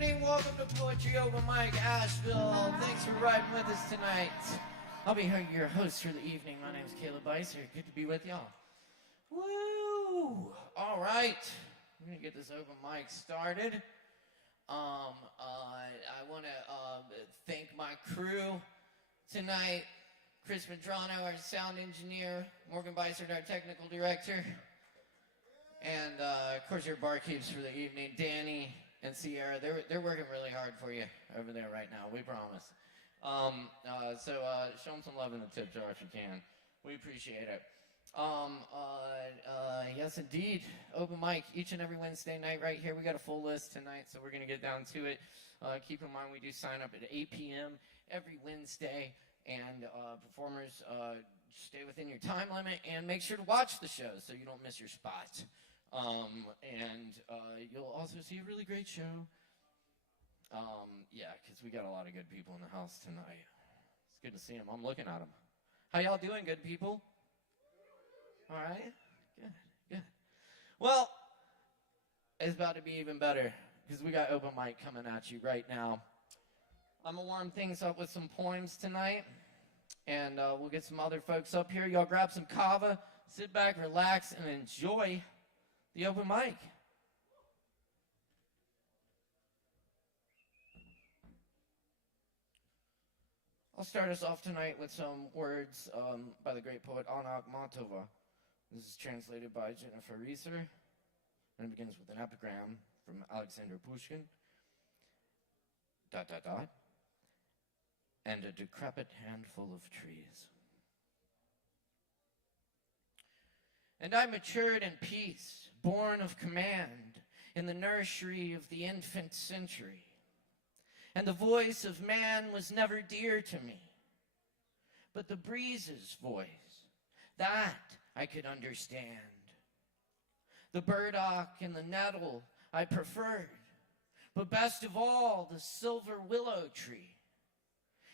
evening. Welcome to Poetry Open Mic Asheville. Thanks for riding with us tonight. I'll be your host for the evening. My name is Caleb Beissert. Good to be with y'all. Woo! All right. I'm going to get this open mic started. I want to thank my crew tonight. Chris Madrano, our sound engineer. Morgan Beissert, our technical director. And, of course, your barkeeps for the evening. Danny and Sierra, they're working really hard for you over there right now. We promise. So show them some love in the tip jar if you can. We appreciate it. Yes, indeed. Open mic each and every Wednesday night right here. We got a full list tonight, so we're going to get down to it. Keep in mind we do sign up at 8 p.m. every Wednesday, and performers stay within your time limit, and make sure to watch the show so you don't miss your spot. You'll also see a really great show. Yeah, because we got a lot of good people in the house tonight. It's good to see them. I'm looking at them. How y'all doing, good people? All right? Good. Well, it's about to be even better because we got open mic coming at you right now. I'm going to warm things up with some poems tonight, and we'll get some other folks up here. Y'all grab some Kava, sit back, relax, and enjoy the open mic. I'll start us off tonight with some words by the great poet Anna Akhmatova. This is translated by Jennifer Reeser, and it begins with an epigram from Alexander Pushkin. ... And a decrepit handful of trees. And I matured in peace, born of command, in the nursery of the infant century. And the voice of man was never dear to me, but the breeze's voice, that I could understand. The burdock and the nettle I preferred, but best of all, the silver willow tree.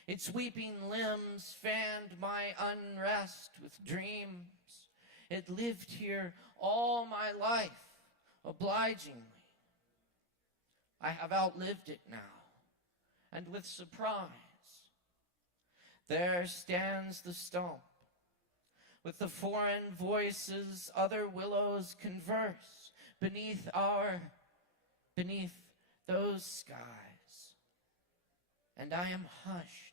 Its weeping limbs fanned my unrest with dreams. It lived here all my life, obligingly. I have outlived it now, and with surprise, there stands the stump. With the foreign voices, other willows converse beneath those skies. And I am hushed,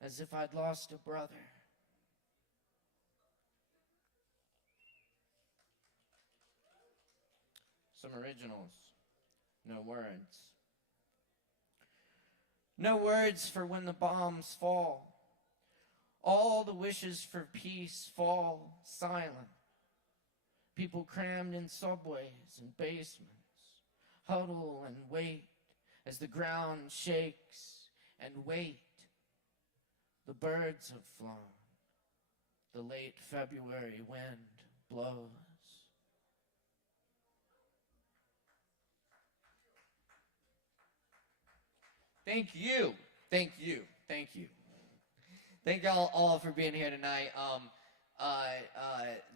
as if I'd lost a brother. Some originals, no words. No words for when the bombs fall. All the wishes for peace fall silent. People crammed in subways and basements huddle and wait as the ground shakes and wait. The birds have flown. The late February wind blows. Thank you. Thank y'all all for being here tonight.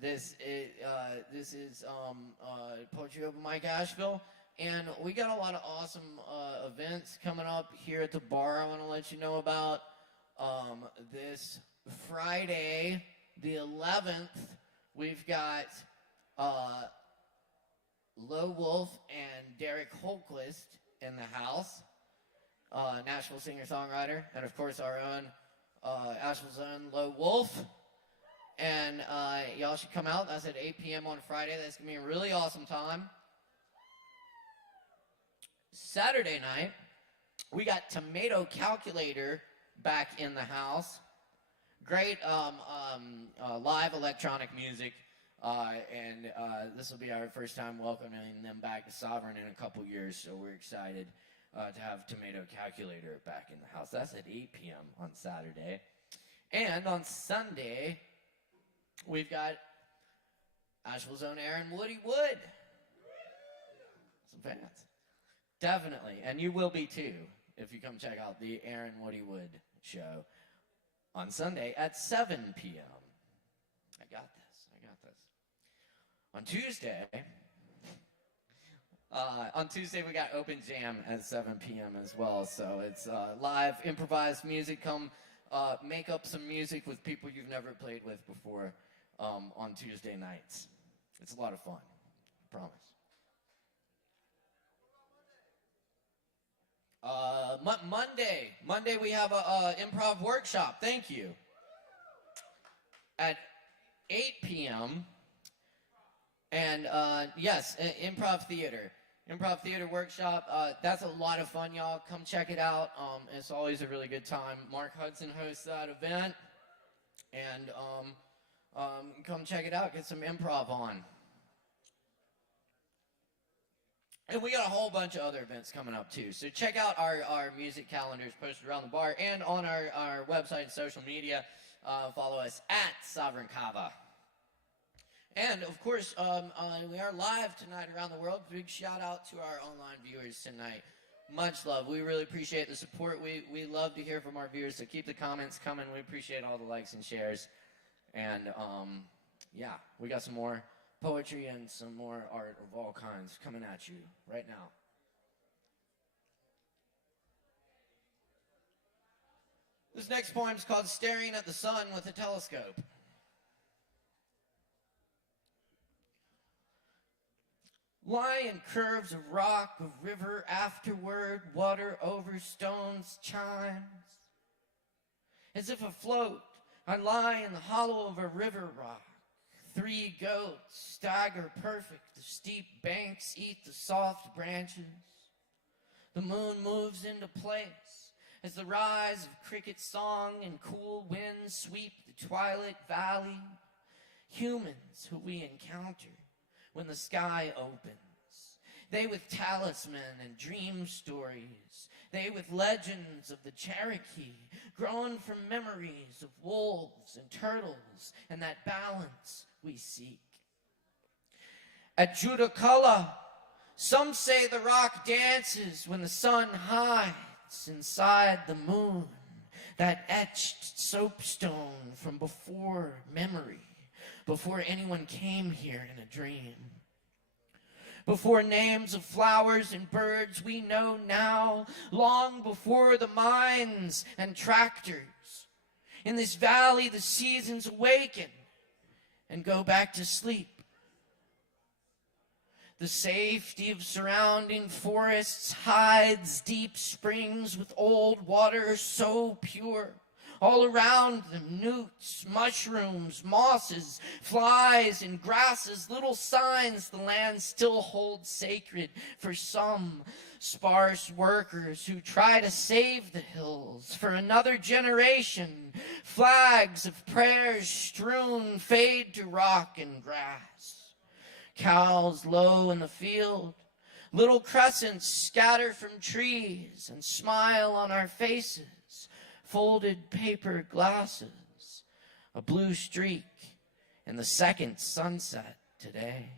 This is Poetry Open Mic Asheville, and we got a lot of awesome events coming up here at the bar I want to let you know about. This Friday, the 11th, we've got Low Wolf and Derek Holquist in the house. Nashville singer-songwriter, and of course our own Asheville's own Low Wolf. And y'all should come out. That's at 8 p.m. on Friday. That's going to be a really awesome time. Saturday night, we got Tomato Calculator back in the house. Great live electronic music. And this will be our first time welcoming them back to Sovereign in a couple years, so we're excited to have Tomato Calculator back in the house. That's at 8 p.m. on Saturday. And on Sunday, we've got Asheville's own Aaron Woody Wood. Some fans. Definitely. And you will be too if you come check out the Aaron Woody Wood show on Sunday at 7 p.m. I got this. On Tuesday, On Tuesday, we got open jam at 7 p.m. as well. So it's live, improvised music. Come make up some music with people you've never played with before on Tuesday nights. It's a lot of fun, I promise. Monday we have a improv workshop. Thank you. At 8 p.m. And yes, improv theater workshop. That's a lot of fun, y'all. Come check it out. It's always a really good time. Mark Hudson hosts that event, and come check it out. Get some improv on. And we got a whole bunch of other events coming up too. So check out our music calendars posted around the bar and on our website and social media. Follow us at Sovereign Kava. And of course, we are live tonight around the world. Big shout out to our online viewers tonight. Much love. We really appreciate the support. We love to hear from our viewers, so keep the comments coming. We appreciate all the likes and shares. And yeah, we got some more poetry and some more art of all kinds coming at you right now. This next poem is called Staring at the Sun with a Telescope. Lie in curves of rock, of river afterward, water over stones chimes. As if afloat, I lie in the hollow of a river rock. 3 goats stagger perfect, the steep banks eat the soft branches. The moon moves into place as the rise of cricket song and cool winds sweep the twilight valley. Humans who we encounter when the sky opens. They with talisman and dream stories. They with legends of the Cherokee, grown from memories of wolves and turtles and that balance we seek. At Judaculla, some say the rock dances when the sun hides inside the moon, that etched soapstone from before memory, before anyone came here in a dream. Before names of flowers and birds we know now, long before the mines and tractors. In this valley the seasons awaken and go back to sleep. The safety of surrounding forests hides deep springs with old water so pure. All around them, newts, mushrooms, mosses, flies, and grasses, little signs the land still holds sacred for some sparse workers who try to save the hills for another generation. Flags of prayers strewn fade to rock and grass. Cows low in the field, little crescents scatter from trees and smile on our faces. Folded paper glasses, a blue streak in the second sunset today.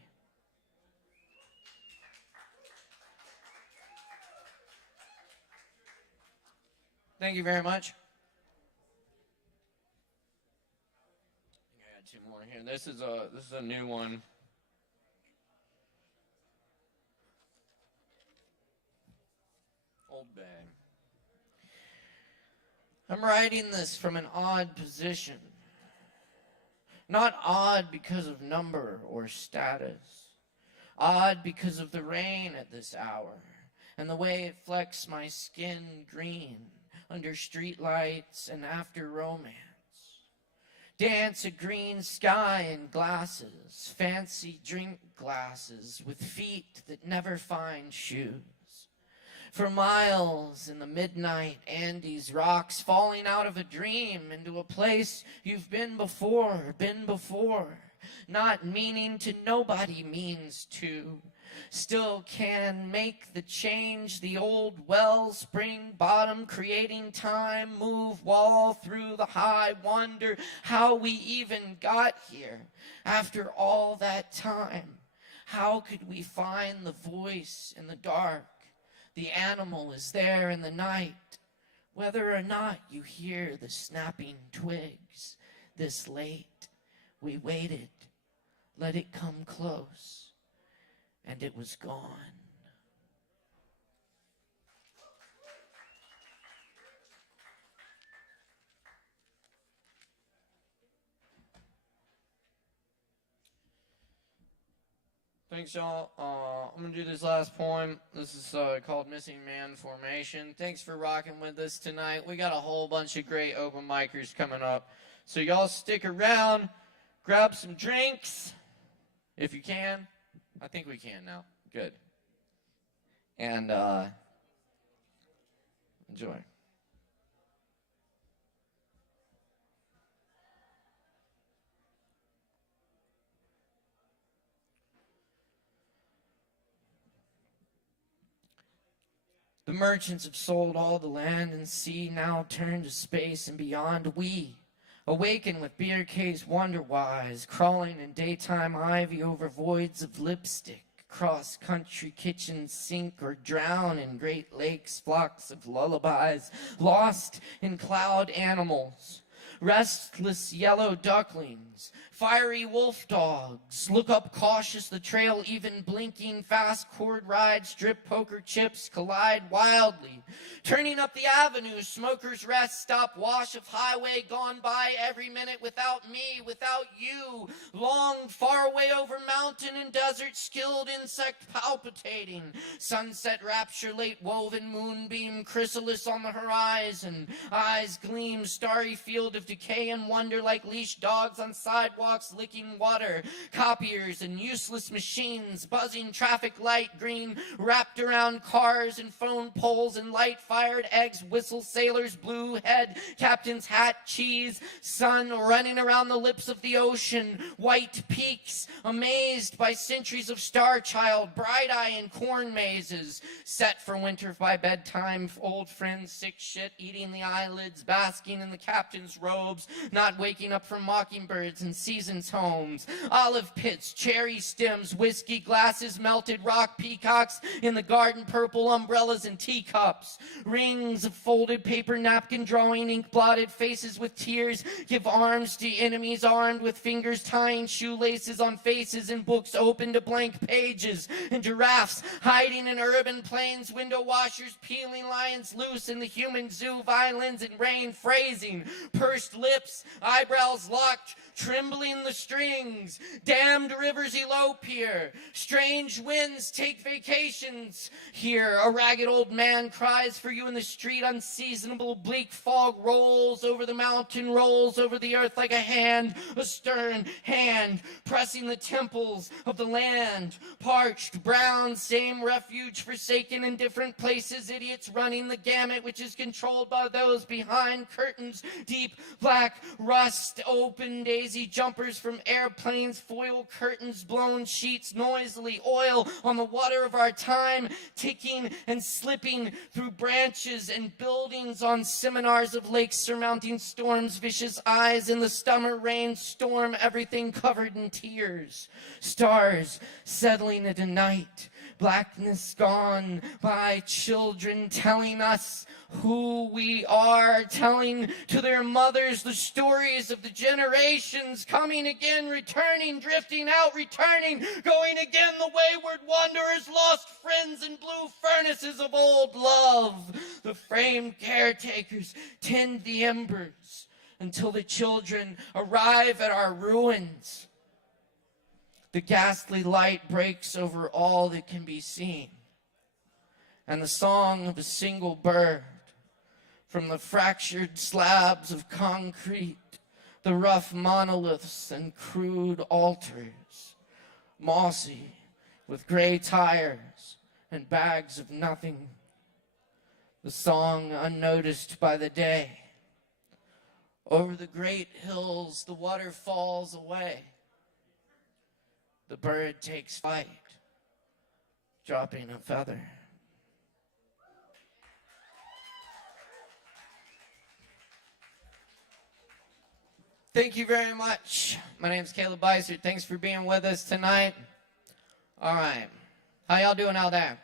Thank you very much. I got 2 more here. This is a new one. Old Bay. I'm writing this from an odd position. Not odd because of number or status. Odd because of the rain at this hour and the way it flecks my skin green under streetlights and after romance. Dance a green sky in glasses, fancy drink glasses with feet that never find shoes. For miles in the midnight Andes rocks, falling out of a dream into a place you've been before, not meaning to, nobody means to. Still can make the change, the old wellspring bottom, creating time, move wall through the high, wonder how we even got here after all that time. How could we find the voice in the dark? The animal is there in the night, whether or not you hear the snapping twigs. This late, we waited, let it come close, and it was gone. Thanks, y'all. I'm going to do this last poem. This is called Missing Man Formation. Thanks for rocking with us tonight. We got a whole bunch of great open micers coming up. So y'all stick around, grab some drinks, if you can. I think we can now. Good. And enjoy. The merchants have sold all the land and sea, now turn to space and beyond. We awaken with beer caves wonder-wise, crawling in daytime ivy over voids of lipstick, cross-country kitchens sink or drown in Great Lakes flocks of lullabies, lost in cloud animals, restless yellow ducklings, fiery wolf dogs, look up cautious, the trail even blinking, fast cord rides, strip poker chips collide wildly, turning up the avenue, smokers rest, stop wash of highway gone by every minute without me, without you, long far away over mountain and desert, skilled insect palpitating, sunset rapture, late woven moonbeam, chrysalis on the horizon, eyes gleam, starry field of decay and wonder like leash dogs on sidewalks licking water, copiers and useless machines, buzzing traffic light green, wrapped around cars and phone poles and light-fired eggs, whistle sailors, blue head, captain's hat, cheese, sun running around the lips of the ocean, white peaks, amazed by centuries of star child, bright eye in corn mazes, set for winter by bedtime, old friends, sick shit, eating the eyelids, basking in the captain's robes, not waking up from mockingbirds and seasons homes, olive pits, cherry stems, whiskey glasses, melted rock peacocks in the garden, purple umbrellas and teacups, rings of folded paper napkin drawing ink blotted faces with tears, give arms to enemies armed with fingers tying shoelaces on faces and books open to blank pages, and giraffes hiding in urban plains, window washers peeling, lions loose in the human zoo, violins and rain phrasing, pursed lips, eyebrows locked, trembling the strings, damned rivers elope here, strange winds take vacations here, a ragged old man cries for you in the street, unseasonable bleak fog rolls over the mountain, rolls over the earth like a hand, a stern hand, pressing the temples of the land, parched, brown, same refuge forsaken in different places, idiots running the gamut which is controlled by those behind curtains, deep black rust, open daisy jumpers from airplanes, foil curtains, blown sheets noisily, oil on the water of our time, ticking and slipping through branches and buildings on seminars of lakes surmounting storms, vicious eyes in the summer rain storm, everything covered in tears, stars settling into night, blackness gone by, children telling us who we are, telling to their mothers the stories of the generations, coming again, returning, drifting out, returning, going again, the wayward wanderers, lost friends in blue furnaces of old love. The framed caretakers tend the embers until the children arrive at our ruins. The ghastly light breaks over all that can be seen, and the song of a single bird from the fractured slabs of concrete, the rough monoliths and crude altars, mossy with gray tires and bags of nothing, the song unnoticed by the day. Over the great hills the water falls away, the bird takes flight, dropping a feather. Thank you very much. My name's Caleb Beissert. Thanks for being with us tonight. All right. How y'all doing out there?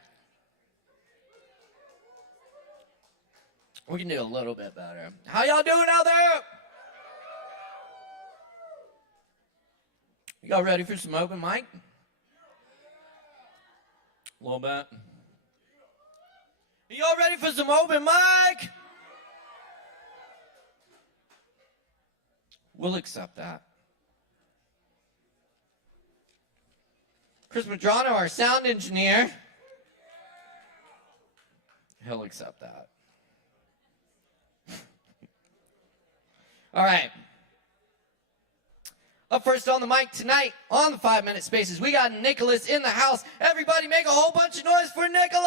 We can do a little bit better. How y'all doing out there? Y'all ready for some open mic? A little bit. Y'all ready for some open mic? We'll accept that. Chris Madrano, our sound engineer. He'll accept that. All right. Up first on the mic tonight on the 5-minute spaces, we got Nicholas in the house. Everybody make a whole bunch of noise for Nicholas!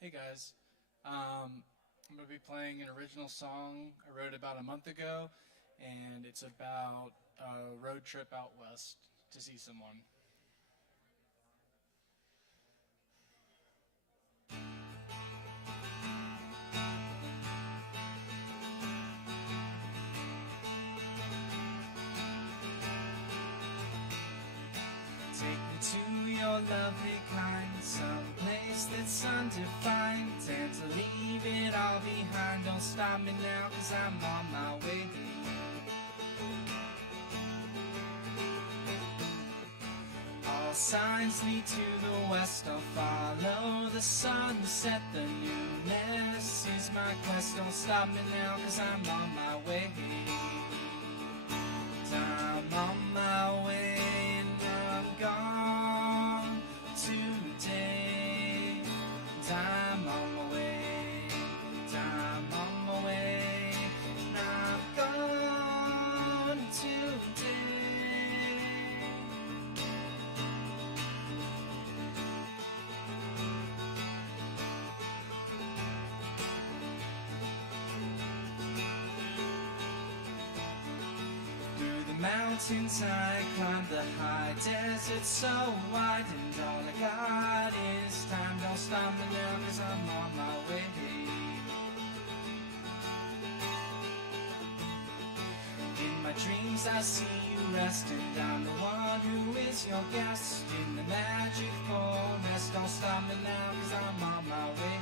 Hey guys, I'm going to be playing an original song I wrote about a month ago, and it's about a road trip out west to see someone. Take me to your lovely kind, someplace that's undefined, and to leave it all behind. Don't stop me now, 'cause I'm on my way. All signs lead to the west, I'll follow the sunset. The newness is my quest. Don't stop me now, 'cause I'm on my way. I'm on my way. Gone today. I'm on my way. I'm on my way. I'm gone today. Through the mountains I climb, the high desert so wide, and all I got is time. Don't stop me now, 'cause I'm on my way. In my dreams I see you rest, and I'm the one who is your guest in the magical nest. Don't stop me now, 'cause I'm on my way.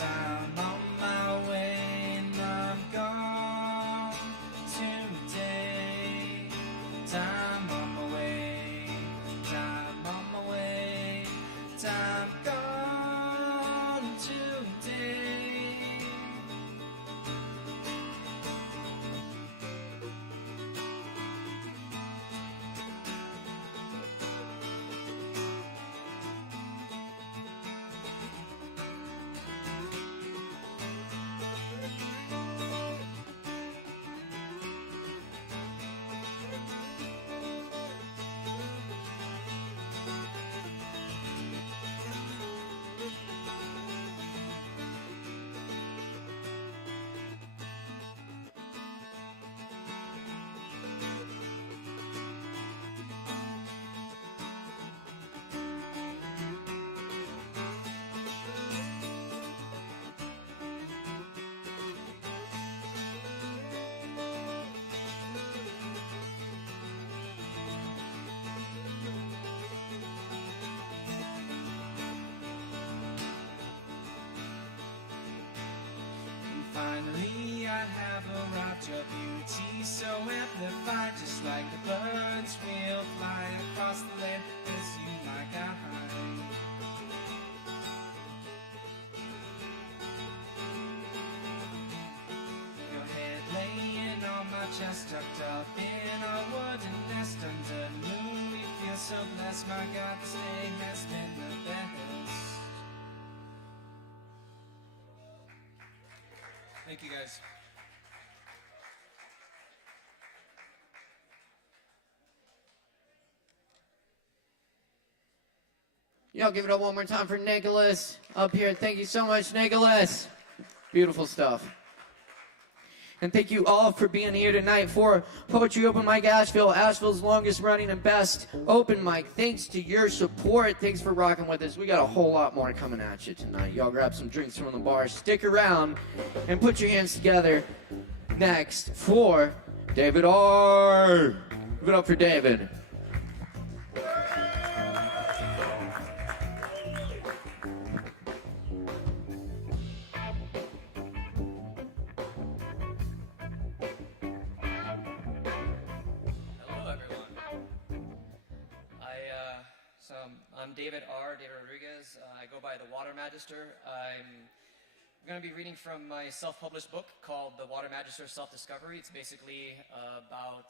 I'm on my way, and I'm gone today. I'm on my way. I'm on my way. I'm gone today. Finally I have arrived, your beauty so amplified, just like the birds will fly across the land, 'cause you my guide. Your head laying on my chest, tucked up in a wooden nest under the moon. We feel so blessed, my God, this day has been the best. Thank you, guys. Y'all give it up one more time for Nicholas up here. Thank you so much, Nicholas. Beautiful stuff. And thank you all for being here tonight for Poetry Open Mic Asheville, Asheville's longest running and best open mic. Thanks to your support. Thanks for rocking with us. We got a whole lot more coming at you tonight. Y'all grab some drinks from the bar. Stick around and put your hands together next for David R. Give it up for David. I'm David Rodriguez. I go by the Water Magister. I'm going to be reading from my self-published book called The Water Magister Self-Discovery. It's basically about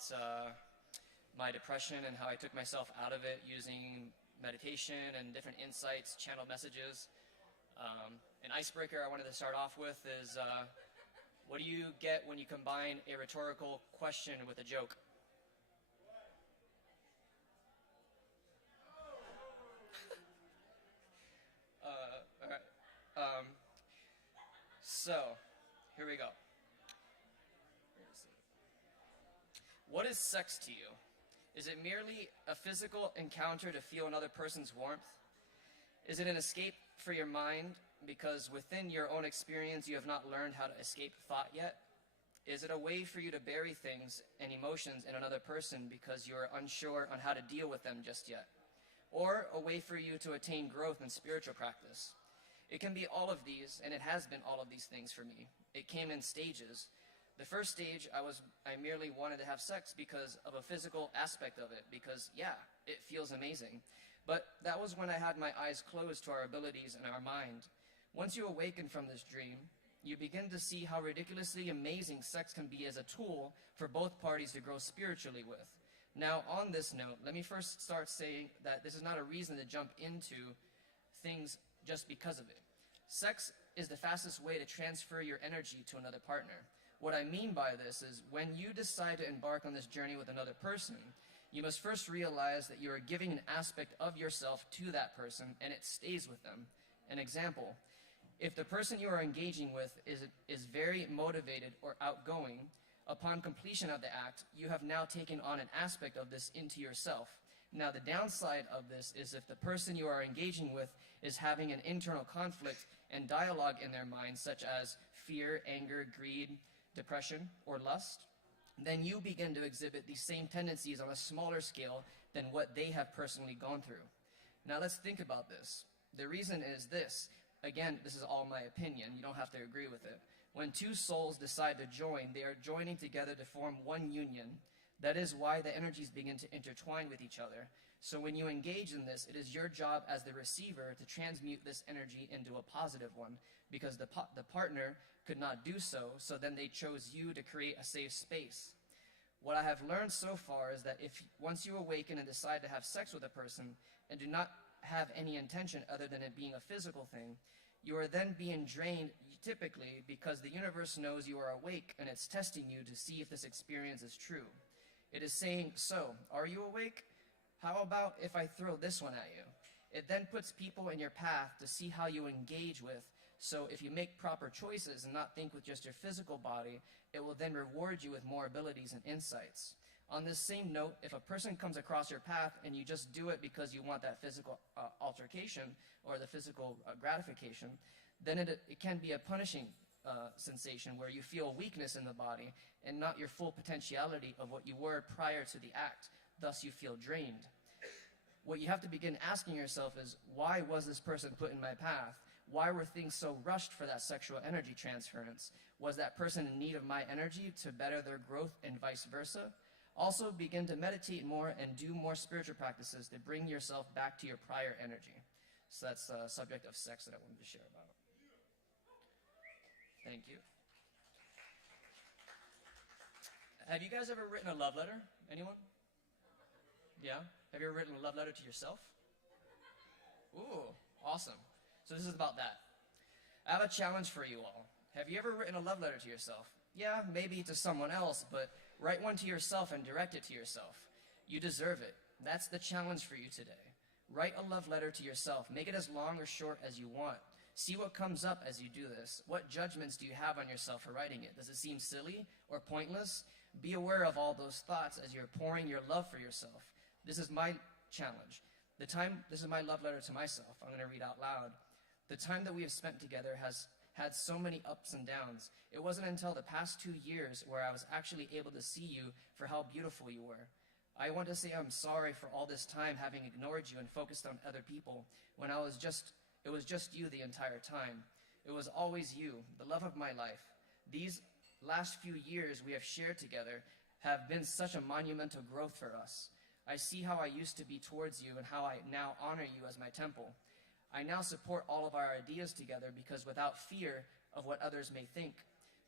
my depression and how I took myself out of it using meditation and different insights, channeled messages. An icebreaker I wanted to start off with is, what do you get when you combine a rhetorical question with a joke? So, here we go. What is sex to you? Is it merely a physical encounter to feel another person's warmth? Is it an escape for your mind because within your own experience you have not learned how to escape thought yet? Is it a way for you to bury things and emotions in another person because you are unsure on how to deal with them just yet? Or a way for you to attain growth in spiritual practice? It can be all of these, and it has been all of these things for me. It came in stages. The first stage, I merely wanted to have sex because of a physical aspect of it, because, yeah, it feels amazing. But that was when I had my eyes closed to our abilities and our mind. Once you awaken from this dream, you begin to see how ridiculously amazing sex can be as a tool for both parties to grow spiritually with. Now, on this note, let me first start saying that this is not a reason to jump into things just because of it. Sex is the fastest way to transfer your energy to another partner. What I mean by this is when you decide to embark on this journey with another person, you must first realize that you are giving an aspect of yourself to that person and it stays with them. An example, if the person you are engaging with is very motivated or outgoing, upon completion of the act, you have now taken on an aspect of this into yourself. Now, the downside of this is if the person you are engaging with is having an internal conflict and dialogue in their mind, such as fear, anger, greed, depression, or lust, then you begin to exhibit these same tendencies on a smaller scale than what they have personally gone through. Now, let's think about this. The reason is this. Again, this is all my opinion. You don't have to agree with it. When two souls decide to join, they are joining together to form one union. That is why the energies begin to intertwine with each other. So when you engage in this, it is your job as the receiver to transmute this energy into a positive one, because the partner could not do so, so then they chose you to create a safe space. What I have learned so far is that if once you awaken and decide to have sex with a person and do not have any intention other than it being a physical thing, you are then being drained typically because the universe knows you are awake and it's testing you to see if this experience is true. It is saying, so, are you awake? How about if I throw this one at you? It then puts people in your path to see how you engage with. So if you make proper choices and not think with just your physical body, it will then reward you with more abilities and insights. On this same note, if a person comes across your path and you just do it because you want that physical altercation or the physical gratification, then it can be a punishing sensation where you feel weakness in the body and not your full potentiality of what you were prior to the act. Thus, you feel drained. What you have to begin asking yourself is, why was this person put in my path? Why were things so rushed for that sexual energy transference? Was that person in need of my energy to better their growth and vice versa? Also, begin to meditate more and do more spiritual practices to bring yourself back to your prior energy. So that's the subject of sex that I wanted to share about. Thank you. Have you guys ever written a love letter? Anyone? Yeah? Have you ever written a love letter to yourself? Ooh, awesome. So this is about that. I have a challenge for you all. Have you ever written a love letter to yourself? Yeah, maybe to someone else, but write one to yourself and direct it to yourself. You deserve it. That's the challenge for you today. Write a love letter to yourself. Make it as long or short as you want. See what comes up as you do this. What judgments do you have on yourself for writing it? Does it seem silly or pointless? Be aware of all those thoughts as you're pouring your love for yourself. This is my challenge. This is my love letter to myself. I'm going to read out loud. The time that we have spent together has had so many ups and downs. It wasn't until the past 2 years where I was actually able to see you for how beautiful you were. I want to say I'm sorry for all this time having ignored you and focused on other people when it was just you the entire time. It was always you, the love of my life. These last few years we have shared together have been such a monumental growth for us. I see how I used to be towards you and how I now honor you as my temple. I now support all of our ideas together because without fear of what others may think,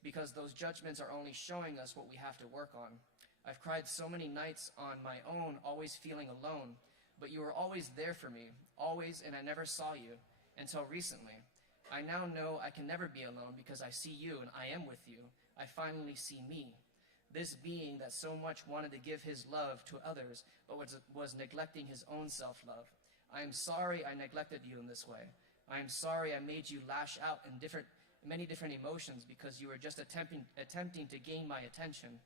because those judgments are only showing us what we have to work on. I've cried so many nights on my own, always feeling alone, but you were always there for me, always, and I never saw you until recently. I now know I can never be alone because I see you and I am with you. I finally see me. This being that so much wanted to give his love to others, but was neglecting his own self-love. I am sorry I neglected you in this way. I am sorry I made you lash out in many different emotions because you were just attempting to gain my attention.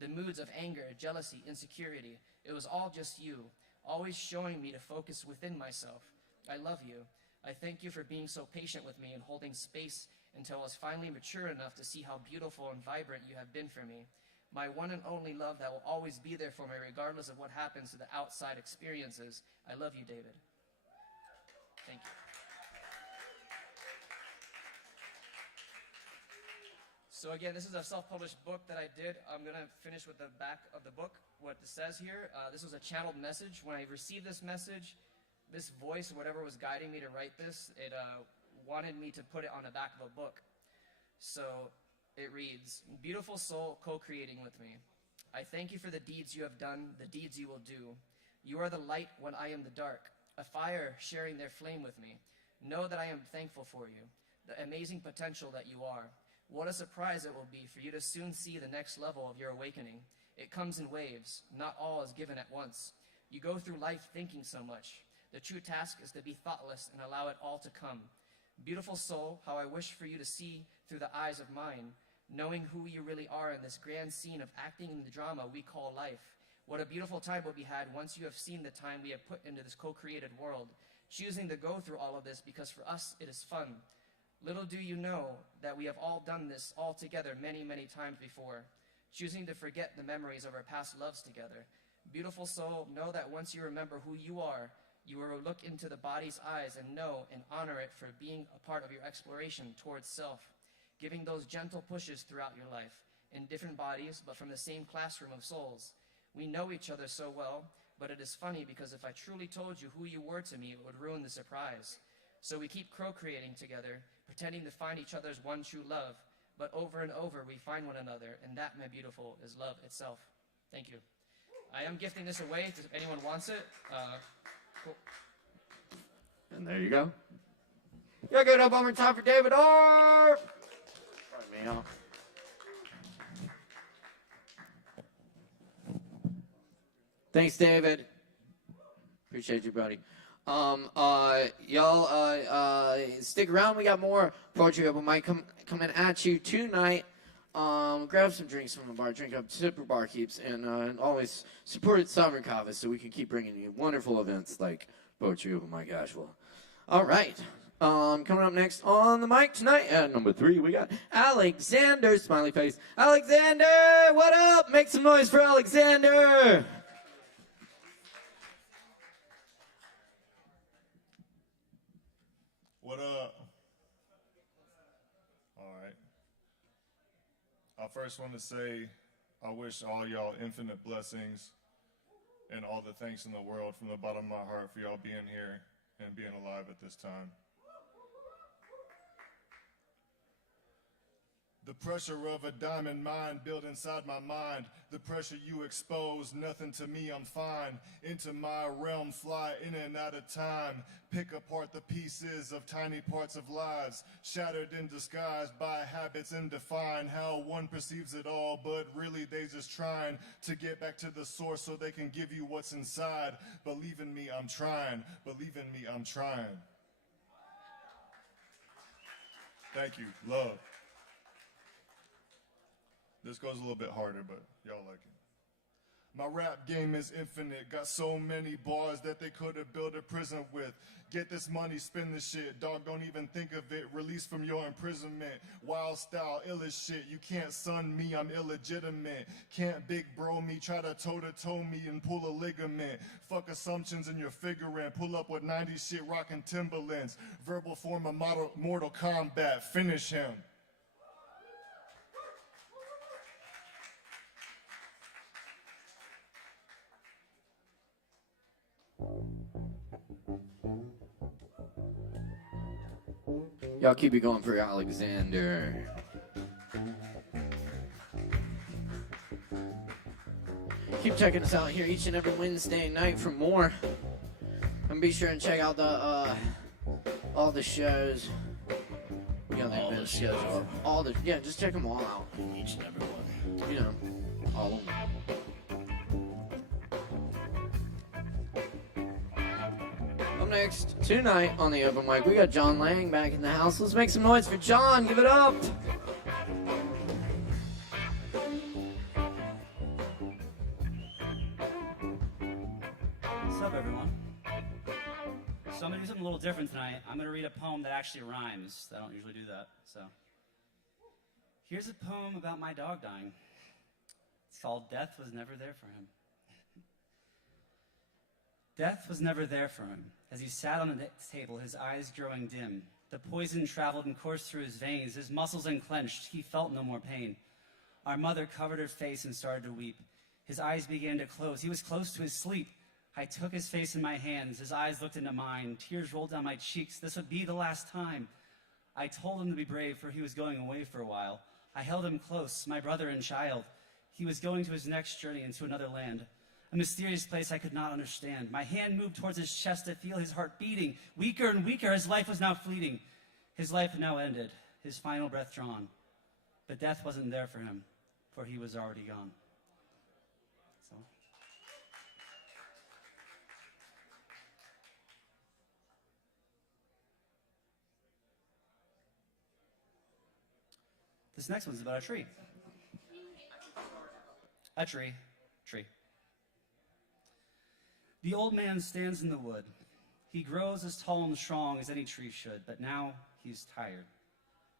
The moods of anger, jealousy, insecurity, it was all just you, always showing me to focus within myself. I love you. I thank you for being so patient with me and holding space until I was finally mature enough to see how beautiful and vibrant you have been for me. My one and only love that will always be there for me regardless of what happens to the outside experiences. I love you, David. Thank you. So again, this is a self-published book that I did. I'm going to finish with the back of the book, what it says here. This was a channeled message. When I received this message, this voice, whatever was guiding me to write this, it wanted me to put it on the back of a book. So it reads, "Beautiful soul co-creating with me. I thank you for the deeds you have done, the deeds you will do. You are the light when I am the dark, a fire sharing their flame with me. Know that I am thankful for you, the amazing potential that you are. What a surprise it will be for you to soon see the next level of your awakening. It comes in waves. Not all is given at once. You go through life thinking so much. The true task is to be thoughtless and allow it all to come. Beautiful soul, how I wish for you to see through the eyes of mine, knowing who you really are in this grand scene of acting in the drama we call life. What a beautiful time will be had once you have seen the time we have put into this co-created world, choosing to go through all of this because for us it is fun. Little do you know that we have all done this all together many, many times before, choosing to forget the memories of our past loves together. Beautiful soul, know that once you remember who you are, you will look into the body's eyes and know and honor it for being a part of your exploration towards self, giving those gentle pushes throughout your life, in different bodies, but from the same classroom of souls. We know each other so well, but it is funny because if I truly told you who you were to me, it would ruin the surprise. So we keep co-creating together, pretending to find each other's one true love, but over and over we find one another, and that, my beautiful, is love itself. Thank you. I am gifting this away if anyone wants it. Cool. And there you go. Yeah, give it up one more time for David Orr. Pardon me, y'all. Thanks, David. Appreciate you, buddy. Y'all, stick around. We got more poetry open mic coming at you tonight. Grab some drinks from the bar, drink up, super bar keeps, and always support Sovereign Kava so we can keep bringing you wonderful events like poetry open mic ASHEViLLE. All right. Coming up next on the mic tonight at number 3, we got Alexander, smiley face. Alexander, what up? Make some noise for Alexander. What up? All right. I first want to say I wish all y'all infinite blessings and all the thanks in the world from the bottom of my heart for y'all being here and being alive at this time. The pressure of a diamond mine built inside my mind. The pressure you expose, nothing to me, I'm fine. Into my realm, fly in and out of time. Pick apart the pieces of tiny parts of lives, shattered and disguised by habits and define how one perceives it all, but really they just trying to get back to the source so they can give you what's inside. Believe in me, I'm trying. Believe in me, I'm trying. Thank you. Love. This goes a little bit harder, but y'all like it. My rap game is infinite. Got so many bars that they could have built a prison with. Get this money, spend the shit. Dog, don't even think of it. Release from your imprisonment. Wild style, ill as shit. You can't son me, I'm illegitimate. Can't big bro me, try to toe-to-toe me and pull a ligament. Fuck assumptions in your figuring. Pull up with 90s shit, rockin' Timberlands. Verbal form of Mortal Kombat. Finish him. Y'all keep it going for Alexander. Keep checking us out here each and every Wednesday night for more. And be sure and check out the all the shows. All the shows. Yeah, just check them all out. Each and every one. You know, all of them. Up next, tonight on the open mic, we got John Lang back in the house. Let's make some noise for John. Give it up. What's up, everyone? So I'm going to do something a little different tonight. I'm going to read a poem that actually rhymes. I don't usually do that. So here's a poem about my dog dying. It's called Death Was Never There for Him. Death was never there for him. As he sat on the table, his eyes growing dim, the poison traveled and coursed through his veins. His muscles unclenched. He felt no more pain. Our mother covered her face and started to weep. His eyes began to close. He was close to his sleep. I took his face in my hands. His eyes looked into mine. Tears rolled down my cheeks. This would be the last time. I told him to be brave, for he was going away for a while. I held him close, my brother and child. He was going to his next journey into another land. A mysterious place I could not understand. My hand moved towards his chest to feel his heart beating. Weaker and weaker, his life was now fleeting. His life now ended, his final breath drawn. But death wasn't there for him, for he was already gone. So. This next one's about a tree. A tree. The old man stands in the wood. He grows as tall and strong as any tree should, but now he's tired.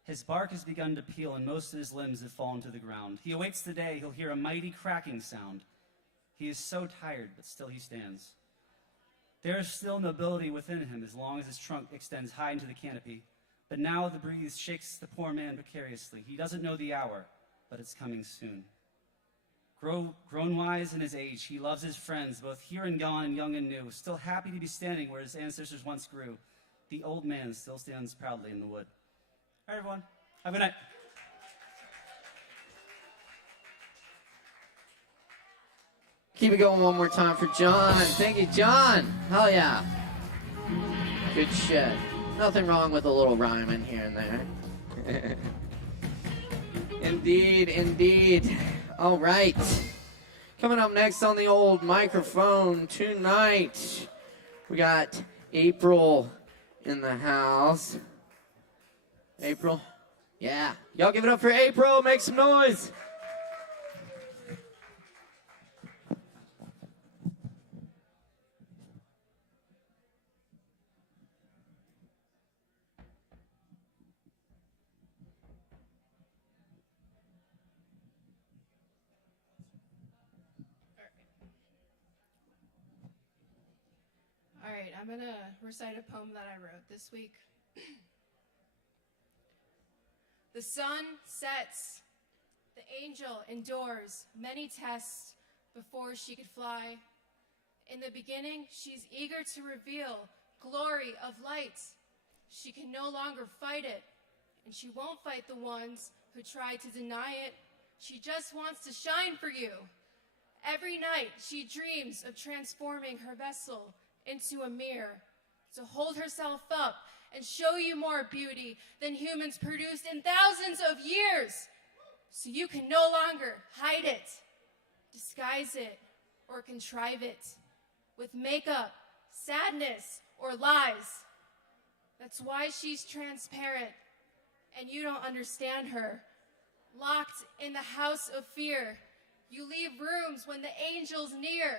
His bark has begun to peel, and most of his limbs have fallen to the ground. He awaits the day he'll hear a mighty cracking sound. He is so tired, but still he stands. There is still nobility within him as long as his trunk extends high into the canopy. But now the breeze shakes the poor man precariously. He doesn't know the hour, but it's coming soon. Grown wise in his age, he loves his friends, both here and gone and young and new, still happy to be standing where his ancestors once grew. The old man still stands proudly in the wood. All right, everyone. Have a good night. Keep it going one more time for John. Thank you, John. Hell yeah. Good shit. Nothing wrong with a little rhyming here and there. Indeed. All right. Coming up next on the old microphone tonight, we got April in the house. April? Yeah. Y'all give it up for April. Make some noise. All right, I'm going to recite a poem that I wrote this week. The sun sets. The angel endures many tests before she could fly. In the beginning, she's eager to reveal glory of light. She can no longer fight it, and she won't fight the ones who tried to deny it. She just wants to shine for you. Every night, she dreams of transforming her vessel into a mirror to hold herself up and show you more beauty than humans produced in thousands of years, so you can no longer hide it, disguise it, or contrive it with makeup, sadness, or lies. That's why she's transparent, and you don't understand her. Locked in the house of fear, you leave rooms when the angel's near.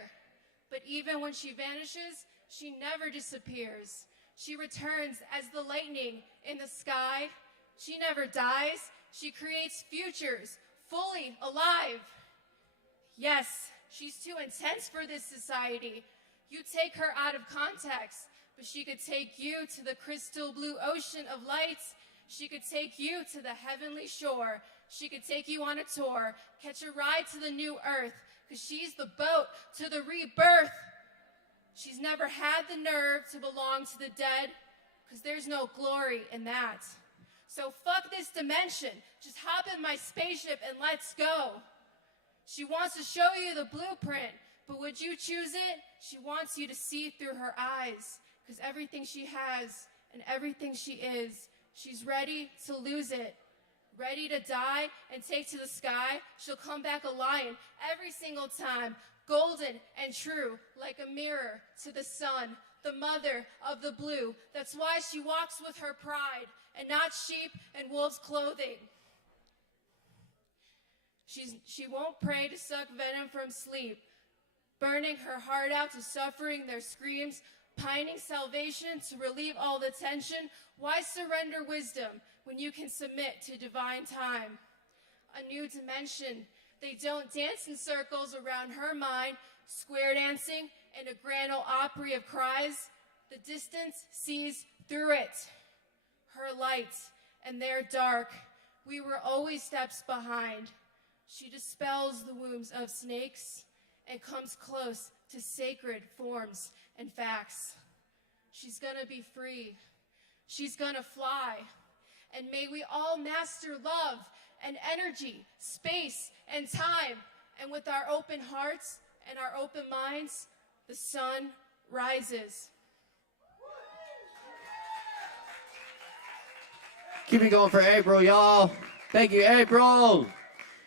But even when she vanishes, she never disappears. She returns as the lightning in the sky. She never dies. She creates futures, fully alive. Yes, she's too intense for this society. You take her out of context, but she could take you to the crystal blue ocean of lights. She could take you to the heavenly shore. She could take you on a tour, catch a ride to the new earth, because she's the boat to the rebirth. She's never had the nerve to belong to the dead, because there's no glory in that. So fuck this dimension. Just hop in my spaceship and let's go. She wants to show you the blueprint, but would you choose it? She wants you to see through her eyes, because everything she has and everything she is, she's ready to lose it. Ready to die and take to the sky. She'll come back a lion every single time, golden and true, like a mirror to the sun, the mother of the blue. That's why she walks with her pride and not sheep and wolves' clothing. She won't pray to suck venom from sleep, burning her heart out to suffering their screams, pining salvation to relieve all the tension. Why surrender wisdom when you can submit to divine time? A new dimension. They don't dance in circles around her mind, square dancing in a grand Ole Opry of cries. The distance sees through it. Her light and their dark. We were always steps behind. She dispels the wombs of snakes and comes close to sacred forms and facts. She's gonna be free. She's gonna fly. And may we all master love and energy, space and time. And with our open hearts and our open minds, the sun rises. Keep it going for April, y'all. Thank you, April.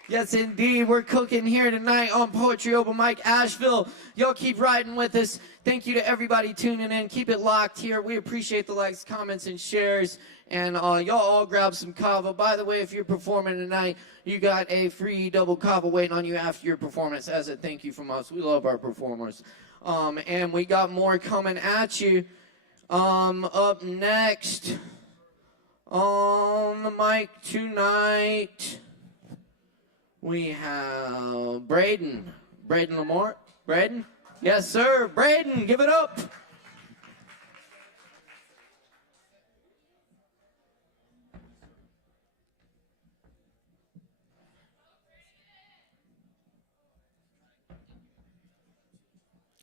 Yes, indeed. We're cooking here tonight on Poetry Open Mic Asheville. Y'all keep riding with us. Thank you to everybody tuning in. Keep it locked here. We appreciate the likes, comments, and shares. And y'all all grab some Kava. By the way, if you're performing tonight, you got a free double Kava waiting on you after your performance as a thank you from us. We love our performers. And we got more coming at you. Up next on the mic tonight, we have Braden Lamort. Braden? Yes, sir. Braden, give it up.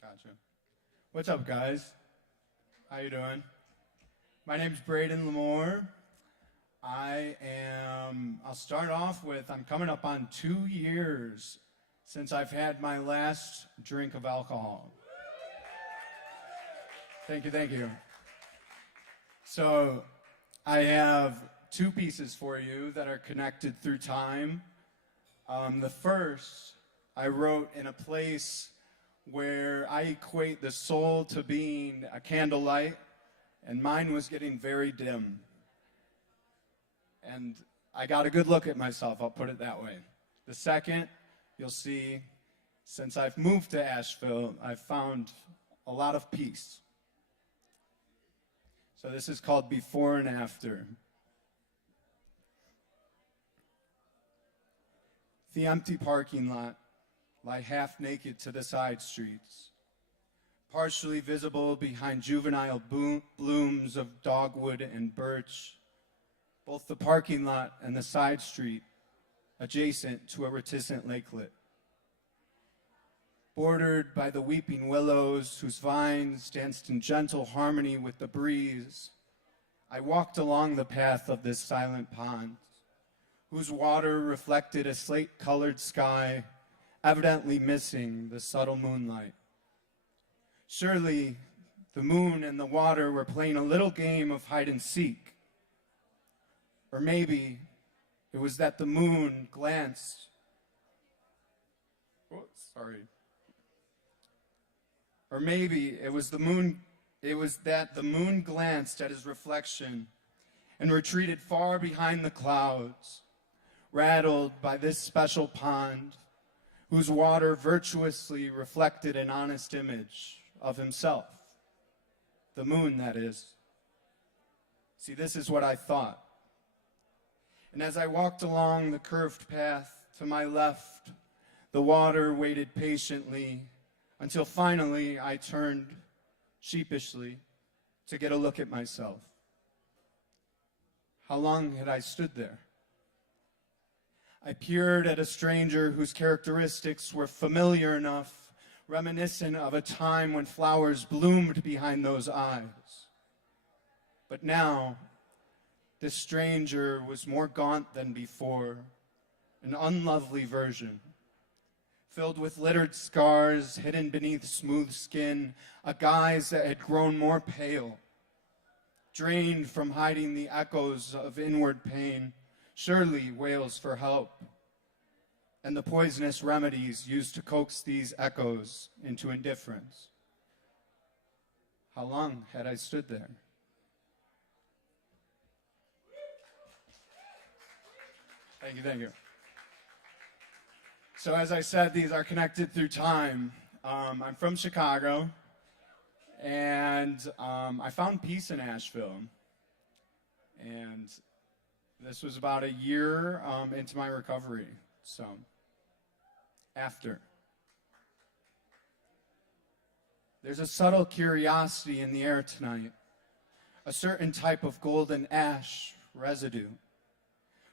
Gotcha. What's up, guys? How you doing? My name's Braden Lamore. I'll start off with, I'm coming up on 2 years since I've had my last drink of alcohol. Thank you. So, I have 2 pieces for you that are connected through time. The first, I wrote in a place where I equate the soul to being a candlelight, and mine was getting very dim. And I got a good look at myself, I'll put it that way. The second, you'll see, since I've moved to Asheville, I've found a lot of peace. So this is called Before and After. The empty parking lot lie half naked to the side streets, partially visible behind juvenile blooms of dogwood and birch. Both the parking lot and the side street adjacent to a reticent lakelet. Bordered by the weeping willows whose vines danced in gentle harmony with the breeze, I walked along the path of this silent pond, whose water reflected a slate-colored sky, evidently missing the subtle moonlight. Surely, the moon and the water were playing a little game of hide and seek. Or maybe it was that the moon glanced. Oh, sorry. Or maybe it was that the moon glanced at his reflection and retreated far behind the clouds, rattled by this special pond, whose water virtuously reflected an honest image of himself. The moon, that is. See, this is what I thought. And as I walked along the curved path to my left, the water waited patiently until finally I turned sheepishly to get a look at myself. How long had I stood there? I peered at a stranger whose characteristics were familiar enough, reminiscent of a time when flowers bloomed behind those eyes. But now, this stranger was more gaunt than before, an unlovely version, filled with littered scars hidden beneath smooth skin, a guise that had grown more pale, drained from hiding the echoes of inward pain, surely wails for help, and the poisonous remedies used to coax these echoes into indifference. How long had I stood there? Thank you. So as I said, these are connected through time. I'm from Chicago, and I found peace in Asheville. And this was about a year into my recovery. So, after. There's a subtle curiosity in the air tonight, a certain type of golden ash residue,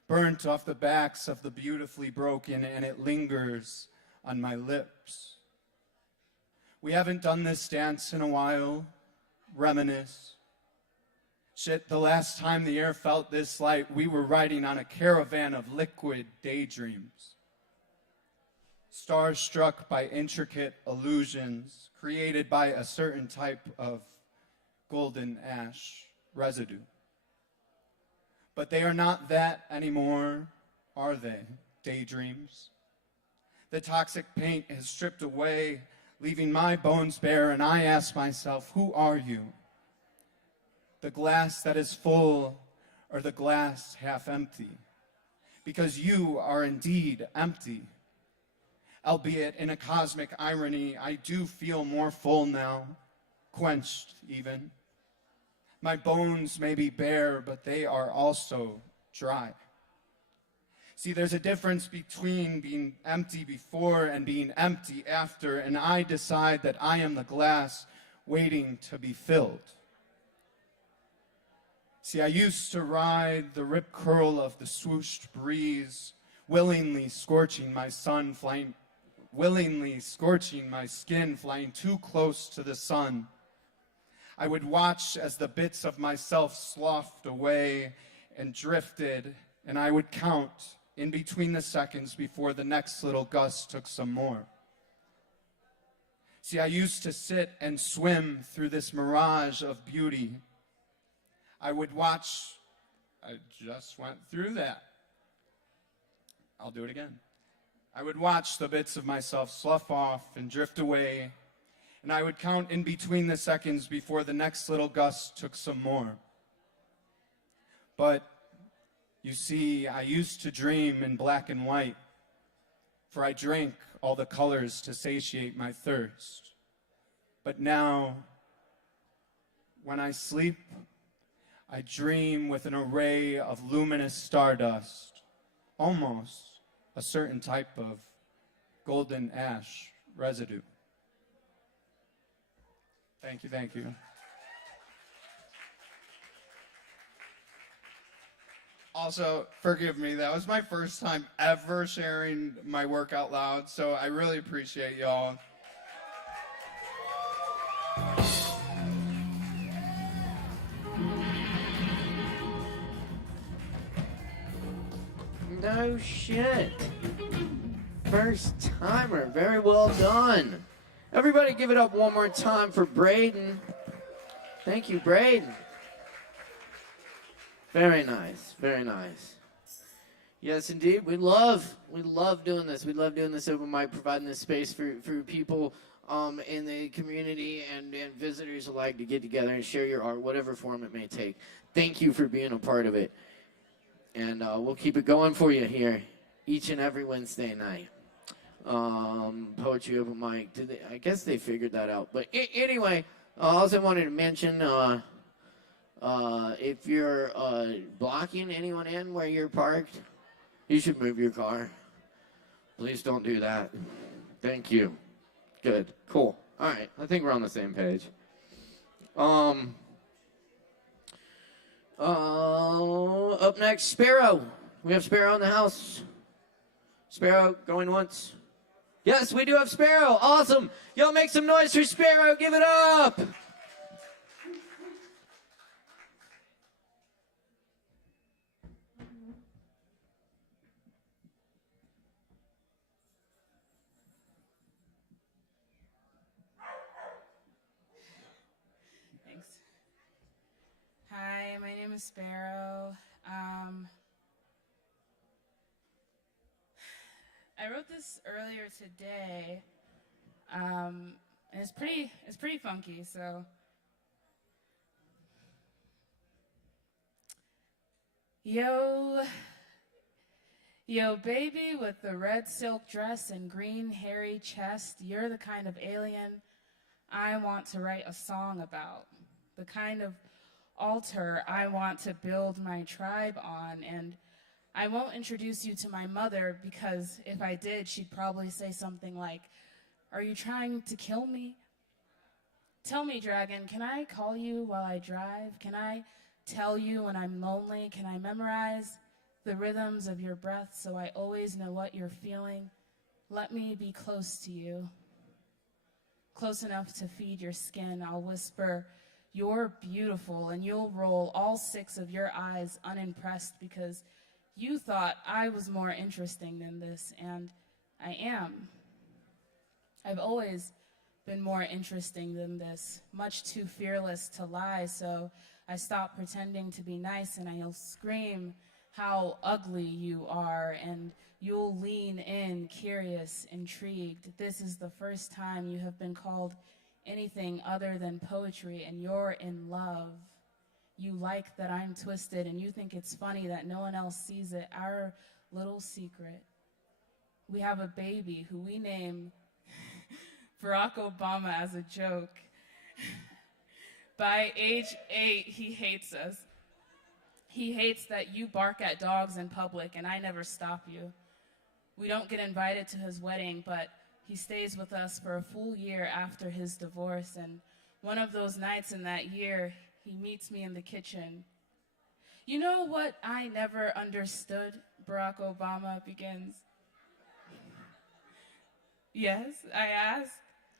burnt off the backs of the beautifully broken, and it lingers on my lips. We haven't done this dance in a while. Reminisce. Shit, the last time the air felt this light, we were riding on a caravan of liquid daydreams. Starstruck by intricate illusions created by a certain type of golden ash residue. But they are not that anymore, are they? Daydreams. The toxic paint has stripped away, leaving my bones bare, and I ask myself, who are you? The glass that is full, or the glass half empty? Because you are indeed empty. Albeit in a cosmic irony, I do feel more full now, quenched even. My bones may be bare, but they are also dry. See, there's a difference between being empty before and being empty after, and I decide that I am the glass waiting to be filled. See, I used to ride the rip curl of the swooshed breeze, willingly scorching my skin, flying too close to the sun. I would watch as the bits of myself sloughed away and drifted, and I would count in between the seconds before the next little gust took some more. See, I used to sit and swim through this mirage of beauty. I just went through that. I'll do it again. I would watch the bits of myself slough off and drift away, and I would count in between the seconds before the next little gust took some more. But, you see, I used to dream in black and white, for I drank all the colors to satiate my thirst. But now, when I sleep, I dream with an array of luminous stardust, almost a certain type of golden ash residue. Thank you. Also, forgive me, that was my first time ever sharing my work out loud, so I really appreciate y'all. No shit. First timer. Very well done. Everybody give it up one more time for Braden. Thank you, Braden. Very nice. Very nice. Yes, indeed. We love doing this. We love doing this open mic, providing this space for people in the community and visitors alike to get together and share your art, whatever form it may take. Thank you for being a part of it. And we'll keep it going for you here each and every Wednesday night. Poetry open mic. I guess they figured that out. But anyway, I also wanted to mention if you're blocking anyone in where you're parked, you should move your car. Please don't do that. Thank you. Good. Cool. All right. I think we're on the same page. Up next, Sparrow. We have Sparrow in the house. Sparrow going once. Yes, we do have Sparrow. Awesome. Y'all make some noise for Sparrow. Give it up. Thanks. Hi, my name is Sparrow. I wrote this earlier today, and it's pretty funky. So, yo, baby with the red silk dress and green hairy chest, you're the kind of alien I want to write a song about, the kind of altar I want to build my tribe on. And I won't introduce you to my mother, because if I did, she'd probably say something like, "Are you trying to kill me? Tell me, dragon, can I call you while I drive? Can I tell you when I'm lonely? Can I memorize the rhythms of your breath so I always know what you're feeling? Let me be close to you, close enough to feed your skin. I'll whisper, you're beautiful, and you'll roll all 6 of your eyes unimpressed because you thought I was more interesting than this, and I am. I've always been more interesting than this, much too fearless to lie, so I stopped pretending to be nice, and I'll scream how ugly you are, and you'll lean in, curious, intrigued. This is the first time you have been called anything other than poetry, and you're in love. You like that I'm twisted, and you think it's funny that no one else sees it. Our little secret. We have a baby who we name Barack Obama as a joke. By age 8, he hates us. He hates that you bark at dogs in public, and I never stop you. We don't get invited to his wedding, but he stays with us for a full year after his divorce, and one of those nights in that year, he meets me in the kitchen. You know what I never understood, Barack Obama begins. Yes, I ask.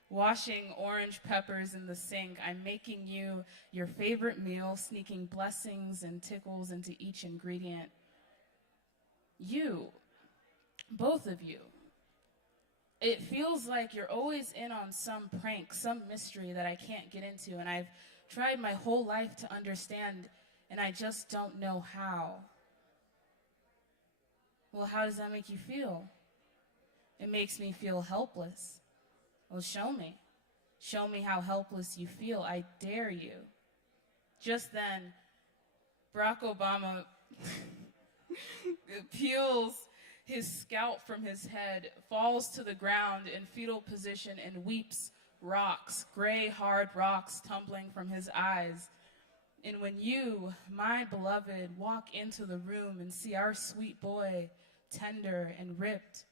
Washing orange peppers in the sink, I'm making you your favorite meal, sneaking blessings and tickles into each ingredient. You, both of you, it feels like you're always in on some prank, some mystery that I can't get into, and I've tried my whole life to understand, and I just don't know how. Well, how does that make you feel? It makes me feel helpless. Well, show me. Show me how helpless you feel. I dare you. Just then, Barack Obama peels his scalp from his head, falls to the ground in fetal position, and weeps rocks, gray, hard rocks tumbling from his eyes. And when you, my beloved, walk into the room and see our sweet boy, tender and ripped,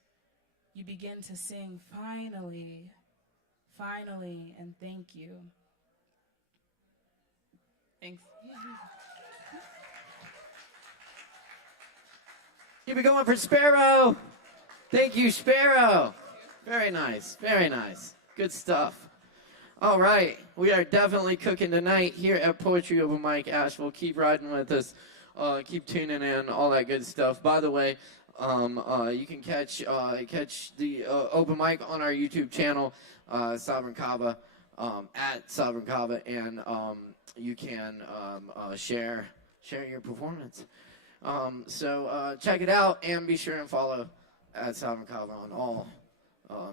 you begin to sing, finally, finally, and thank you. Thanks. Keep it going for Sparrow. Thank you, Sparrow. Very nice, very nice. Good stuff. All right, we are definitely cooking tonight here at Poetry Open Mic Asheville. Keep riding with us. Keep tuning in, all that good stuff. By the way, You can catch the open mic on our YouTube channel, Sovereign Kava, at Sovereign Kava, and you can share your performance. So check it out, and be sure and follow at Sovereign Kava on all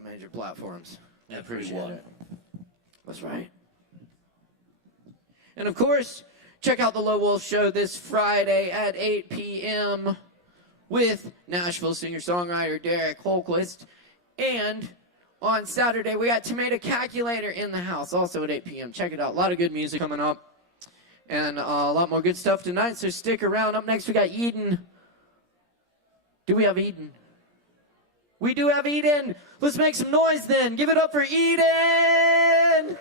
major platforms. I appreciate Everyone. it. That's right. And of course, check out the Low Wolf Show this Friday at 8 p.m. with Nashville singer-songwriter Derek Holquist. And on Saturday, we got Tomato Calculator in the house, also at 8 p.m. Check it out. A lot of good music coming up. And a lot more good stuff tonight, so stick around. Up next, we got Eden. Do we have Eden? We do have Eden. Let's make some noise then. Give it up for Eden.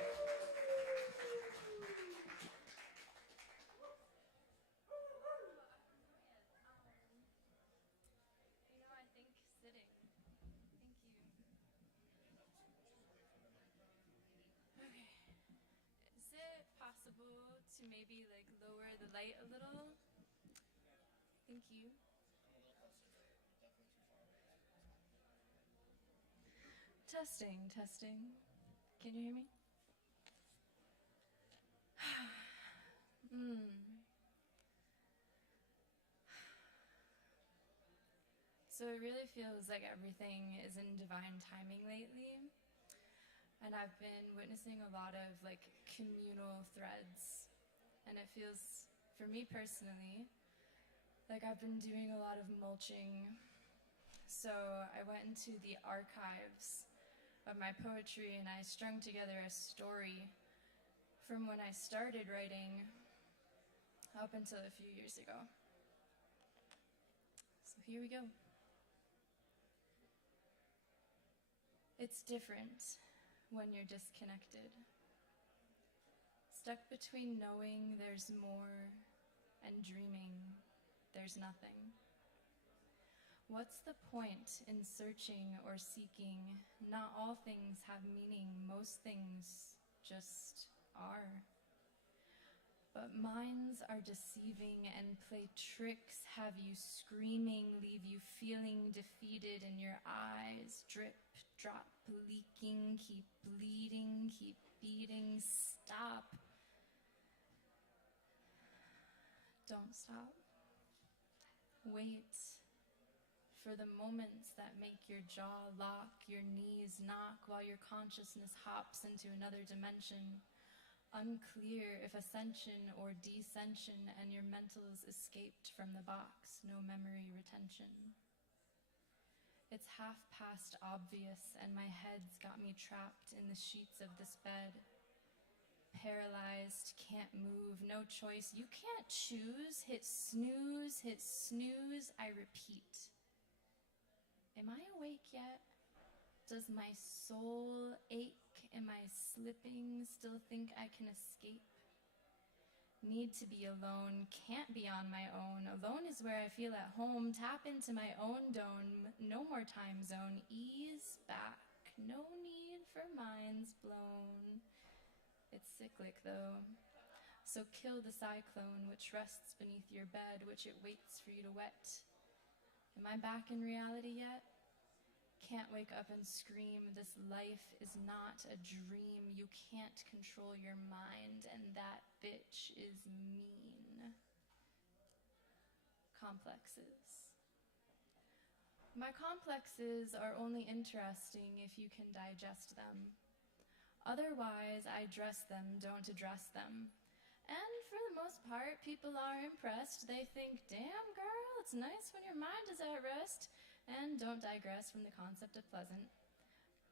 To maybe like lower the light a little. Thank you. Testing. Can you hear me? So it really feels like everything is in divine timing lately. And I've been witnessing a lot of like communal threads. And it feels, for me personally, like I've been doing a lot of mulching. So I went into the archives of my poetry and I strung together a story from when I started writing up until a few years ago. So here we go. It's different when you're disconnected. Stuck between knowing there's more and dreaming there's nothing. What's the point in searching or seeking? Not all things have meaning, most things just are. But minds are deceiving and play tricks, have you screaming, leave you feeling defeated in your eyes, drip, drop, leaking, keep bleeding, keep beating, stop. Don't stop. Wait for the moments that make your jaw lock, your knees knock, while your consciousness hops into another dimension. Unclear if ascension or descension, and your mentals escaped from the box, no memory retention. It's half past obvious, and my head's got me trapped in the sheets of this bed. Paralyzed, can't move, no choice. You can't choose. Hit snooze, I repeat. Am I awake yet? Does my soul ache? Am I slipping? Still think I can escape? Need to be alone, can't be on my own. Alone is where I feel at home. Tap into my own dome. No more time zone. Ease back. No need for minds blown. It's cyclic though. So kill the cyclone which rests beneath your bed, which it waits for you to wet. Am I back in reality yet? Can't wake up and scream. This life is not a dream. You can't control your mind, and that bitch is mean. Complexes. My complexes are only interesting if you can digest them. Otherwise, I dress them, don't address them. And for the most part, people are impressed. They think, damn girl, it's nice when your mind is at rest. And don't digress from the concept of pleasant.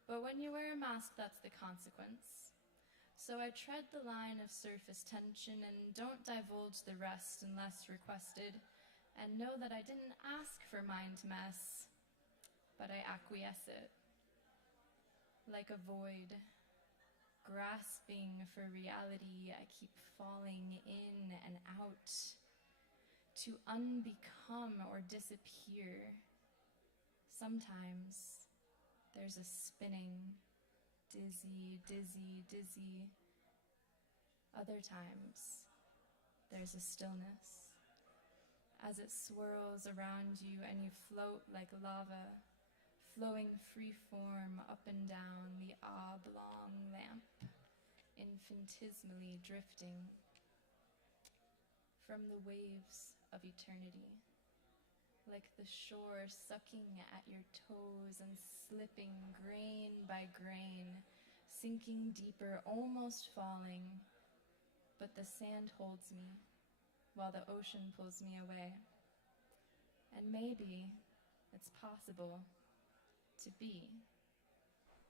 But when you wear a mask, that's the consequence. So I tread the line of surface tension and don't divulge the rest unless requested. And know that I didn't ask for mind mess, but I acquiesce it. Like a void. Grasping for reality, I keep falling in and out. To unbecome or disappear. Sometimes there's a spinning, dizzy, dizzy, dizzy. Other times there's a stillness. as it swirls around you and you float like lava, flowing free-form up and down the oblong lamp, infinitesimally drifting from the waves of eternity, like the shore sucking at your toes and slipping grain by grain, sinking deeper, almost falling, but the sand holds me while the ocean pulls me away. And maybe it's possible to be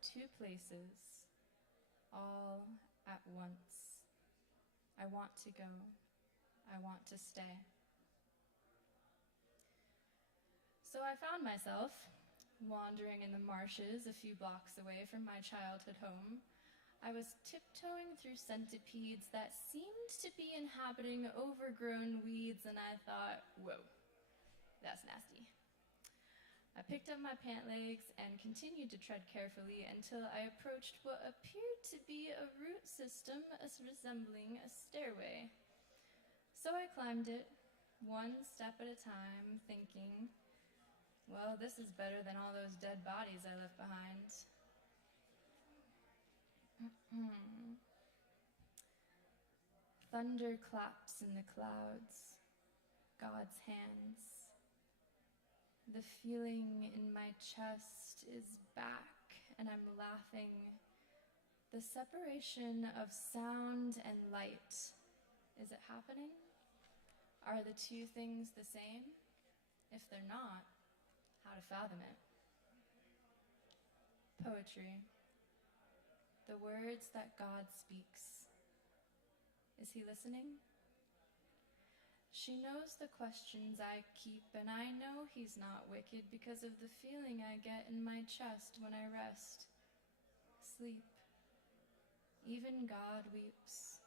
two places all at once. I want to go. I want to stay. So I found myself wandering in the marshes a few blocks away from my childhood home. I was tiptoeing through centipedes that seemed to be inhabiting overgrown weeds, and I thought, whoa, that's nasty. I picked up my pant legs and continued to tread carefully until I approached what appeared to be a root system resembling a stairway. So I climbed it, one step at a time, thinking, well, this is better than all those dead bodies I left behind. Thunder claps in the clouds, God's hands. The feeling in my chest is back, and I'm laughing. The separation of sound and light, is it happening? Are the two things the same? If they're not, how to fathom it? Poetry. The words that God speaks. Is he listening? She knows the questions I keep, and I know he's not wicked because of the feeling I get in my chest when I rest, sleep. Even God weeps.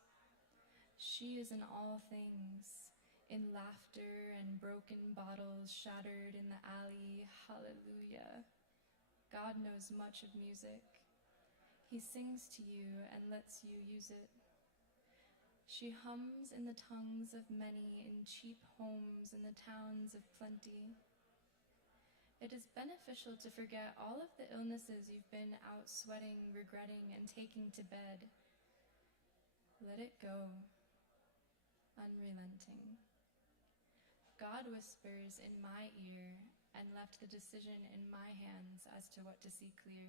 She is in all things, in laughter and broken bottles shattered in the alley. Hallelujah. God knows much of music. He sings to you and lets you use it. She hums in the tongues of many in cheap homes in the towns of plenty. It is beneficial to forget all of the illnesses you've been out sweating, regretting, and taking to bed. Let it go, unrelenting. God whispers in my ear and left the decision in my hands as to what to see clear.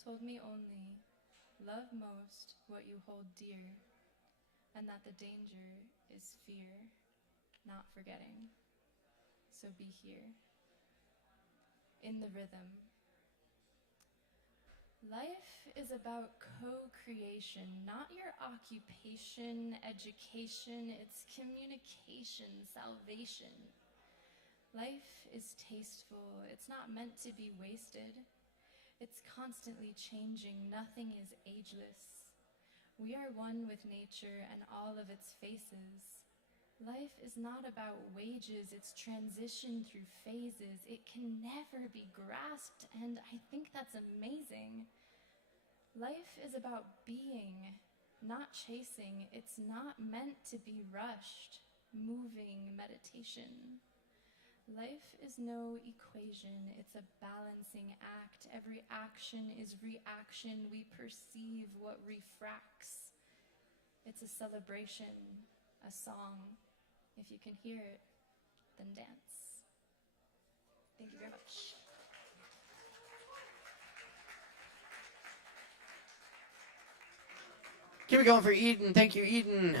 Told me only, love most what you hold dear, and that the danger is fear, not forgetting. So be here, in the rhythm. Life is about co-creation, not your occupation, education, it's communication, salvation. Life is tasteful, it's not meant to be wasted. It's constantly changing, nothing is ageless. We are one with nature and all of its faces. Life is not about wages, it's transition through phases. It can never be grasped, and I think that's amazing. Life is about being, not chasing. It's not meant to be rushed, moving meditation. Life is no equation, it's a balancing act. Every action is reaction. We perceive what refracts. It's a celebration, a song. If you can hear it, then dance. Thank you very much. Keep it going for Eden. Thank you, Eden.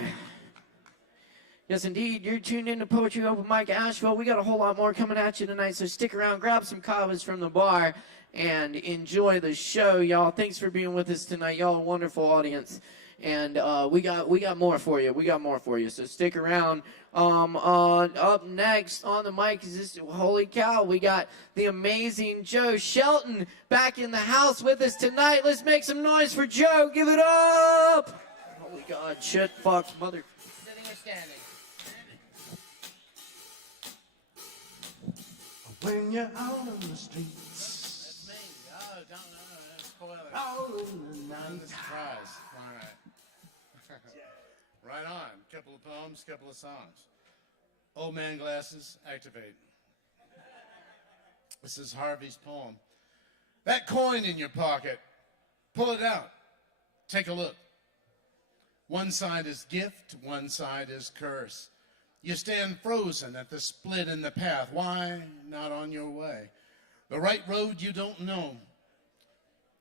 Yes, indeed. You're tuned into Poetry Open Mic Asheville. We got a whole lot more coming at you tonight, so stick around, grab some Kavas from the bar, and enjoy the show, y'all. Thanks for being with us tonight. Y'all a wonderful audience. And we got more for you. We got more for you, so stick around. Up next on the mic is this, holy cow, we got the amazing Joe Shelton back in the house with us tonight. Let's make some noise for Joe. Give it up. Holy God, shit, fuck, mother. Sitting or standing? When you're out on the streets. That's me. Oh, don't spoil it. Out in the night. Surprise. All right. Right on. Couple of poems, couple of songs. Old man glasses, activate. This is Harvey's poem. That coin in your pocket, pull it out. Take a look. One side is gift, one side is curse. You stand frozen at the split in the path. Why not on your way? The right road you don't know.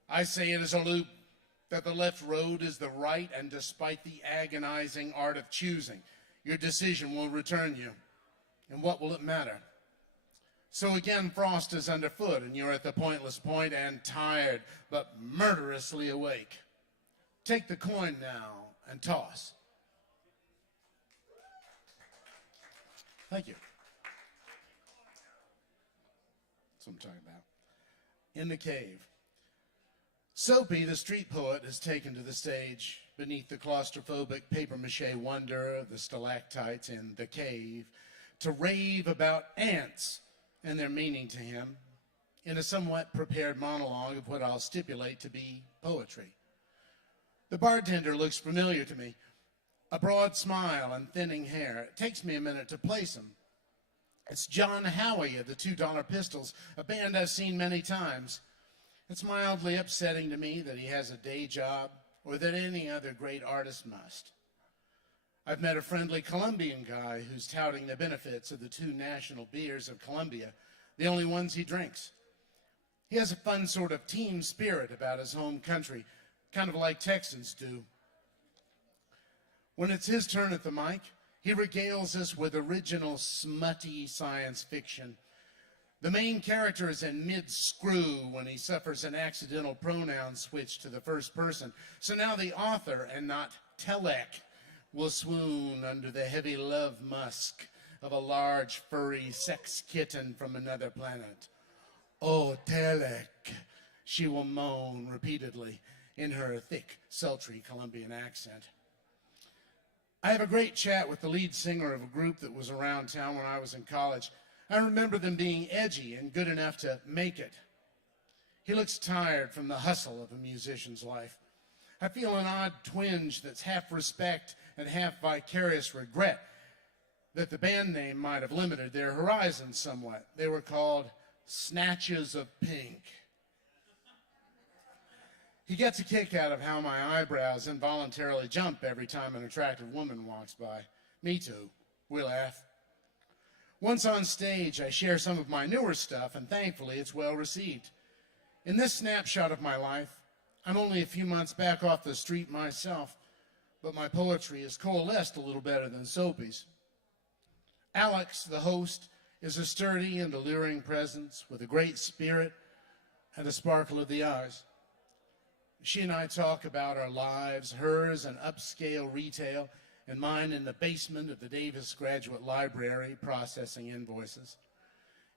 I say it is a loop, that the left road is the right, and despite the agonizing art of choosing, your decision will return you. And what will it matter? So again, frost is underfoot, and you're at the pointless point and tired, but murderously awake. Take the coin now and toss. Thank you. That's what I'm talking about. In the cave. Soapy, the street poet, is taken to the stage beneath the claustrophobic papier-mâché wonder of the stalactites in the cave to rave about ants and their meaning to him in a somewhat prepared monologue of what I'll stipulate to be poetry. The bartender looks familiar to me. A broad smile and thinning hair. It takes me a minute to place him. It's John Howie of the $2 Pistols, a band I've seen many times. It's mildly upsetting to me that he has a day job, or that any other great artist must. I've met a friendly Colombian guy who's touting the benefits of the 2 national beers of Colombia, the only ones he drinks. He has a fun sort of team spirit about his home country, kind of like Texans do. When it's his turn at the mic, he regales us with original smutty science fiction. The main character is in mid-screw when he suffers an accidental pronoun switch to the first person. So now the author, and not Telek, will swoon under the heavy love musk of a large, furry sex kitten from another planet. Oh, Telek, she will moan repeatedly in her thick, sultry Colombian accent. I have a great chat with the lead singer of a group that was around town when I was in college. I remember them being edgy and good enough to make it. He looks tired from the hustle of a musician's life. I feel an odd twinge that's half respect and half vicarious regret that the band name might have limited their horizons somewhat. They were called Snatches of Pink. He gets a kick out of how my eyebrows involuntarily jump every time an attractive woman walks by. Me too. We laugh. Once on stage, I share some of my newer stuff, and thankfully it's well received. In this snapshot of my life, I'm only a few months back off the street myself, but my poetry has coalesced a little better than Soapy's. Alex, the host, is a sturdy and alluring presence with a great spirit and a sparkle of the eyes. She and I talk about our lives, hers in upscale retail, and mine in the basement of the Davis Graduate Library processing invoices.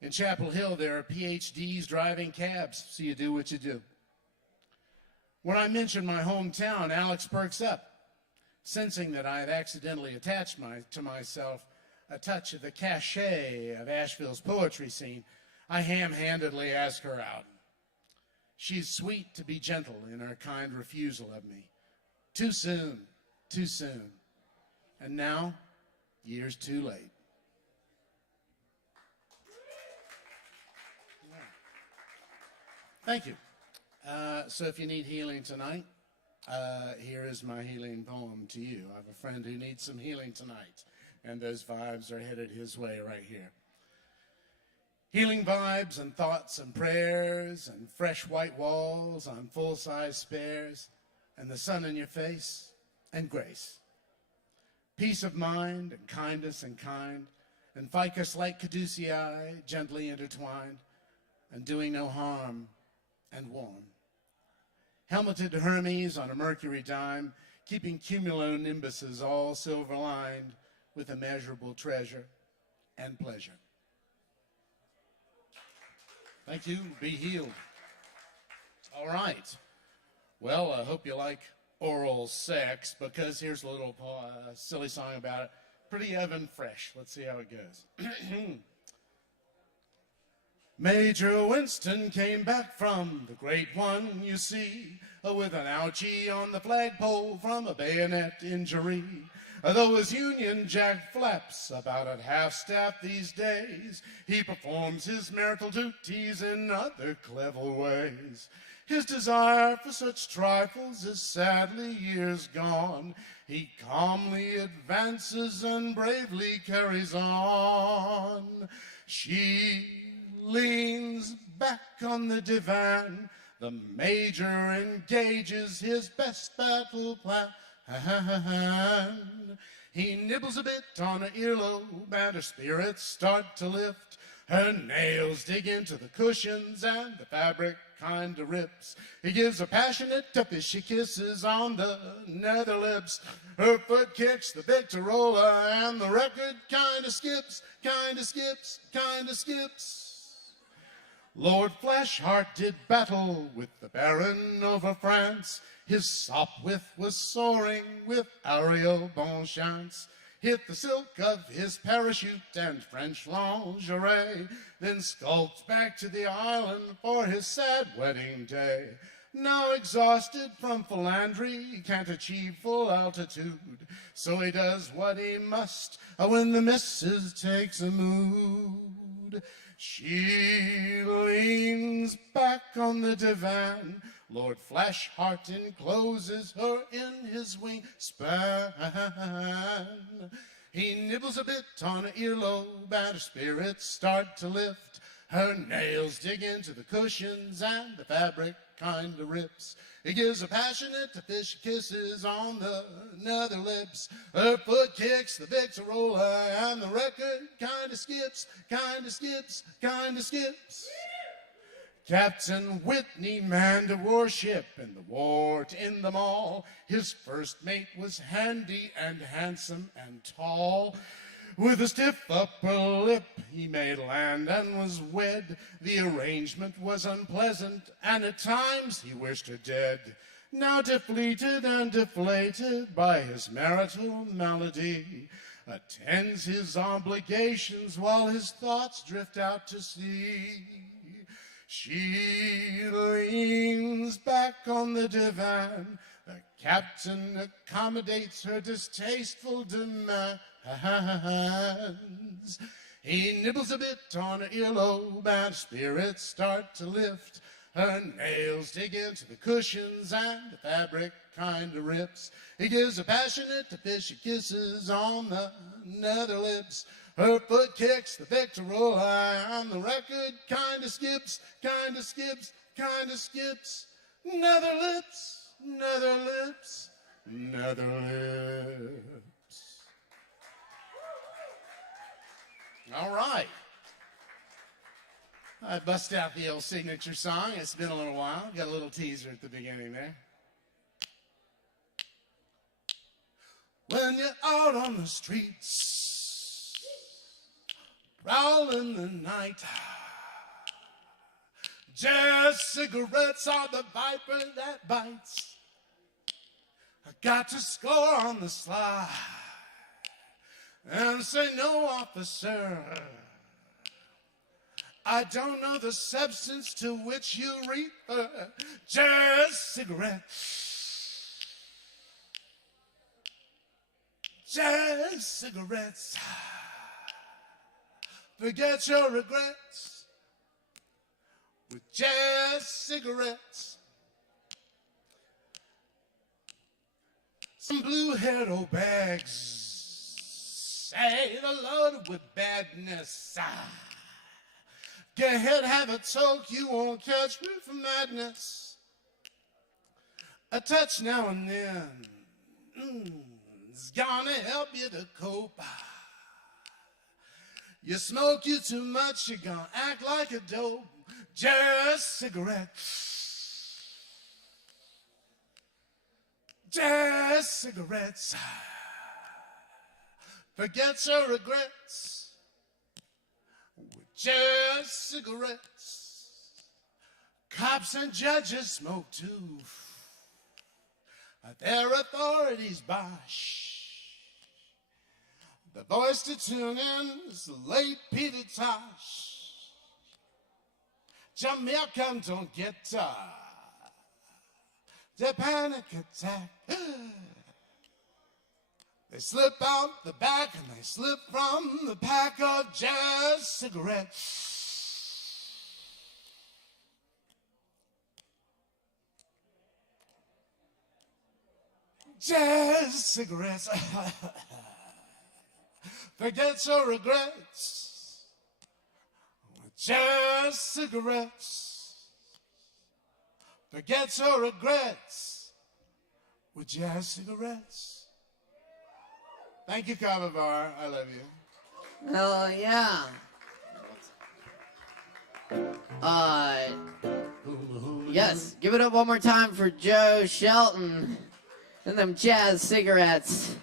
In Chapel Hill, there are PhDs driving cabs, so you do what you do. When I mention my hometown, Alex perks up, sensing that I have accidentally attached to myself a touch of the cachet of Asheville's poetry scene. I ham-handedly ask her out. She's sweet to be gentle in her kind refusal of me. Too soon, too soon. And now, years too late. Thank you. So if you need healing tonight, here is my healing poem to you. I have a friend who needs some healing tonight, and those vibes are headed his way right here. Healing vibes and thoughts and prayers and fresh white walls on full-size spares and the sun in your face and grace. Peace of mind and kindness and kind and ficus like caduceae gently intertwined and doing no harm and warm. Helmeted Hermes on a Mercury dime, keeping cumulonimbuses all silver-lined with immeasurable treasure and pleasure. Thank you. Be healed. All right. Well, I hope you like oral sex, because here's a little silly song about it. Pretty oven fresh. Let's see how it goes. Major Winston came back from the Great One, you see, with an ouchie on the flagpole from a bayonet injury. Though his Union Jack flaps about at half-staff these days, he performs his marital duties in other clever ways. His desire for such trifles is sadly years gone. He calmly advances and bravely carries on. She leans back on the divan. The major engages his best battle plan. He nibbles a bit on her earlobe and her spirits start to lift. Her nails dig into the cushions and the fabric kind of rips. He gives a passionate fishy kisses on the nether lips. Her foot kicks the Victorola and the record kind of skips, kind of skips, kind of skips. Lord Flashheart did battle with the Baron over France. His sopwith was soaring with Ariel Bonchance. Hit the silk of his parachute and French lingerie, then skulked back to the island for his sad wedding day. Now exhausted from philandry, he can't achieve full altitude, so he does what he must when the missus takes a mood. She leans back on the divan. Lord Flashheart encloses her in his wingspan. He nibbles a bit on her earlobe and her spirits start to lift. Her nails dig into the cushions and the fabric kind of rips. He gives her passionate fishy kisses on the nether lips. Her foot kicks the Victorola and the record kind of skips, kind of skips, kind of skips. Captain Whitney manned a warship in the war to end them all. His first mate was handy and handsome and tall. With a stiff upper lip, he made land and was wed. The arrangement was unpleasant, and at times he wished her dead. Now depleted and deflated by his marital malady, attends his obligations while his thoughts drift out to sea. She leans back on the divan. The captain accommodates her distasteful demands. He nibbles a bit on her earlobe and spirits start to lift. Her nails dig into the cushions and the fabric kind of rips. He gives her passionate fishy kisses on the nether lips. Her foot kicks the Victorola and the record kind of skips, kind of skips, kind of skips. Nether lips, nether lips, nether lips. All right. I bust out the old signature song. It's been a little while. Got a little teaser at the beginning there. When you're out on the streets, prowling the night, just cigarettes are the viper that bites. I got to score on the sly and say, no, officer, I don't know the substance to which you refer. Just cigarettes. Just cigarettes. Forget your regrets with just cigarettes. Some blue-haired old bags say they're loaded with badness. Go ahead, have a toke, you won't catch me for madness. A touch now and then is gonna help you to cope. You smoke you too much, you're gonna act like a dope. Just cigarettes. Just cigarettes. Forget your regrets. Just cigarettes. Cops and judges smoke too. Their authorities bosh. The voice to tune in is the late Peter Tosh. Jamaican don't get the panic attack. They slip out the back and they slip from the pack of jazz cigarettes. Jazz cigarettes. Forget your regrets. Jazz cigarettes. Forget your regrets with jazz cigarettes. Thank you, Kava. I love you. Hell yeah. Yes, give it up one more time for Joe Shelton and them jazz cigarettes.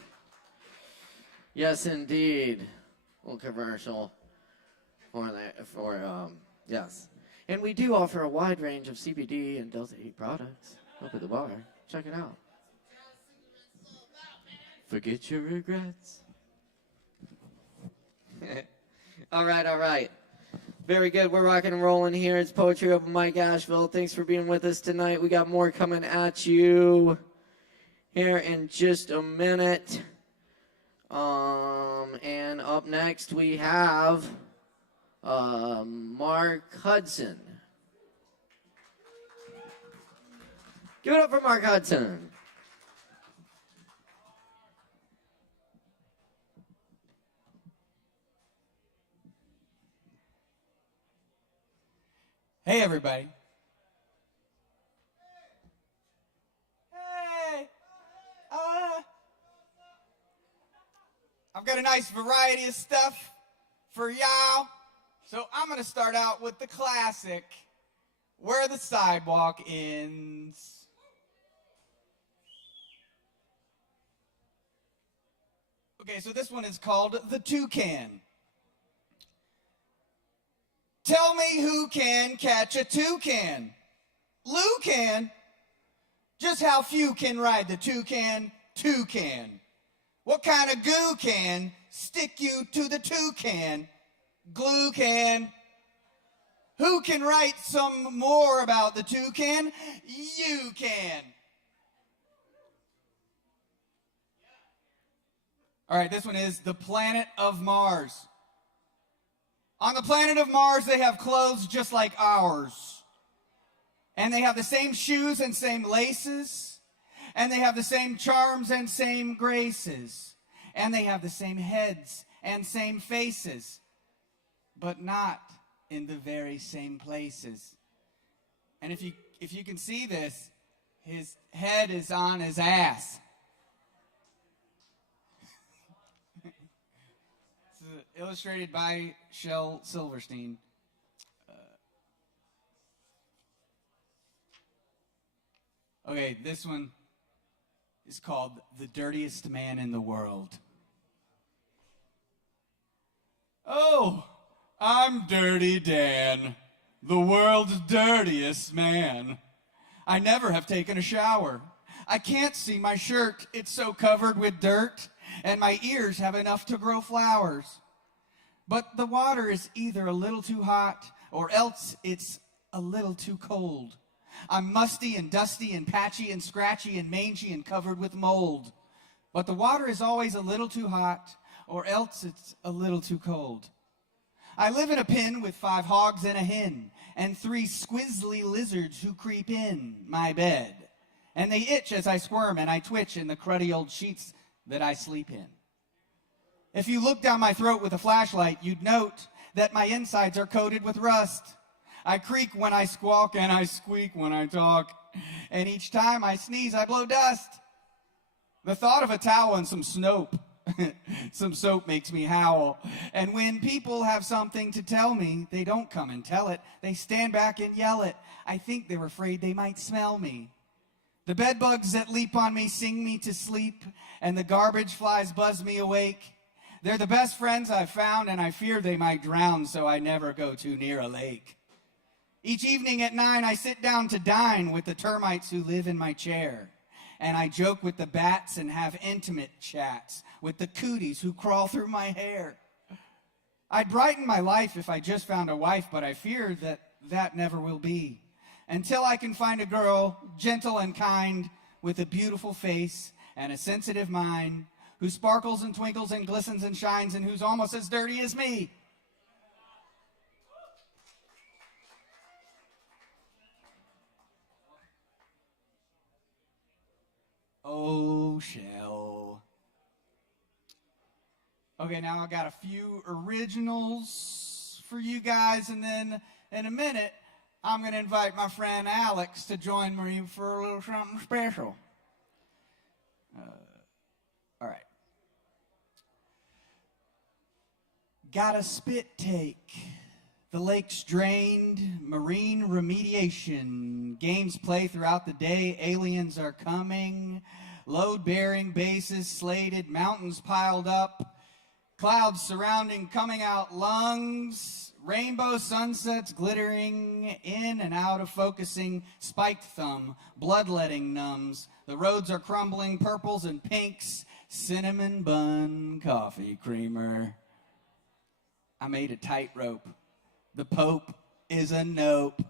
Yes, indeed. Little commercial for that. Yes. And we do offer a wide range of CBD and Delta 8 products up at the bar. Check it out. Forget your regrets. All right. Very good. We're rocking and rolling here. It's Poetry Open Mic Asheville. Thanks for being with us tonight. We got more coming at you here in just a minute. And up next we have Mark Hudson. Give it up for Mark Hudson. Hey, everybody. Hey. I've got a nice variety of stuff for y'all. So I'm going to start out with the classic, Where the Sidewalk Ends. Okay, so this one is called The Toucan. Tell me who can catch a toucan? Lou can. Just how few can ride the toucan? Toucan. What kind of goo can stick you to the toucan? Glue can. Who can write some more about the toucan? You can. All right, this one is The Planet of Mars. On the planet of Mars, they have clothes just like ours. And they have the same shoes and same laces. And they have the same charms and same graces. And they have the same heads and same faces. But not in the very same places. And if you can see this, his head is on his ass. Illustrated by Shel Silverstein. Okay, this one is called The Dirtiest Man in the World. Oh, I'm Dirty Dan, the world's dirtiest man. I never have taken a shower. I can't see my shirt, it's so covered with dirt, and my ears have enough to grow flowers. But the water is either a little too hot or else it's a little too cold. I'm musty and dusty and patchy and scratchy and mangy and covered with mold. But the water is always a little too hot or else it's a little too cold. I live in a pen with 5 hogs and a hen and 3 squizzly lizards who creep in my bed. And they itch as I squirm and I twitch in the cruddy old sheets that I sleep in. If you look down my throat with a flashlight, you'd note that my insides are coated with rust. I creak when I squawk and I squeak when I talk. And each time I sneeze, I blow dust. The thought of a towel and some soap makes me howl. And when people have something to tell me, they don't come and tell it. They stand back and yell it. I think they're afraid they might smell me. The bed bugs that leap on me sing me to sleep, and the garbage flies buzz me awake. They're the best friends I've found, and I fear they might drown, so I never go too near a lake. Each evening at 9, I sit down to dine with the termites who live in my chair. And I joke with the bats and have intimate chats with the cooties who crawl through my hair. I'd brighten my life if I just found a wife, but I fear that that never will be. Until I can find a girl, gentle and kind, with a beautiful face and a sensitive mind, who sparkles and twinkles and glistens and shines, and who's almost as dirty as me. Oh, Shell. Okay, now I got a few originals for you guys, and then in a minute, I'm going to invite my friend Alex to join me for a little something special. All right. Got a spit take. The lake's drained, marine remediation. Games play throughout the day, aliens are coming. Load-bearing bases slated, mountains piled up. Clouds surrounding, coming out lungs. Rainbow sunsets glittering, in and out of focusing. Spiked thumb, bloodletting numbs. The roads are crumbling, purples and pinks. Cinnamon bun coffee creamer. I made a tightrope. The Pope is a nope.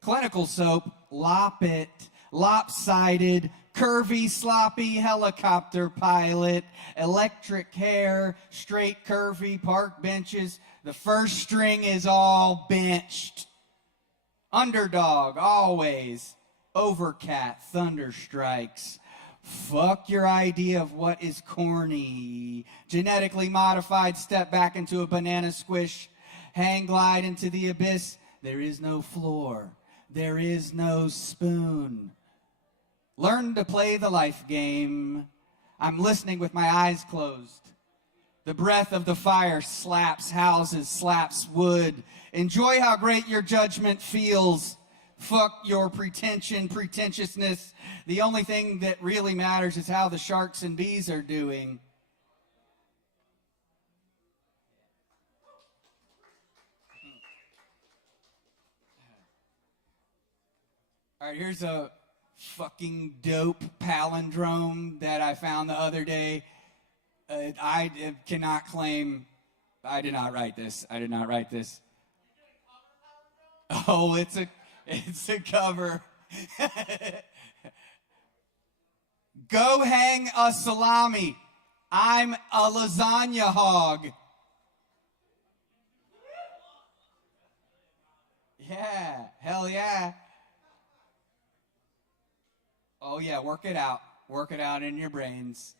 Clinical soap, lop it. Lopsided, curvy, sloppy helicopter pilot. Electric hair, straight, curvy, park benches. The first string is all benched. Underdog, always. Overcat, thunder strikes. Fuck your idea of what is corny. Genetically modified, step back into a banana squish. Hang glide into the abyss. There is no floor. There is no spoon. Learn to play the life game. I'm listening with my eyes closed. The breath of the fire slaps houses, slaps wood. Enjoy how great your judgment feels. Fuck your pretension, pretentiousness. The only thing that really matters is how the sharks and bees are doing. All right, here's a fucking dope palindrome that I found the other day. I cannot claim I did not write this. I did not write this. Oh, it's a cover. Go hang a salami. I'm a lasagna hog. Yeah, hell yeah. Oh yeah, work it out. Work it out in your brains.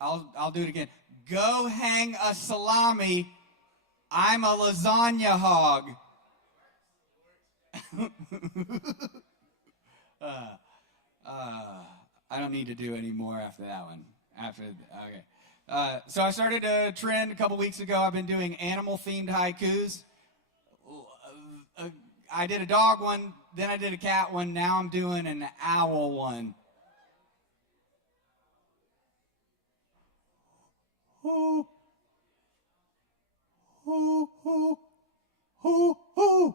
I'll do it again. Go hang a salami. I'm a lasagna hog. I don't need to do any more after that one. Okay. So I started a trend a couple weeks ago. I've been doing animal-themed haikus. I did a dog one, then I did a cat one, now I'm doing an owl one. Hoo, hoo, hoo, hoo, hoo.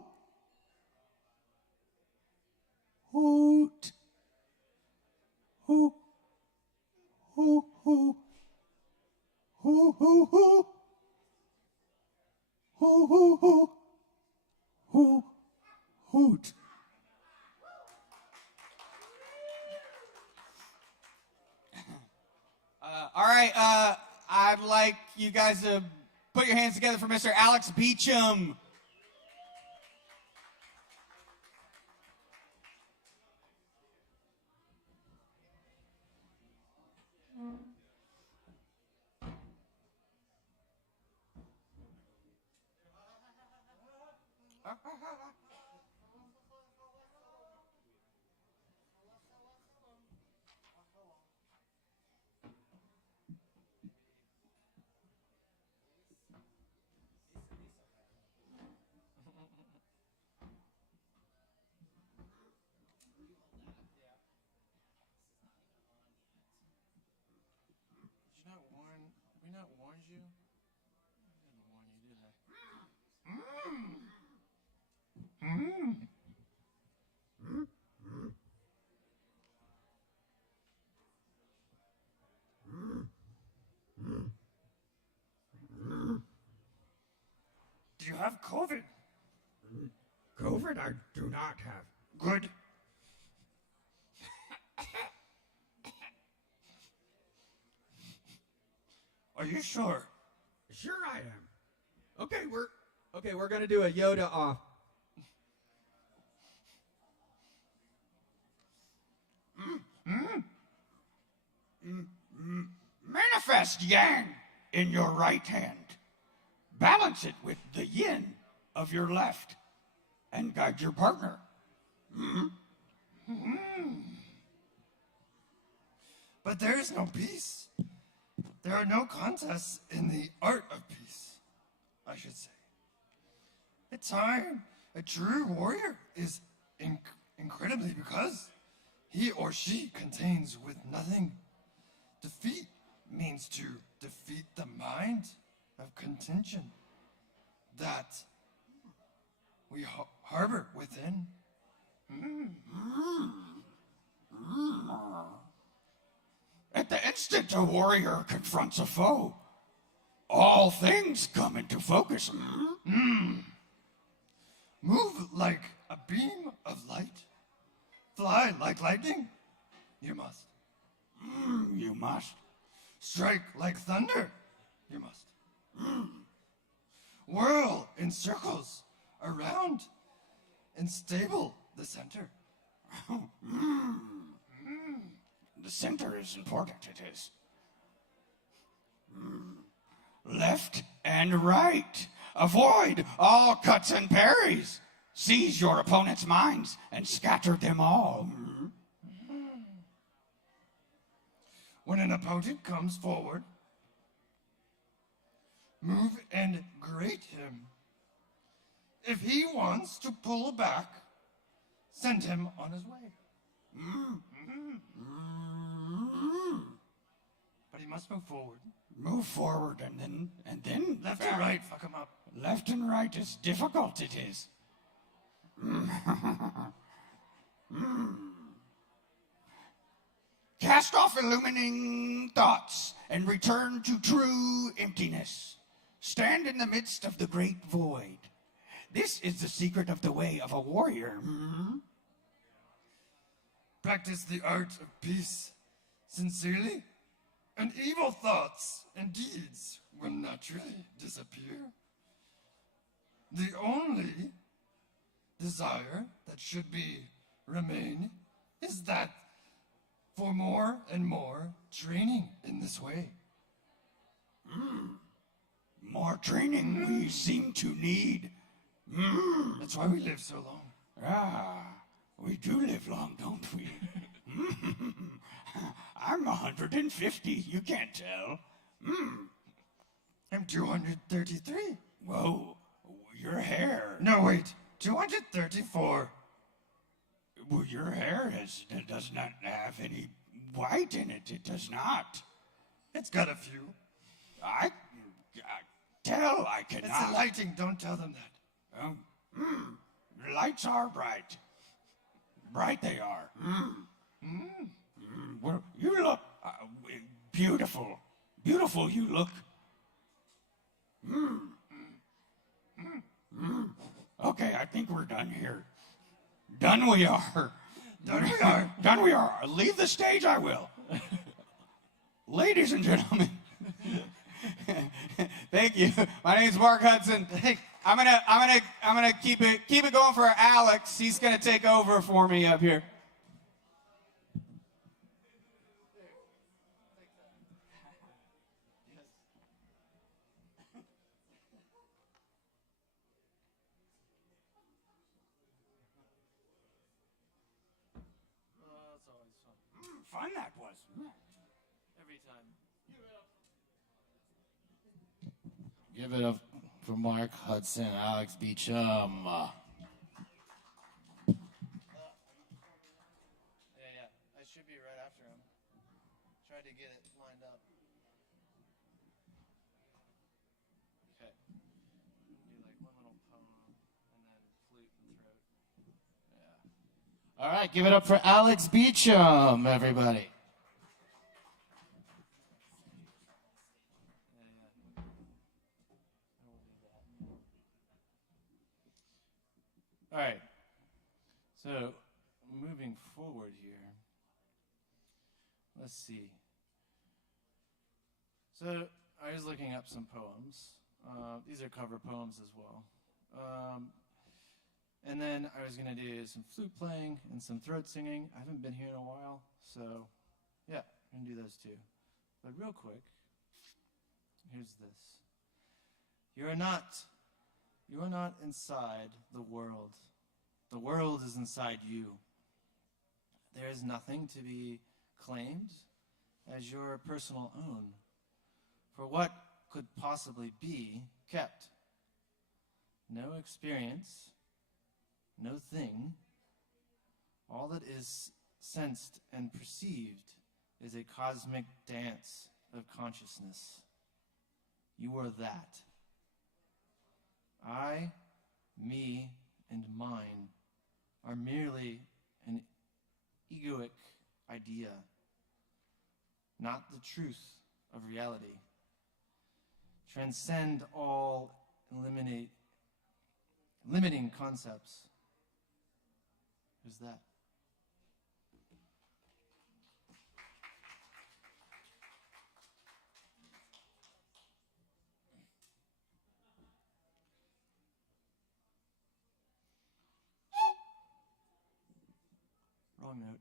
Hoot. Hoo, hoo, hoo. Hoo, hoo, hoo. Hoo, hoo, hoo. Hoo, hoot. All right, I'd like you guys to put your hands together for Mr. Alex Beecham. We not warned you? I didn't warn you, did I? Do you have COVID? COVID I do not have. Good. Are you sure? Sure I am. Okay, we're gonna do a Yoda off. Manifest yang in your right hand. Balance it with the yin of your left and guide your partner. But there is no peace. There are no contests in the art of peace, I should say. At time, a true warrior is incredibly because he or she contains with nothing. Defeat means to defeat the mind of contention that we harbor within. At the instant a warrior confronts a foe, all things come into focus. Move like a beam of light. Fly like lightning. You must. You must. Strike like thunder. You must. Whirl in circles around and stable the center. The center is important, it is. Left and right. Avoid all cuts and parries. Seize your opponent's minds and scatter them all. When an opponent comes forward, move and grate him. If he wants to pull back, send him on his way. But he must move forward. Move forward and then Left and right, fuck him up. Left and right is difficult, it is. Cast off illumining thoughts and return to true emptiness. Stand in the midst of the great void. This is the secret of the way of a warrior. Practice the art of peace sincerely, and evil thoughts and deeds will naturally disappear. The only desire that should remain is that for more and more training in this way. More training we seem to need. That's why we live so long. We do live long, don't we? I'm 150, you can't tell. I'm 233. Whoa, your hair. No, wait, 234. Well, your hair does not have any white in it. It does not. It's got a few. I cannot. It's the lighting, don't tell them that. Lights are bright. Bright they are. Well, you look beautiful. Beautiful you look. Okay, I think we're done here. Done we are. Done we are. Done we are. Leave the stage, I will. Ladies and gentlemen. Thank you. My name's Mark Hudson. I'm gonna keep it going for Alex. He's gonna take over for me up here. Fun that was. Every time. Give it up for Mark Hudson, Alex Beecham. Yeah. I should be right after him. Tried to get it lined up. Okay. Do like one little poem and then flute and throat. Yeah. All right, give it up for Alex Beecham, everybody. All right. So board here. Let's see. So I was looking up some poems. These are cover poems as well. And then I was going to do some flute playing and some throat singing. I haven't been here in a while, so yeah, I'm going to do those too. But real quick, here's this. You are not inside the world. The world is inside you. There is nothing to be claimed as your personal own. For what could possibly be kept? No experience, no thing. All that is sensed and perceived is a cosmic dance of consciousness. You are that. I, me, and mine are merely an egoic idea, not the truth of reality. Transcend all limiting concepts. Who's that? Wrong note.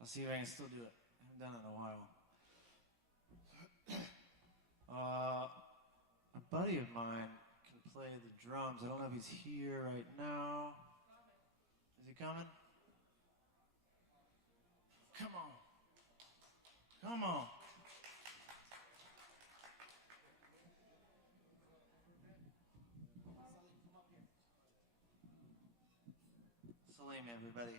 I'll see if I can still do it. I haven't done it in a while. A buddy of mine can play the drums. I don't know if he's here right now. Is he coming? Come on. Come on. Salim, everybody.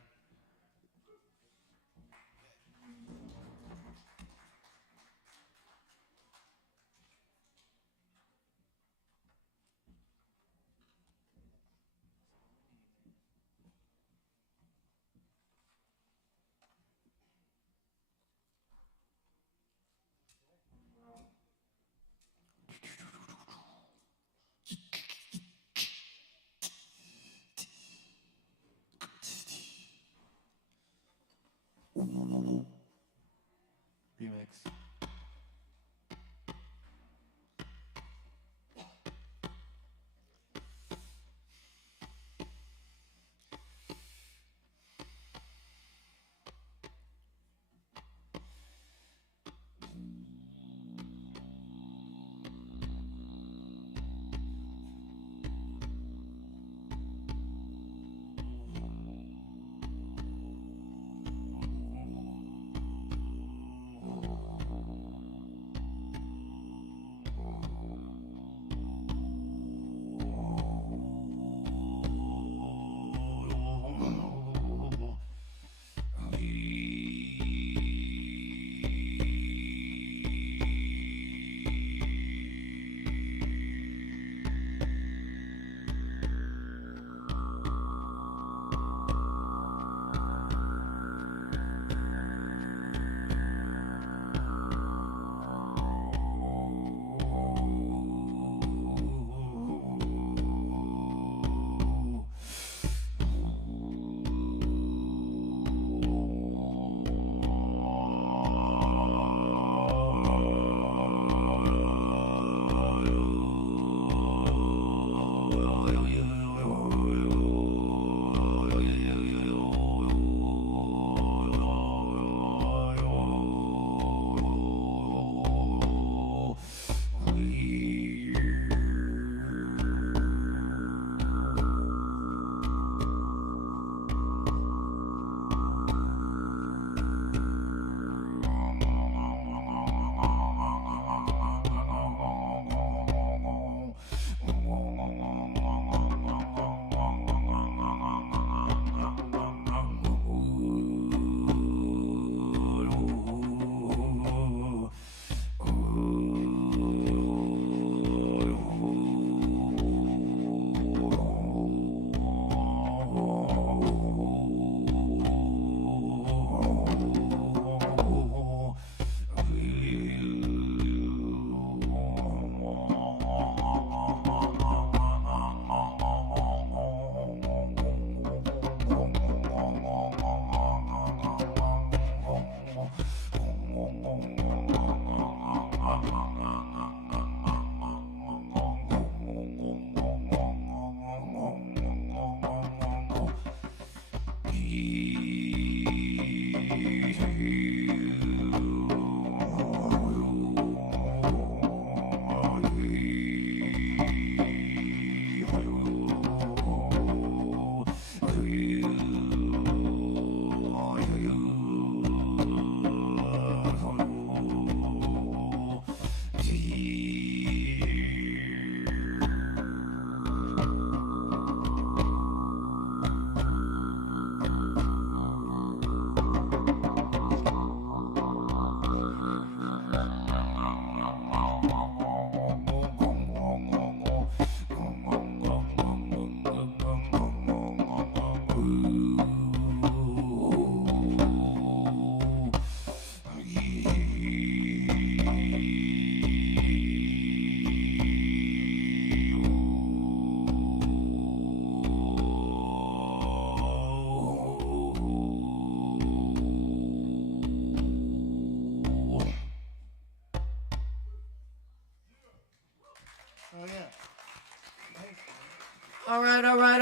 Remix.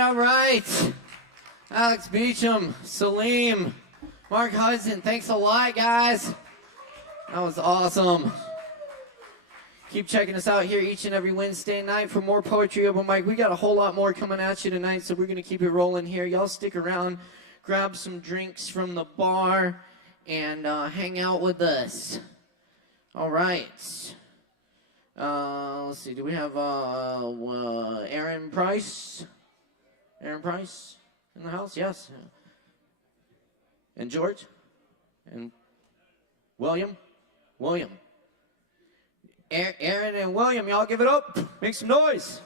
All right. Alex Beecham, Salim, Mark Hudson, thanks a lot, guys. That was awesome. Keep checking us out here each and every Wednesday night for more Poetry Open Mic. We got a whole lot more coming at you tonight, so we're going to keep it rolling here. Y'all stick around, grab some drinks from the bar, and hang out with us. All right. Let's see. Do we have Aaron Price? Aaron Price in the house? Yes. And George? And William? William. Aaron and William, y'all give it up. Make some noise.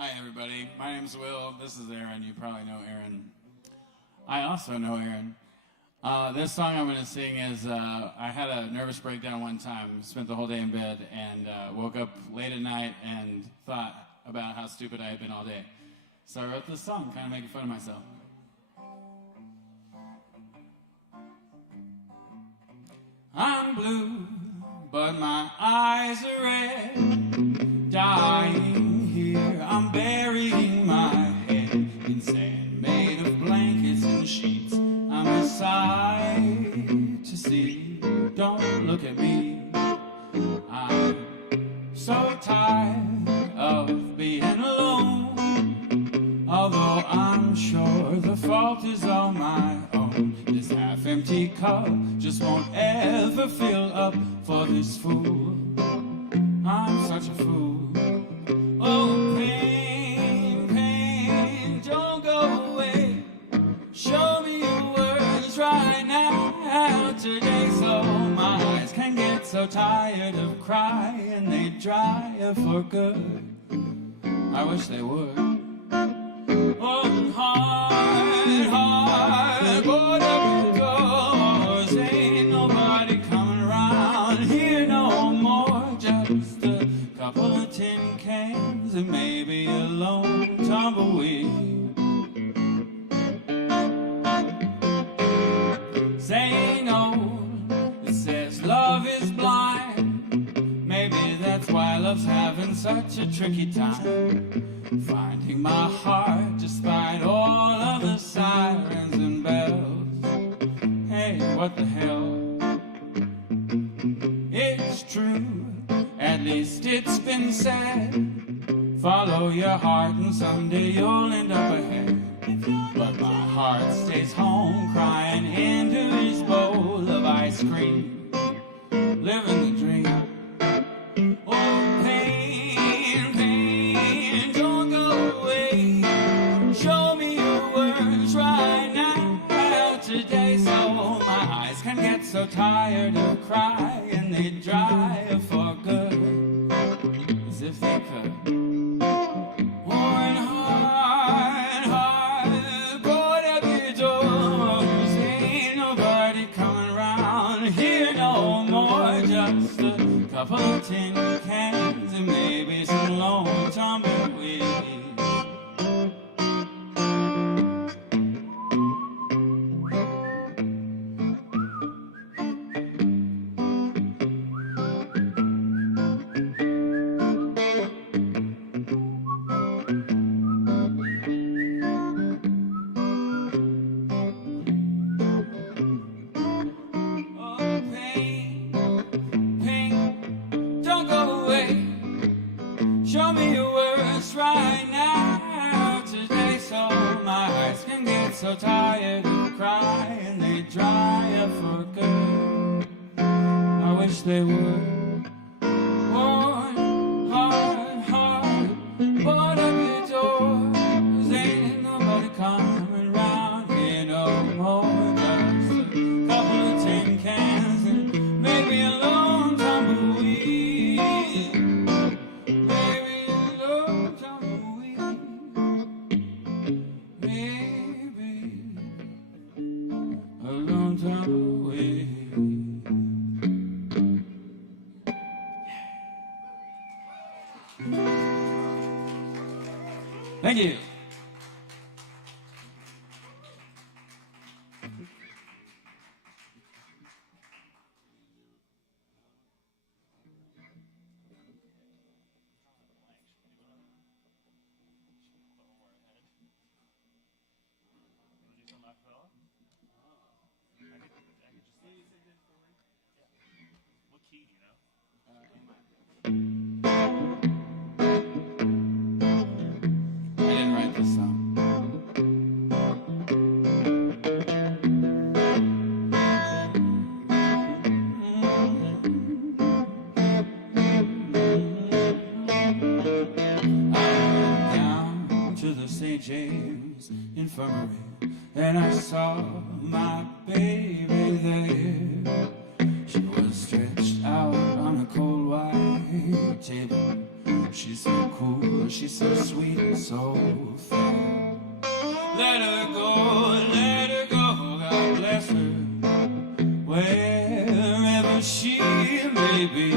Hi, everybody. My name's Will. This is Aaron. You probably know Aaron. I also know Aaron. This song I'm going to sing is, I had a nervous breakdown one time, spent the whole day in bed, and woke up late at night and thought about how stupid I had been all day. So I wrote this song, kind of making fun of myself. I'm blue, but my eyes are red. Dying here, I'm burying my head in sand made of blankets and sheets. I'm a sight to see. Don't look at me. I'm so tired of being alone. Although I'm sure the fault is all my own. This half-empty cup just won't ever fill up for this fool. I'm such a fool. Oh, pain, pain, don't go away. Show me your words right now today, so my eyes can get so tired of crying they dry up for good. I wish they would. Oh, heart, board up the doors. Ain't nobody coming around here no more. Just a couple of tin cans and maybe a lone tumbleweed. Saying old, it says love is blind. Maybe that's why love's having such a tricky time. Finding my heart despite all of the sirens and bells. Hey, what the hell? It's true, at least it's been said. Follow your heart and someday you'll end up ahead. But my heart stays home crying into his bowl of ice cream, living the dream. Oh, pain, pain, don't go away. Show me your words right now today, so my eyes can get so tired of crying they dry up for good, as if they could. One heart, board up your doors. Ain't nobody coming around here no more. Just a couple of tin cans and maybe some lone tumbleweeds. Show me your words right now today, so my eyes can get so tired of crying they dry up for good. I wish they would. One heart, board up your doors. Ain't nobody coming round here no more. Just a couple of tin cans and maybe a lone tumbleweed. Thank you. James Infirmary, and I saw my baby there. She was stretched out on a cold white table, She's so cool, she's so sweet and so fair. Let her go, God bless her. Wherever she may be,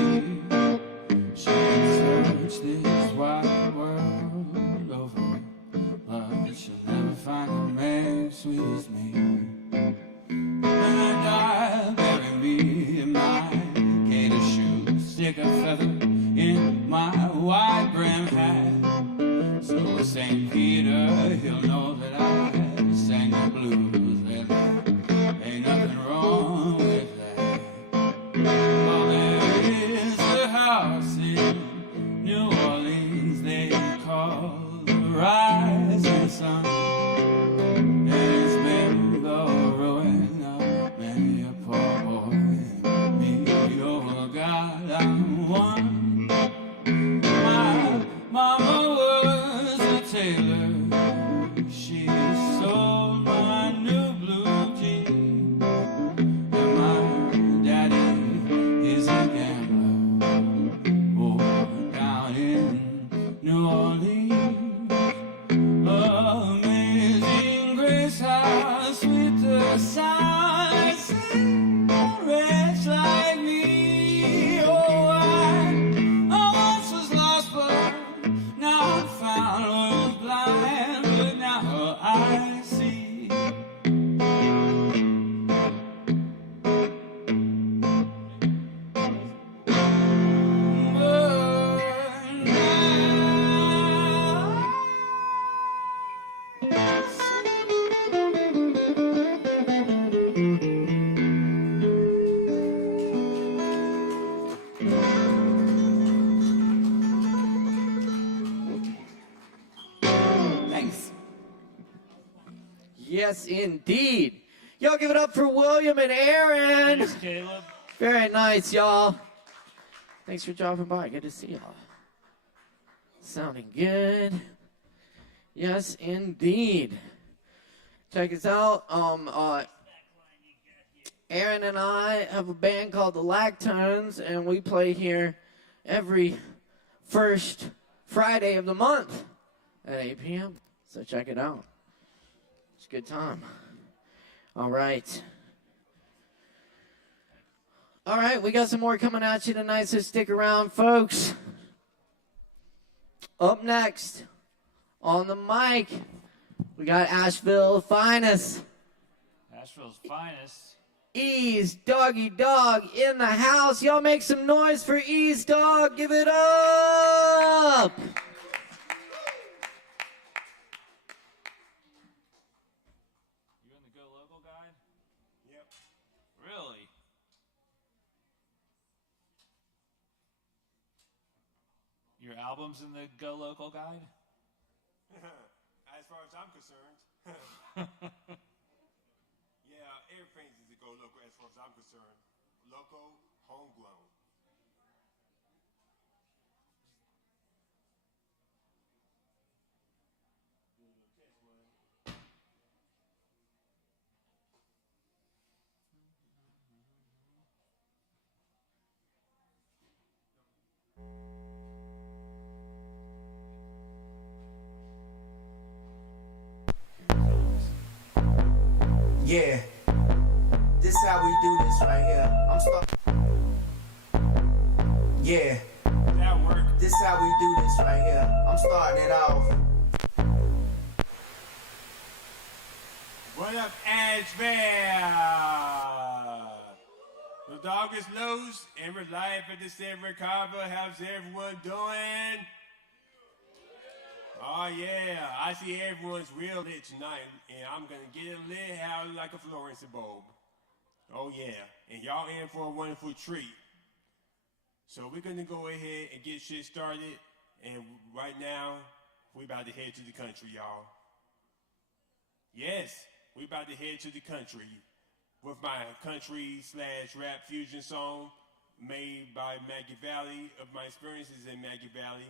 she can search this wide world over, but she'll never find a man sweet as me. When I die, bury me in my gator shoes, stick a feather in my wide brim hat, so St. Peter, he'll know that I sang the blues. There ain't nothing wrong with that. Oh, there is a house in New Orleans they call the Rising Sun, and it's been the ruin of many a poor boy and me. Oh God, I'm one. My mama was a tailor. She sold my new blue jeans, and my daddy is a gambler. Oh, down in New Orleans, amazing grace, how sweet the sound that sings a wretch like me. Oh, I once was lost, but now I'm found. Was blind, but now I see. Thanks. Yes, indeed. Y'all give it up for William and Aaron. Thanks, Caleb. Very nice, y'all. Thanks for dropping by. Good to see y'all. Sounding good. Yes, indeed. Check us out. Aaron and I have a band called the Lactones, and we play here every first Friday of the month at 8 p.m. So check it out. It's a good time. All right. All right, we got some more coming at you tonight, so stick around, folks. Up next, on the mic, we got Asheville's finest. Asheville's finest. Ease Doggy Dog in the house. Y'all make some noise for Ease Dog. Give it up. You in the Go Local Guide? Yep. Really? Your album's in the Go Local Guide? As far as I'm concerned. Yeah, everything's is a go local as far as I'm concerned. Local, homegrown. Yeah, this how we do this right here. Yeah, that work. This how we do this right here. I'm starting it off. What up, Asheville? The dog is loose. Every life at this every Kava. How's everyone doing? Oh yeah, I see everyone's real lit tonight, and I'm gonna get it lit how like a fluorescent bulb. Oh yeah, and y'all in for a wonderful treat. So we're gonna go ahead and get shit started, and right now, we about to head to the country, y'all. Yes, we about to head to the country with my country/rap fusion song made by Maggie Valley of my experiences in Maggie Valley.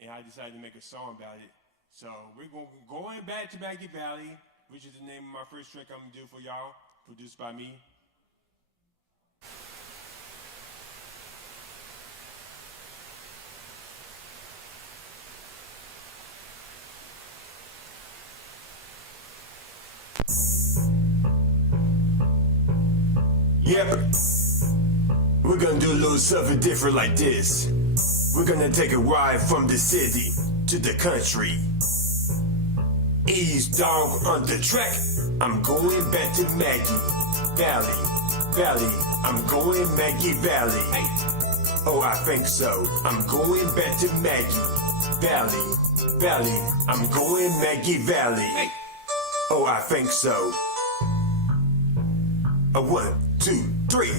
And I decided to make a song about it. So we're going back to Maggie Valley, which is the name of my first track I'm gonna do for y'all, produced by me. Yep. We're gonna do a little something different like this. We're gonna take a ride from the city to the country. Ease dog on the track. I'm going back to Maggie Valley. I'm going Maggie Valley. Oh, I think so. I'm going back to Maggie Valley. I'm going Maggie Valley. Oh, I think so. A 1, 2, 3.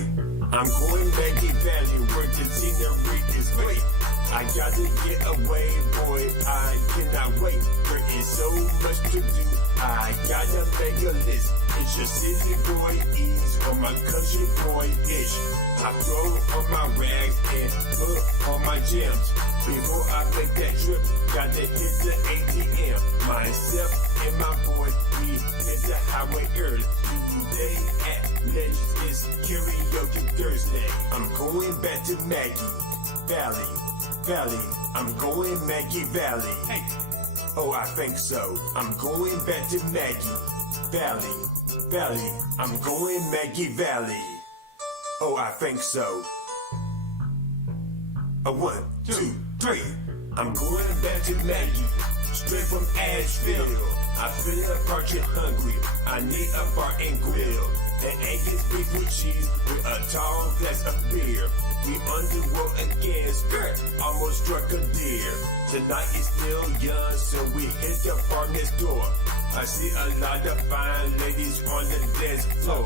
I'm going Maggie Valley where the scenery is great. I gotta get away, boy, I cannot wait. There is so much to do, I gotta make a list. It's your city boy ease or my country boy ish. I throw on my rags and put on my gems. Before I make that trip, gotta hit the ATM. Myself and my boy, we hit the highway early. Today at Legends is karaoke Thursday. I'm going back to Maggie Valley. I'm going Maggie Valley. Oh, I think so. I'm going back to Maggie Valley. I'm going Maggie Valley. Oh, I think so. A 1, 2, 3. I'm going back to Maggie, straight from ASHEViLLE. I feel parched and hungry. I need a bar and grill. An Angus beef with cheese with a tall glass of beer. We on the road again, skirt, almost struck a deer. Tonight is still young, so we hit the bar next door. I see a lot of fine ladies on the dance floor.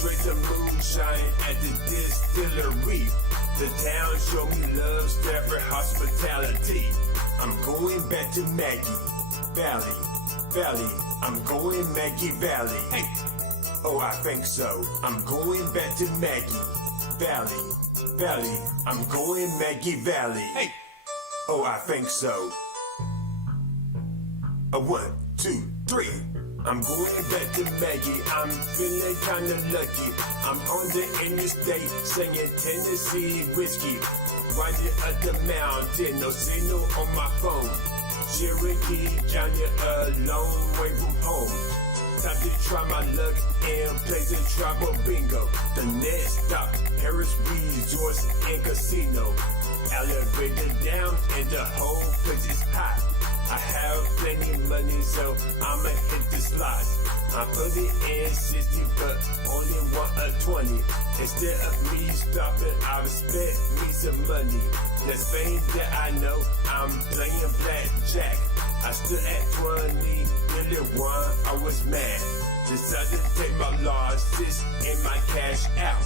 Drink some moonshine at the distillery. The town show me love, Stafford hospitality. I'm going back to Maggie Valley. I'm going Maggie Valley. Oh, I think so. I'm going back to Maggie Valley. I'm going Maggie Valley. Oh, I think so. A 1, 2, 3. I'm going back to Maggie. I'm feeling kinda lucky. I'm on the interstate singing Tennessee whiskey. Riding up the mountain, no signal on my phone. Cherokee County, a long way from home. Time to try my luck and play the tribal bingo. The next stop, Harris Resorts and Casino. Elevator down and the whole place is hot. I have plenty money, so I'ma hit the slots. I put it in 60, but only want a 20. Instead of me stopping, I've spent me some money. The Spain that I know, I'm playing blackjack. I stood at 20, really won, I was mad. Decided to take my losses and my cash out.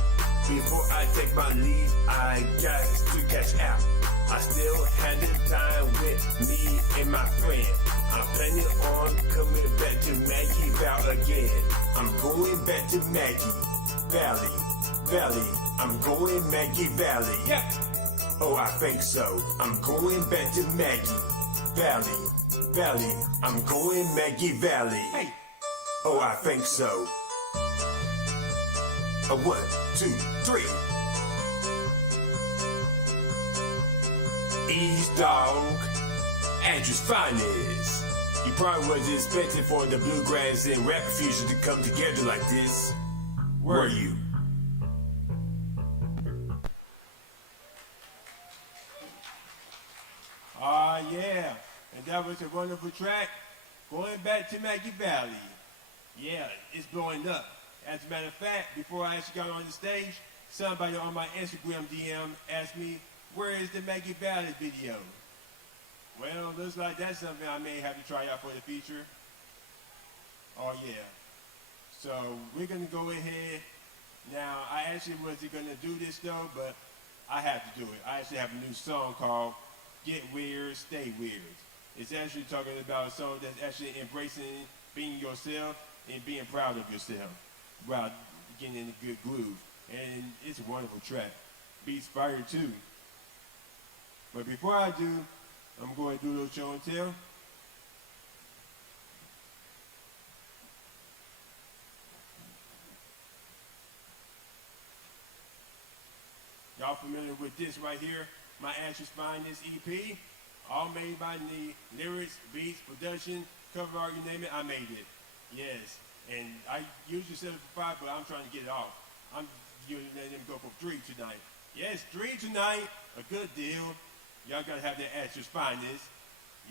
Before I take my leave, I got to cash out. I still had the time with me and my friend. I'm planning on coming back to Maggie Valley again. I'm going back to Maggie Valley. I'm going Maggie Valley. Oh, I think so. I'm going back to Maggie Valley. I'm going Maggie Valley. Oh, I think so. A 1, 2, 3. East Dog, Andrew's finest. You probably wasn't expecting for the bluegrass and rap fusion to come together like this, were you? Yeah, and that was a wonderful track. Going back to Maggie Valley. Yeah, it's blowing up. As a matter of fact, before I actually got on the stage, somebody on my Instagram DM asked me, where is the Maggie Valley video? Well, looks like that's something I may have to try out for the feature. Oh yeah. So we're gonna go ahead. Now, I actually wasn't gonna do this though, but I have to do it. I actually have a new song called Get Weird, Stay Weird. It's actually talking about a song that's actually embracing being yourself and being proud of yourself while getting in a good groove. And it's a wonderful track. Beats fire too. But before I do, I'm going to do a little show and tell. Y'all familiar with this right here? My Ashes Finest EP. All made by me. Lyrics, beats, production, cover art, you name it, I made it. Yes. And I usually sell it for $5, but I'm trying to get it off. I'm letting them go for 3 tonight. Yes, 3 tonight, a good deal. Y'all gotta have that Asher's finest.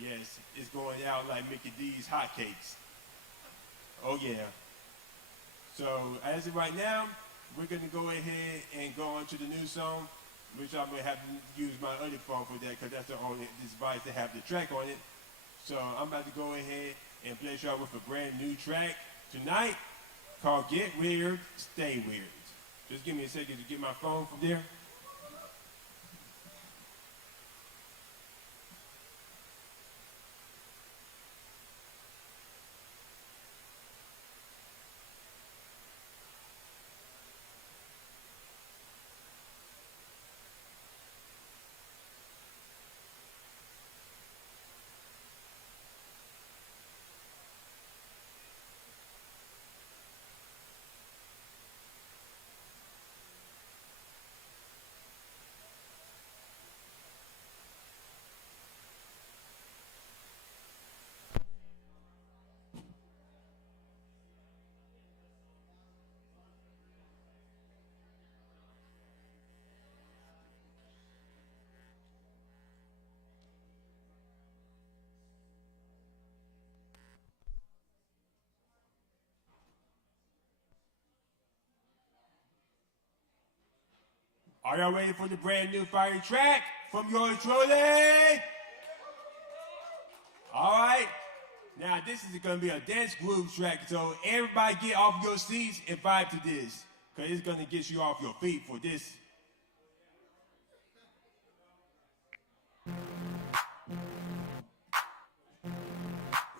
Yes, it's going out like Mickey D's hotcakes. Oh yeah. So as of right now, we're gonna go ahead and go on to the new song, which I'm gonna have to use my other phone for that because that's the only device that have the track on it. So I'm about to go ahead and bless y'all with a brand new track tonight called Get Weird, Stay Weird. Just give me a second to get my phone from there. Are y'all ready for the brand new fire track from yours truly? All right. Now this is gonna be a dance groove track, so everybody get off your seats and vibe to this, cause it's gonna get you off your feet for this.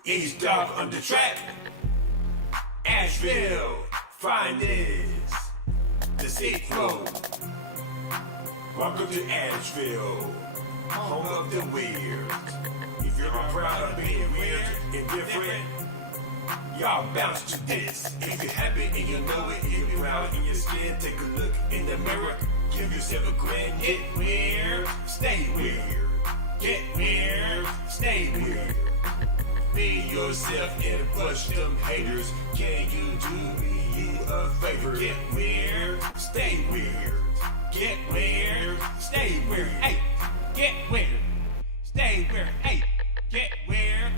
East Dog on the track. Asheville, finest, the sequel. Welcome to Asheville, home of the weird. If you're proud of being weird and different, y'all bounce to this. If you're happy and you know it, if you're proud in your skin, take a look in the mirror. Give yourself a grin. Get weird, stay weird. Get weird, stay weird. Be yourself and push them haters. Can you do me a favor? Get weird, stay weird. Get weird, stay weird. Hey, get weird, stay weird. Hey, get weird,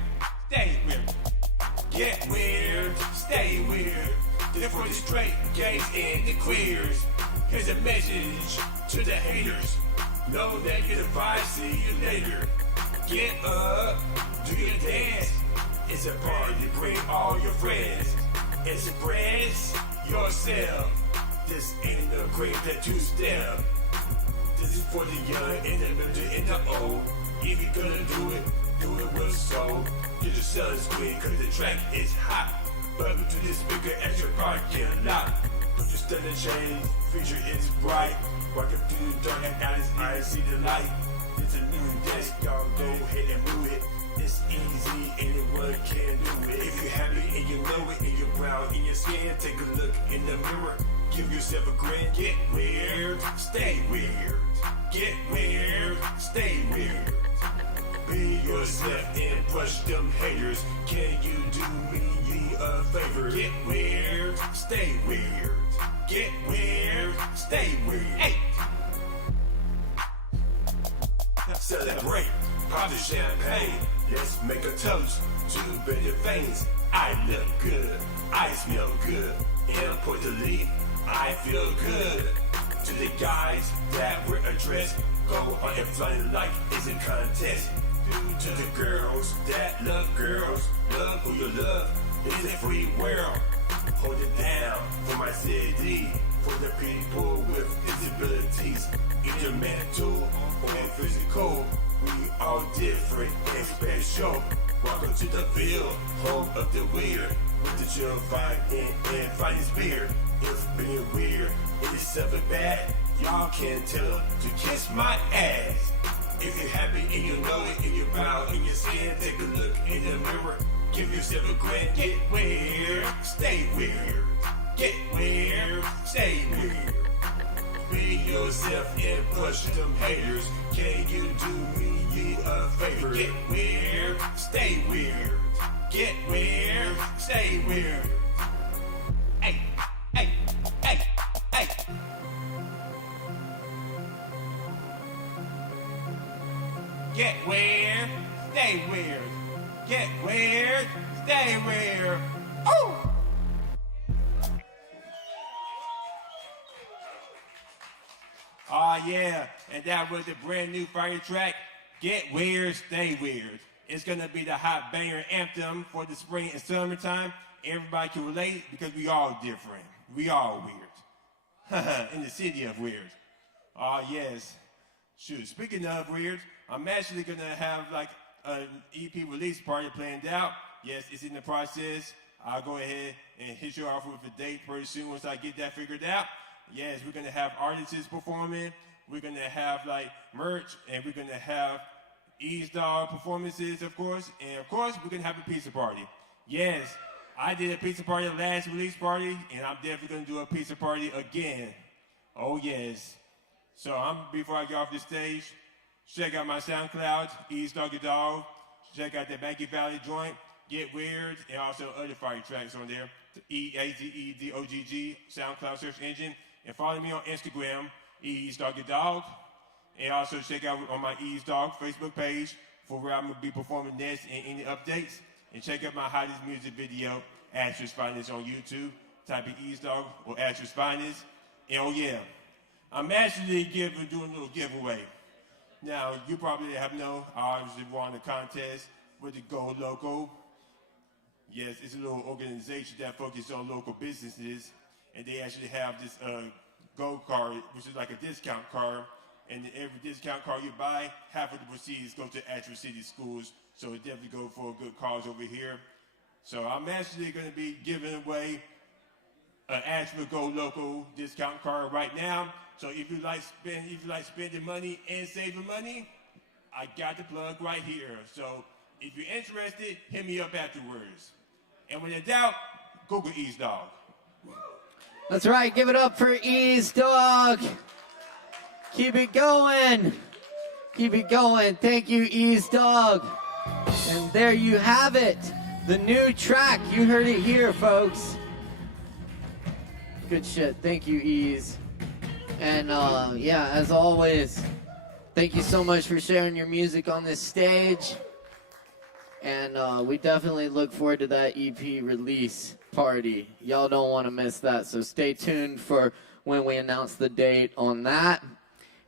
stay weird. Get weird, stay weird. This for the straight gays and the queers. Here's a message to the haters. Know that you're the vibe, see you later. Get up, do your dance. It's a party, bring all your friends. Express yourself. This ain't no great that you step. This is for the young and the middle and the old. If you're gonna do it with soul. Get your sunscreen, cause the track is hot. Welcome to this speaker at your parking lot. Put your stunning chains, feature is bright. Walking through the dark and out his eyes, see the light. It's a new desk, y'all go ahead and move it. It's easy, anyone can do it. If you're happy and you know it, and you're proud in your skin, take a look in the mirror. Give yourself a grin. Get weird, stay weird. Get weird, stay weird. Be yourself and push them haters. Can you do me a favor? Get weird, stay weird. Get weird, stay weird. Hey! Celebrate, pop the champagne. Let's make a toast to better things. I look good, I smell good. Importantly, I feel good. To the guys that wear a dress, go on and flying like it's a contest. To the girls that love girls, love who you love. It's a free world. Hold it down for my city, for the people with disabilities. Either mental or physical, we all different and special. Welcome to the Ville, home of the weird. With the chill vibe and finest beer. If being weird is something bad, y'all can tell to kiss my ass. If you're happy and you know it, and you're proud in your skin, take a look in the mirror. Give yourself a grin. Get weird, stay weird. Get weird, stay weird. Be yourself and push them haters. Can you do me a favor? Get weird, stay weird. Get weird, stay weird. Hey, hey, hey, hey. weird, stay weird. Get weird, stay weird. Oh! Oh yeah, and that was the brand new fire track, Get Weird, Stay Weird. It's gonna be the hot banger anthem for the spring and summertime. Everybody can relate because we all different. We all weird. In the city of weird. Oh yes. Shoot, speaking of weird, I'm actually gonna have like an EP release party planned out. Yes, it's in the process. I'll go ahead and hit you off with a date pretty soon once I get that figured out. Yes, we're gonna have artists performing. We're gonna have like merch, and we're gonna have Dog performances, of course, and of course we're gonna have a pizza party. Yes, I did a pizza party last release party, and I'm definitely gonna do a pizza party again. Oh yes. So before I get off the stage, check out my SoundCloud, Dog. Check out the Maggie Valley joint, Get Weird, and also other fire tracks on there. EAZEDOGG SoundCloud search engine, and follow me on Instagram, Dog. And also check out on my Dog Facebook page for where I'm gonna be performing next and any updates. And check out my hottest music video, Asher's Finest on YouTube. Type in Dog or Asher's Finest. And oh yeah, I'm actually doing a little giveaway. Now, you probably have known I obviously won the contest with the Go Local. Yes, it's a little organization that focuses on local businesses, and they actually have this Go card, which is like a discount card, and every discount card you buy, half of the proceeds go to actual city schools, so it definitely go for a good cause over here. So I'm actually going to be giving away an actual Go Local discount card right now. So if you like spending money and saving money, I got the plug right here. So if you're interested, hit me up afterwards. And when in doubt, Google Dog. That's right, give it up for Dog. Keep it going. Keep it going. Thank you, Dog. And there you have it. The new track. You heard it here, folks. Good shit. Thank you, Ease. And yeah, as always, thank you so much for sharing your music on this stage. And we definitely look forward to that EP release party. Y'all don't want to miss that, so stay tuned for when we announce the date on that.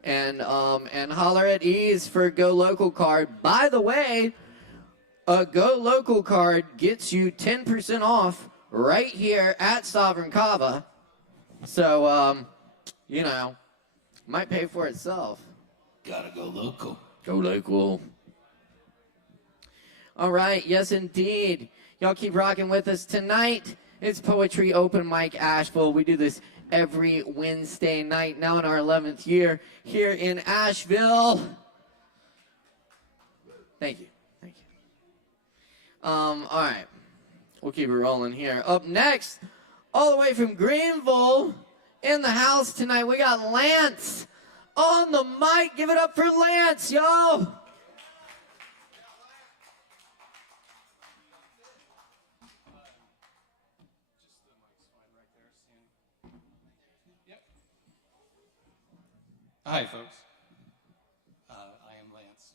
And holler at Ease for a Go Local card. By the way, a Go Local card gets you 10% off right here at Sovereign Kava. So, you know, might pay for itself. Gotta go local. Go local. All right, yes indeed. Y'all keep rocking with us tonight. It's Poetry Open Mic Asheville. We do this every Wednesday night, now in our 11th year here in Asheville. Thank you. Thank you. All right. We'll keep it rolling here. Up next, all the way from Greenville, in the house tonight, we got Lance on the mic. Give it up for Lance, y'all. Hi, folks. I am Lance.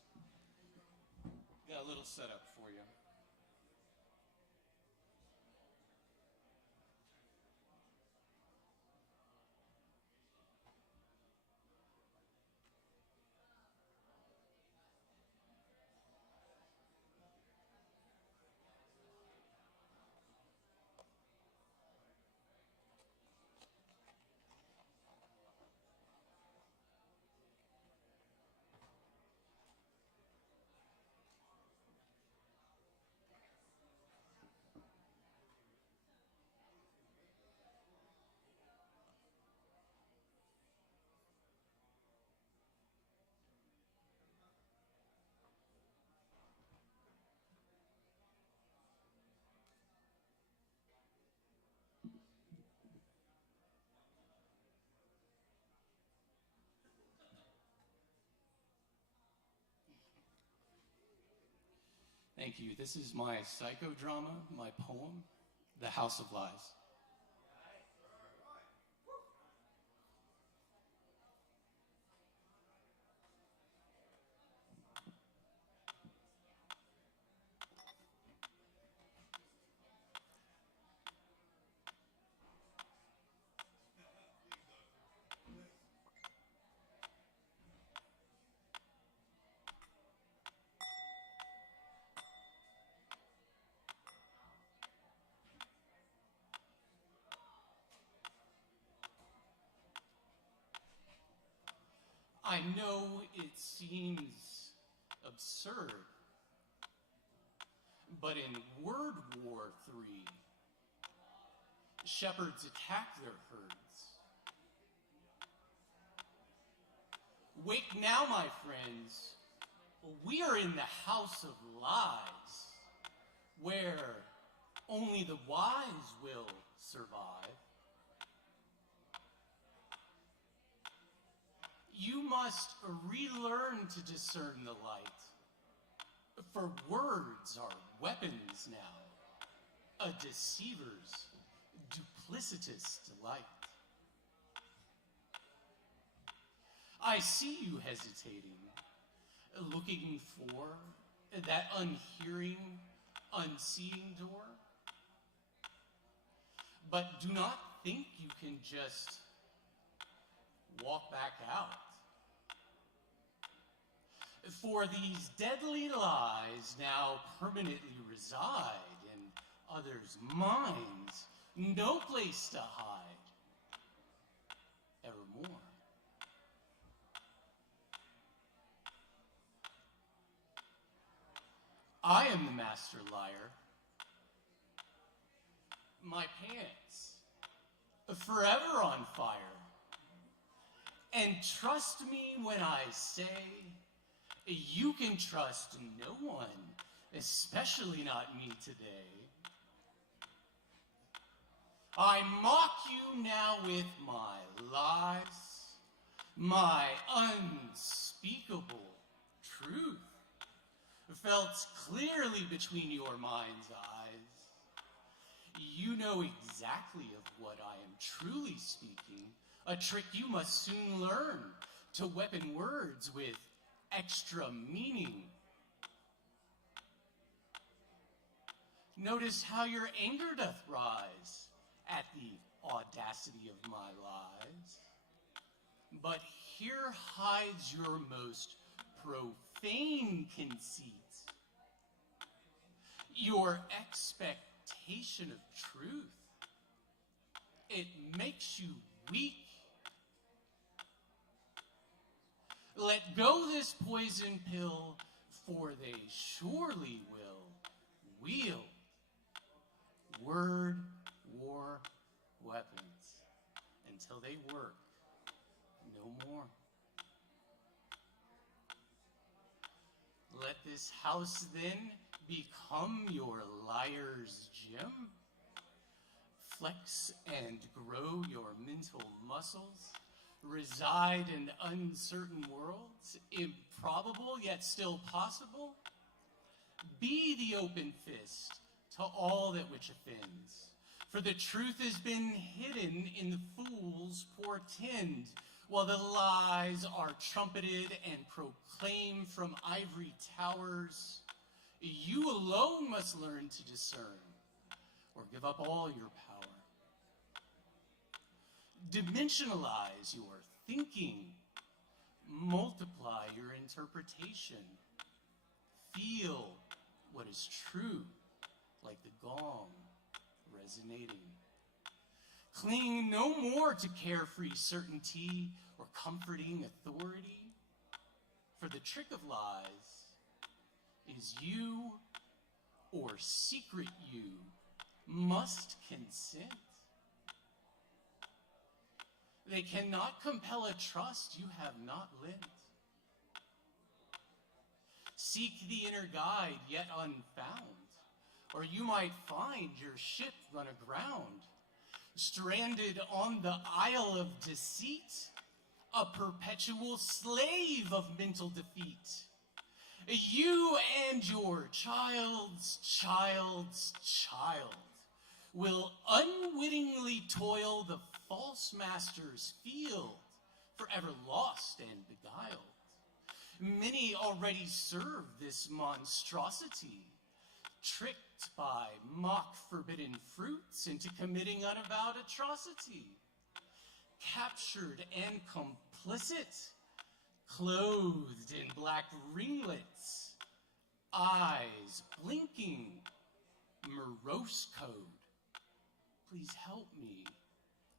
Got a little setup for you. Thank you. This is my psychodrama, my poem, The House of Lies. I know it seems absurd, but in World War III, shepherds attacked their herds. Wake now, my friends, we are in the house of lies, where only the wise will survive. You must relearn to discern the light, for words are weapons now, a deceiver's duplicitous delight. I see you hesitating, looking for that unhearing, unseeing door. But do not think you can just walk back out. For these deadly lies now permanently reside in others' minds, no place to hide evermore. I am the master liar. My pants forever on fire. And trust me when I say, you can trust no one, especially not me today. I mock you now with my lies, my unspeakable truth, felt clearly between your mind's eyes. You know exactly of what I am truly speaking, a trick you must soon learn, to weapon words with extra meaning. Notice how your anger doth rise at the audacity of my lies. But here hides your most profane conceit, your expectation of truth. It makes you weak. Let go this poison pill, for they surely will wield word war weapons until they work no more. Let this house then become your liar's gym. Flex and grow your mental muscles. Reside in uncertain worlds, improbable yet still possible. Be the open fist to all that which offends. For the truth has been hidden in the fool's portend, while the lies are trumpeted and proclaimed from ivory towers. You alone must learn to discern, or give up all your power. Dimensionalize your thinking. Multiply your interpretation. Feel what is true, like the gong resonating. Cling no more to carefree certainty or comforting authority, for the trick of lies is you, or secret you, must consent. They cannot compel a trust you have not lent. Seek the inner guide yet unfound, or you might find your ship run aground, stranded on the isle of deceit, a perpetual slave of mental defeat. You and your child's child's child will unwittingly toil the false master's field, forever lost and beguiled. Many already serve this monstrosity, tricked by mock forbidden fruits into committing unavowed atrocity. Captured and complicit, clothed in black ringlets, eyes blinking, morose code. Please help me,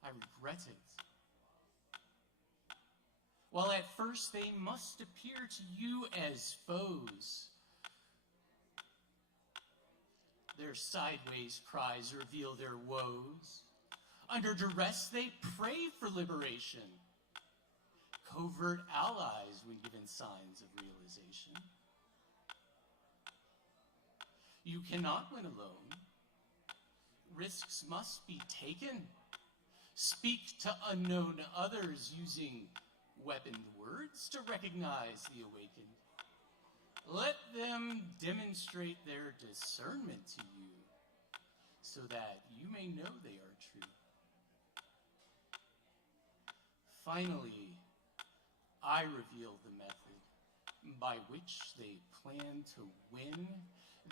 I regret it. while at first they must appear to you as foes. Their sideways cries reveal their woes. Under duress, they pray for liberation. Covert allies when given signs of realization. You cannot win alone. Risks must be taken. Speak to unknown others using weaponed words to recognize the awakened. Let them demonstrate their discernment to you so that you may know they are true. Finally, I reveal the method by which they plan to win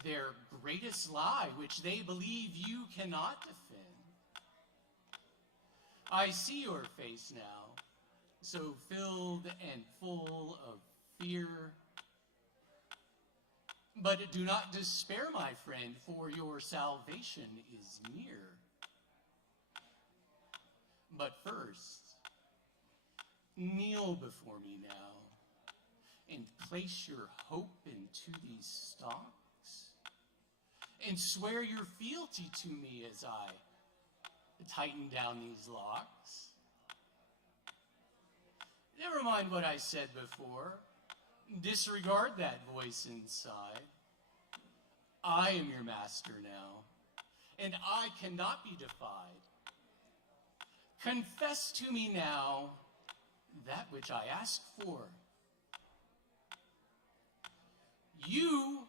their greatest lie, which they believe you cannot defend. I see your face now, so filled and full of fear. But do not despair, my friend, for your salvation is near. But first, kneel before me now and place your hope into these stalks and swear your fealty to me as I tighten down these locks. Never mind what I said before. Disregard that voice inside. I am your master now, and I cannot be defied. Confess to me now that which I ask for. You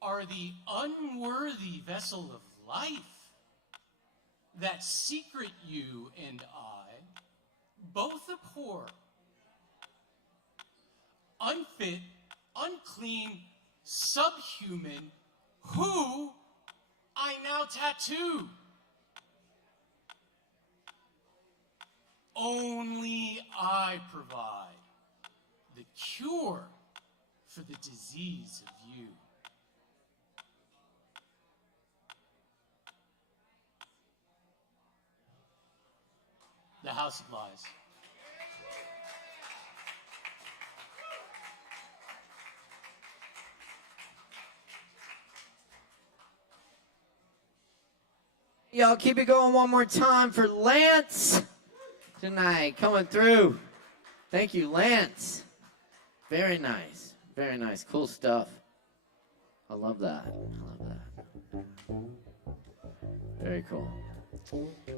are the unworthy vessel of life. That secret you and I both abhor. Unfit, unclean, subhuman, who I now tattoo. Only I provide the cure for the disease of you. The House of Lies. Y'all keep it going one more time for Lance tonight, coming through. Thank you, Lance. Very nice. Very nice. Cool stuff. I love that. I love that. Very cool.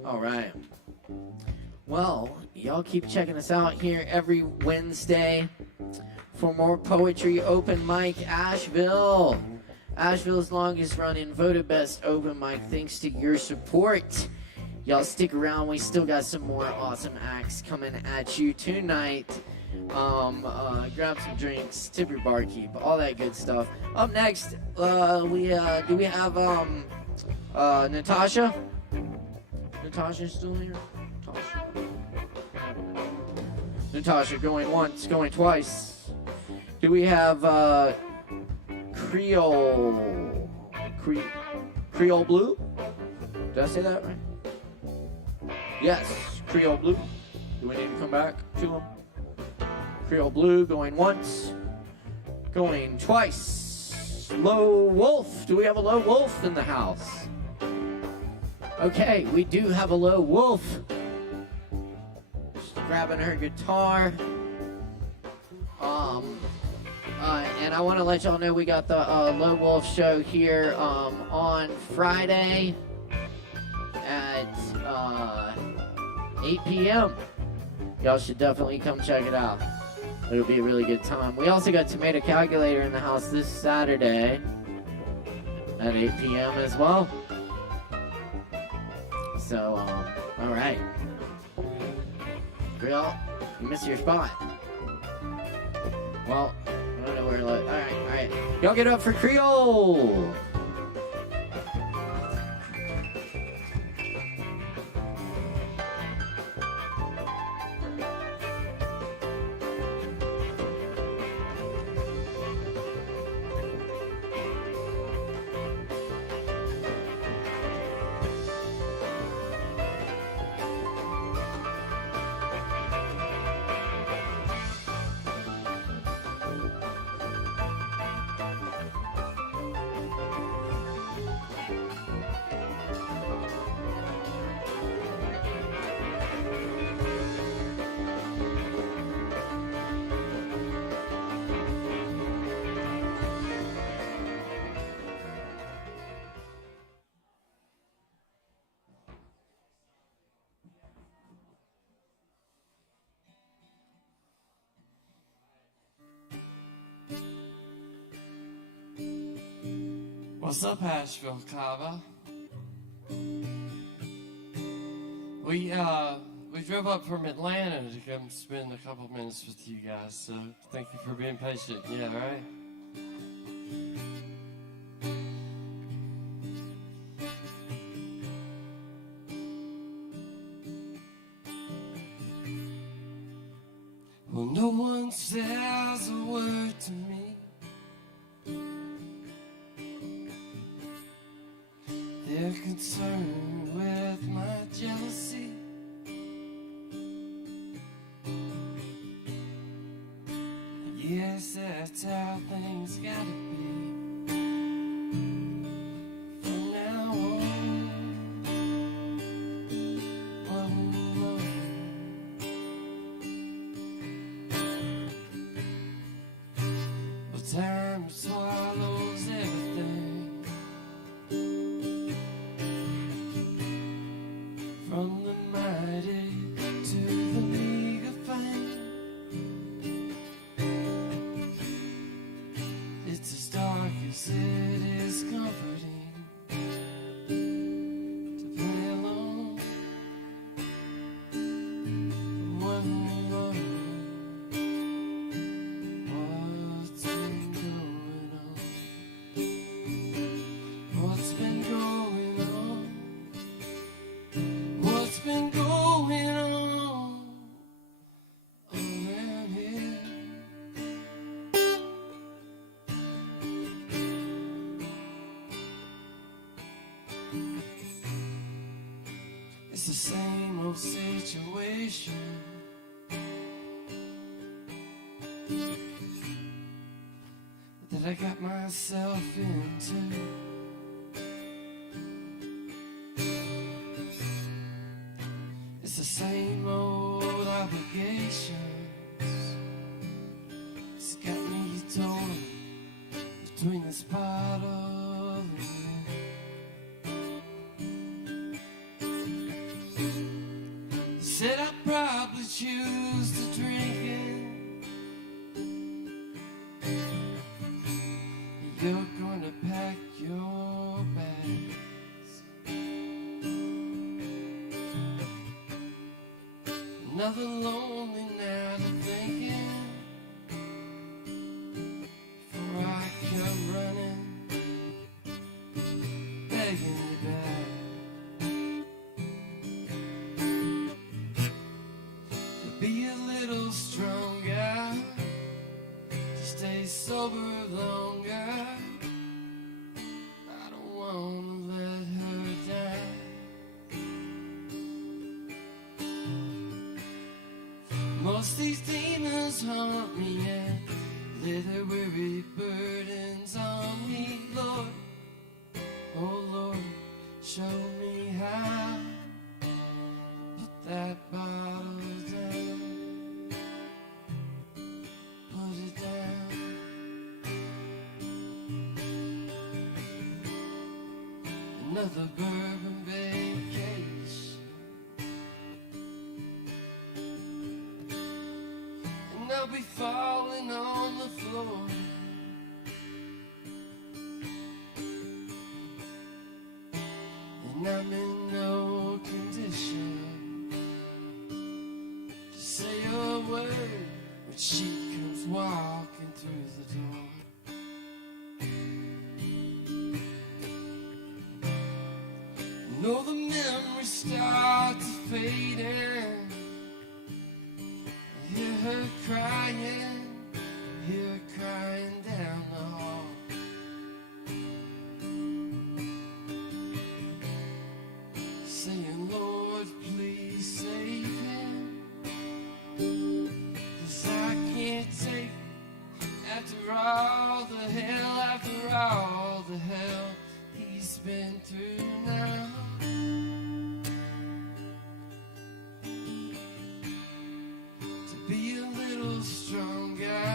All right. Well, y'all keep checking us out here every Wednesday for more poetry open mic Asheville. Asheville's longest running, voted best open mic, thanks to your support. Y'all stick around. We still got some more awesome acts coming at you tonight. Grab some drinks, tip your barkeep, all that good stuff. Up next, do we have Natasha? Natasha's still here? Natasha going once, going twice. Do we have Creole Blue? Did I say that right? Yes, Creole Blue. Do we need to come back to him? Creole Blue going once, going twice. Low Wolf. Do we have a Low Wolf in the house? Okay, we do have a Low Wolf. Just grabbing her guitar. And I want to let y'all know we got the Low Wolf show here on Friday at 8 p.m. Y'all should definitely come check it out. It'll be a really good time. We also got Tomato Calculator in the house this Saturday at 8 p.m. as well. So, all right. Grill, you missed your spot. Well, I don't know where to look. All right. Y'all get up for Creole. What's up, Asheville, Kava? We drove up from Atlanta to come spend a couple minutes with you guys, so thank you for being patient. Yeah, right? Well, no one says a word to me. They're concerned with my jealousy. Yes, that's how things gotta be. From now on, one love. But time swallows everything. From the mighty to the meager fame. It's as dark as it is comforting to play alone. One love. What's been going on? What's been going on? What's been going on around here? It's the same old situation. That I got myself into. It's the same old obligations. It's got me torn between this bottle and you. Said I'd probably choose to drink it. You're gonna pack your bags. Another lonely night of thinking. Before I come running, begging you back. To be a little stronger, to stay sober longer. I don't wanna let her die. Most these demons haunt me and lay their weary burdens on me, Lord. Oh Lord, show me how to put that bottle down. Put it down. Another bourbon vacation, and I'll be falling on the floor. And I'm in no condition to say a word when she comes walking through the door. Know the memories start to fade in. I hear her crying, hear her crying down the hall. Saying, Lord, please save him, 'cause I can't take after all the hell he's been through now. To be a little stronger,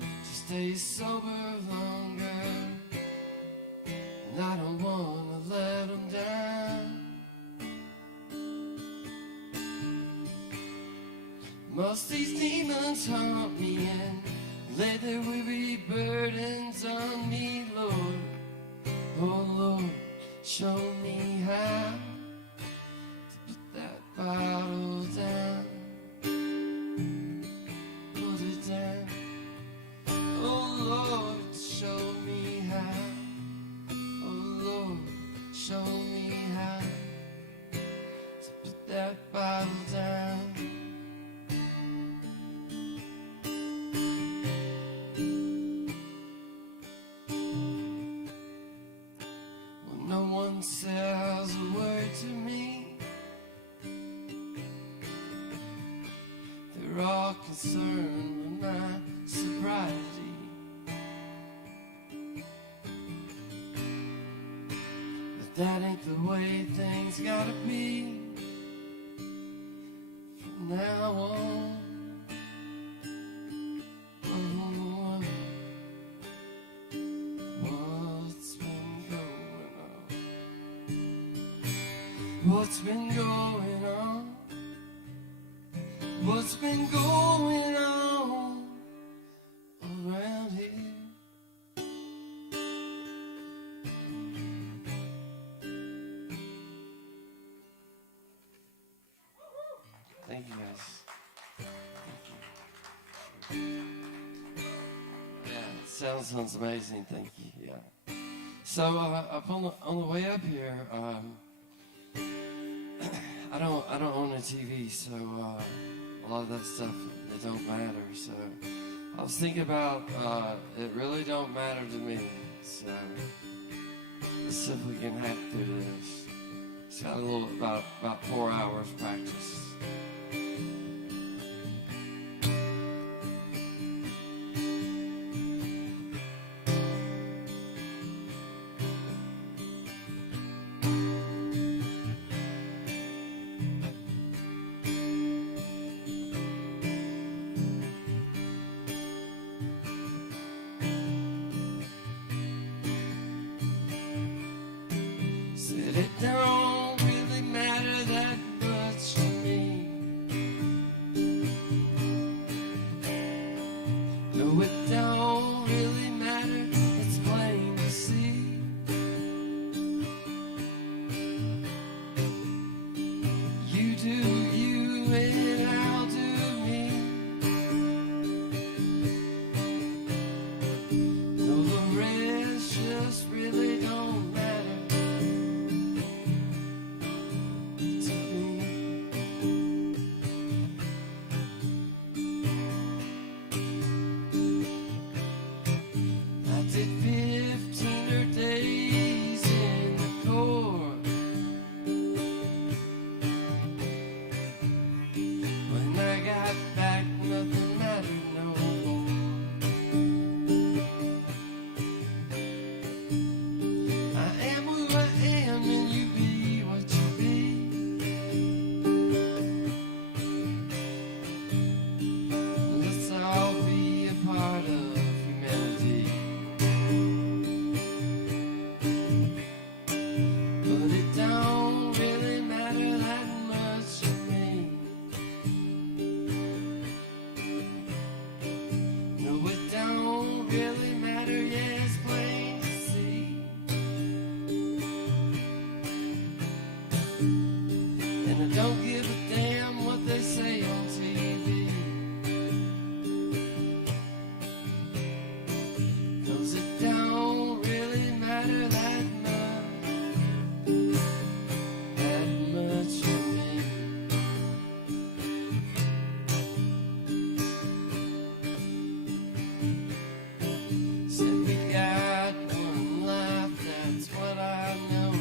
to stay sober longer, and I don't wanna let him down. Most these demons haunt me and lay their weary burdens on me, Lord. Oh Lord, show me how to put that bottle down. Put it down. Oh Lord, show me how. Oh Lord, show me how to put that bottle down. When no one says a word to me, they're all concerned with my sobriety. But that ain't the way things gotta be from now on. Oh, what's been going on? What's been going on? What's been going on around here? Thank you guys. Thank you. Yeah, sounds amazing. Thank you. Yeah. So up on the way up here, I don't own a TV, so a lot of that stuff it don't matter. So I was thinking about it really don't matter to me. So let's see if we can hack through this. It's got a little about 4 hours practice. Said it don't really matter that much to me. No, it don't really matter, it's plain to see. You do you and I'll do me. No, the rest just really don't matter. I did 15 days in the Corps. When I got back, nothing mattered no more. I am who I am, and you be what you be. Let's all be a part of humanity. But it don't really matter that much to me. No, it don't really matter, yeah, it's plain to see. And I don't give a damn what they say on TV. 'Cause it don't really matter that much. That much to me. Said we got one life, that's what I know.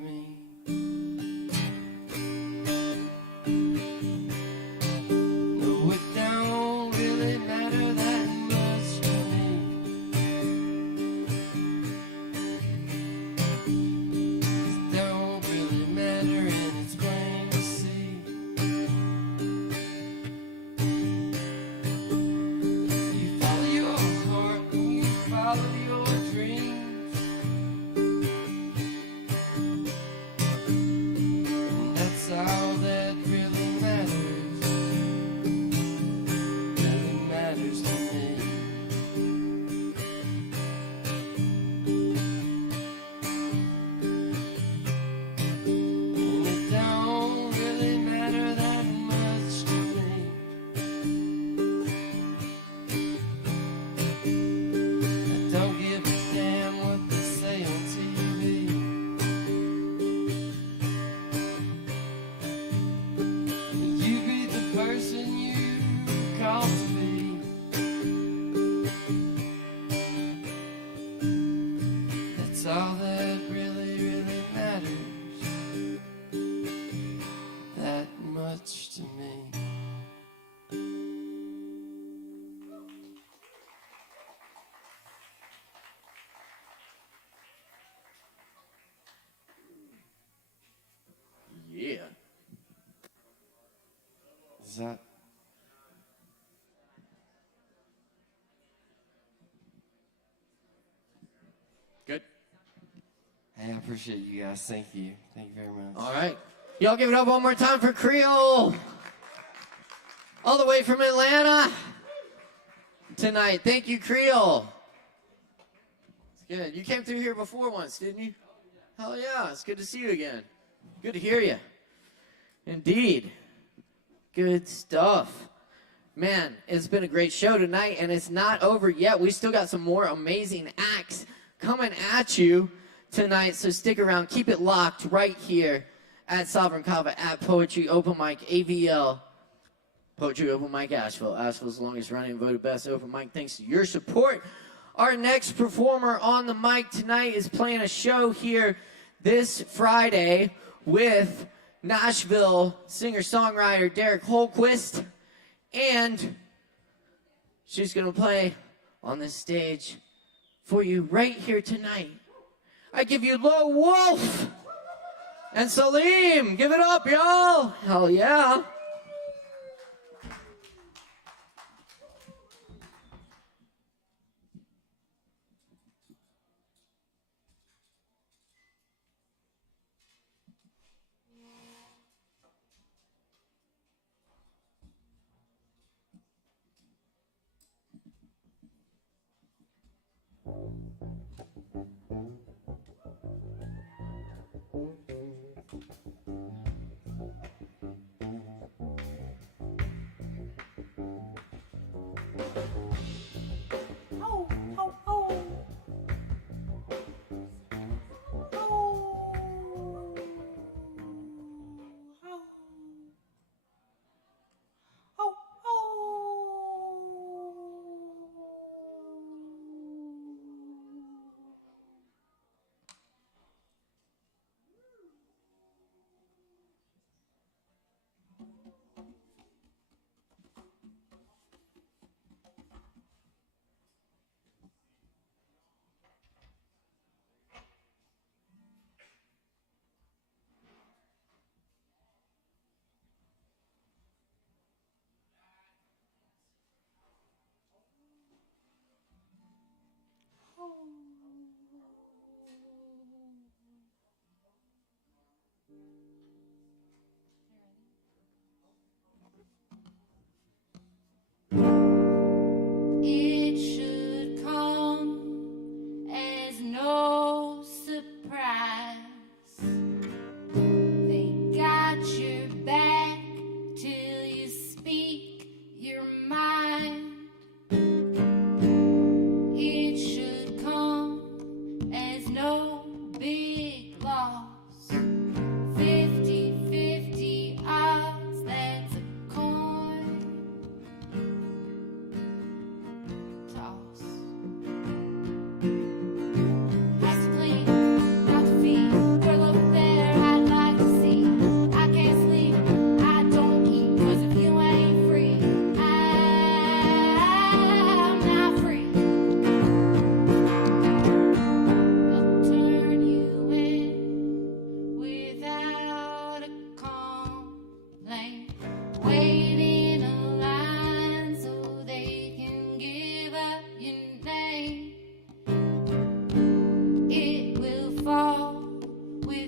me. No, it don't really matter that much to me. It don't really matter and it's plain to see. You follow your heart and you follow your dreams. And that's all that really matters. Really matters to me. And it don't really matter that much to me. I don't give a damn what they say on TV. You be the person you call to be. That's all that really, really matters. That much to me. Yeah. Is that? Good. Hey, I appreciate you guys. Thank you. Thank you very much. All right. Y'all give it up one more time for Creole. All the way from Atlanta tonight. Thank you, Creole. It's good. You came through here before once, didn't you? Hell yeah. It's good to see you again. Good to hear you. Indeed. Good stuff. Man, it's been a great show tonight, and it's not over yet. We still got some more amazing acts coming at you tonight, so stick around. Keep it locked right here at Sovereign Kava at Poetry Open Mic AVL. Poetry Open Mic Asheville. Asheville's longest running and voted best open mic. Thanks to your support. Our next performer on the mic tonight is playing a show here this Friday with Nashville singer-songwriter Derek Holquist, and she's going to play on this stage for you right here tonight. I give you Low Wolf and Salim. Give it up, y'all. Hell yeah.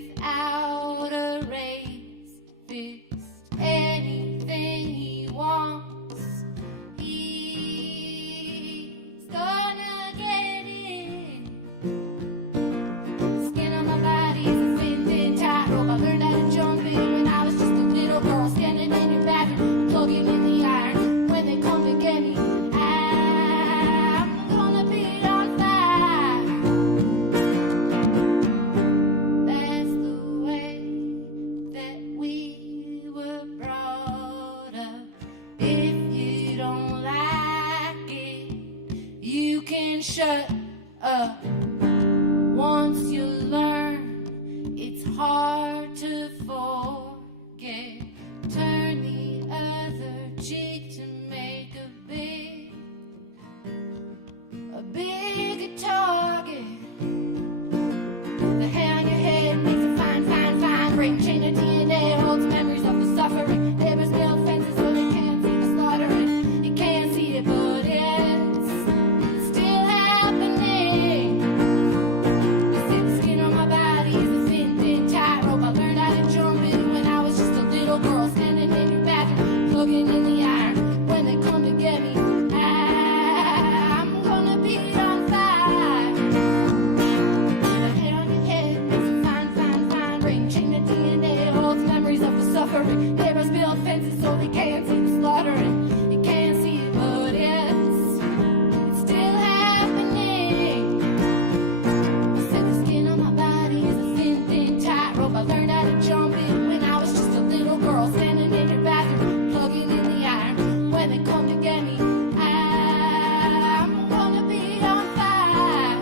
without a raise, fix anything he wants. He's gonna get it. Skin on my body's a fin-thin tightrope. I learned how to jump in when I was just a little girl, standing in your bathroom, plugging in the iron. When they come to get me, I'm gonna be on fire. That's the way that we were brought up. If you don't like it, you can shut up. Once you learn, it's hard to forget. Turn the other cheek to make a bigger target. The hair on your head makes a fine, fine, fine ring. Chain of DNA holds memories of the suffering. Neighbors build fences so they can't see the slaughtering. You can't see it, but it's still happening. You see the skin on my body is a thin tightrope. I learned how to jump in when I was just a little girl, standing in your bathroom, plugging in the iron. When they come to get me, I'm gonna be on fire. The hair on your head makes a fine, fine, fine ring. Chain of DNA holds memories of the suffering. Neighbors build fences so they can't see the slaughtering. You can't see it, but it's still happening. You said the skin on my body is a thin tightrope. I learned how to jump in when I was just a little girl, standing in your bathroom, plugging in the iron. When they come to get me, I'm gonna be on fire.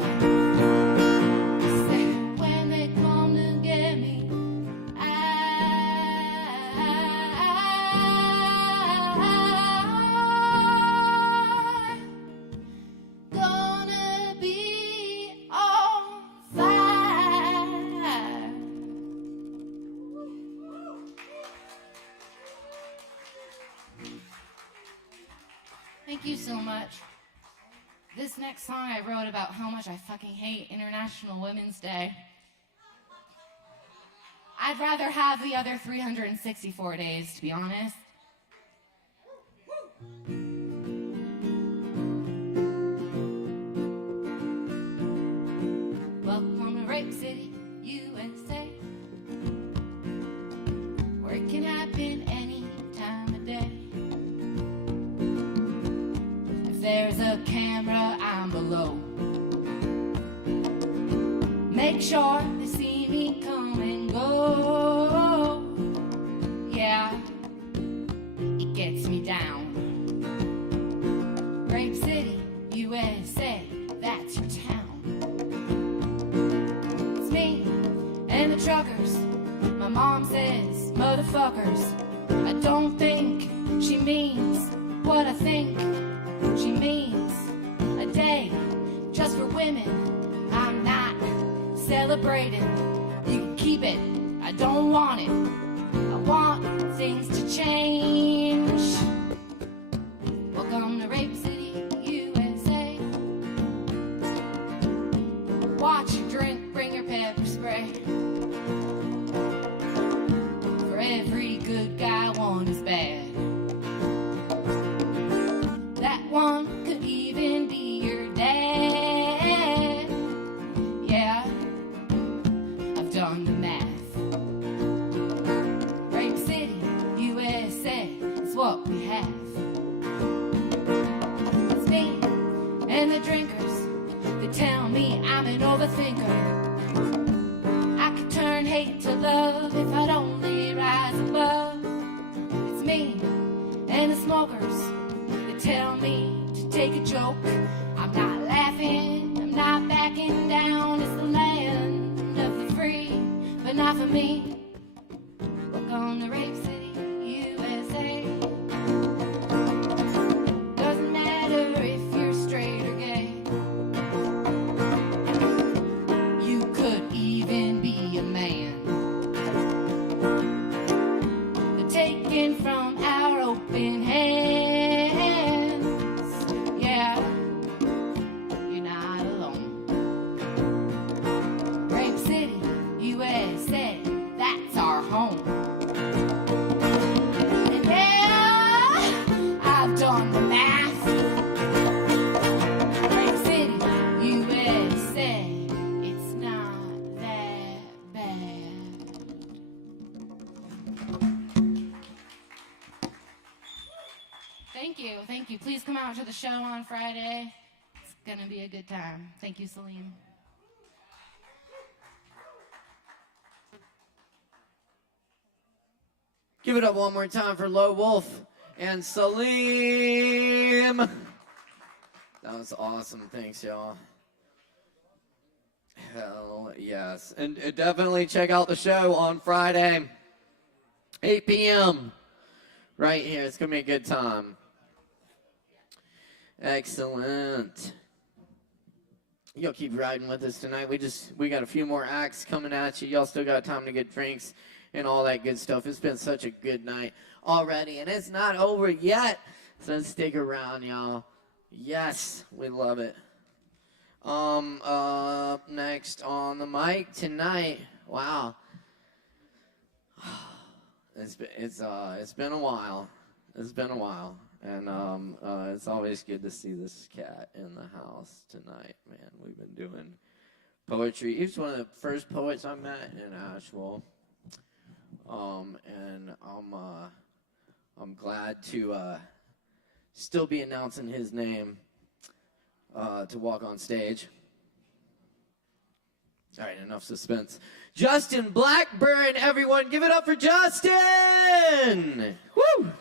Say, when they come to get me, I'm gonna be on fire. Thank you so much. This next song I wrote about how much I fucking hate International Women's Day. I'd rather have the other 364 days, to be honest. Welcome to Rape City, USA, where it can happen any time of day. If there's a camera, I'm below. Make sure they see me come and go. Yeah, it gets me down. Rape City, USA, that's your town. It's me and the truckers. My mom says, motherfuckers. I don't think she means what I think she means. A day just for women. I'm not celebrating. You can keep it. I don't want it. I want things to change. Welcome to Rape City, USA. Watch your drink, bring your pepper spray. For every good guy, one is bad. That one could even be your dad. Yeah, I've done the math. Rape City, USA is what we have. It's me and the drinkers. They tell me I'm an overthinker. I could turn hate to love if I'd only rise above. It's me and the smokers. They tell me to take a joke. I'm not laughing, I'm not backing down. It's the land of the free, but not for me. Welcome to Rape City, USA. Doesn't matter if you're straight or gay. You could even be a man. They're taken from our open hands. Yeah, you're not alone. Rape City, USA. Thank you. Please come out to the show on Friday. It's gonna be a good time. Thank you, Celine. Give it up one more time for Low Wolf and Salim. That was awesome. Thanks, y'all. Hell yes. And definitely check out the show on Friday, 8 p.m. right here. It's going to be a good time. Excellent. Y'all keep riding with us tonight. We got a few more acts coming at you. Y'all still got time to get drinks and all that good stuff. It's been such a good night already, and it's not over yet. So stick around, y'all. Yes, we love it. Up next on the mic tonight. Wow. It's been a while. It's been a while. And it's always good to see this cat in the house tonight, man. We've been doing poetry. He was one of the first poets I met in ASHEViLLE. And I'm glad to still be announcing his name to walk on stage. All right, enough suspense. Justin Blackburn, everyone, give it up for Justin! Woo!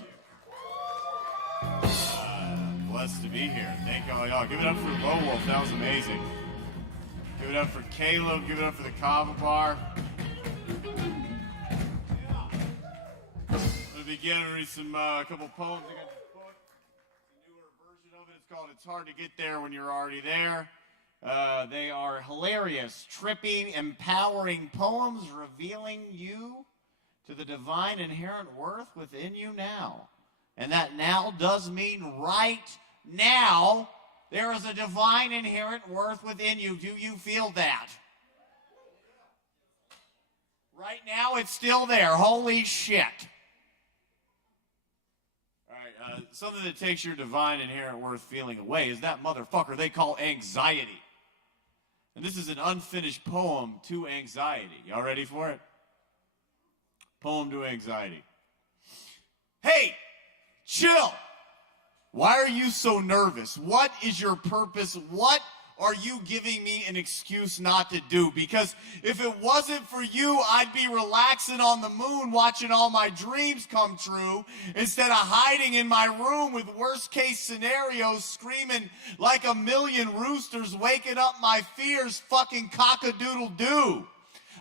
Blessed to be here. Thank y'all. Give it up for Low Wolf. That was amazing. Give it up for Caleb. Give it up for the Kava bar. I'm going to begin and read a couple poems. I got this book. It's a newer version of it. It's called It's Hard to Get There When You're Already There. They are hilarious, tripping, empowering poems revealing you to the divine inherent worth within you now. And that now does mean right now. There is a divine inherent worth within you. Do you feel that? Right now, it's still there. Holy shit. All right, something that takes your divine inherent worth feeling away is that motherfucker they call anxiety. And this is an unfinished poem to anxiety. Y'all ready for it? Poem to anxiety. Hey, chill. Why are you so nervous? What is your purpose? What are you giving me an excuse not to do? Because if it wasn't for you, I'd be relaxing on the moon watching all my dreams come true instead of hiding in my room with worst case scenarios screaming like a million roosters waking up my fears fucking cock-a-doodle-doo.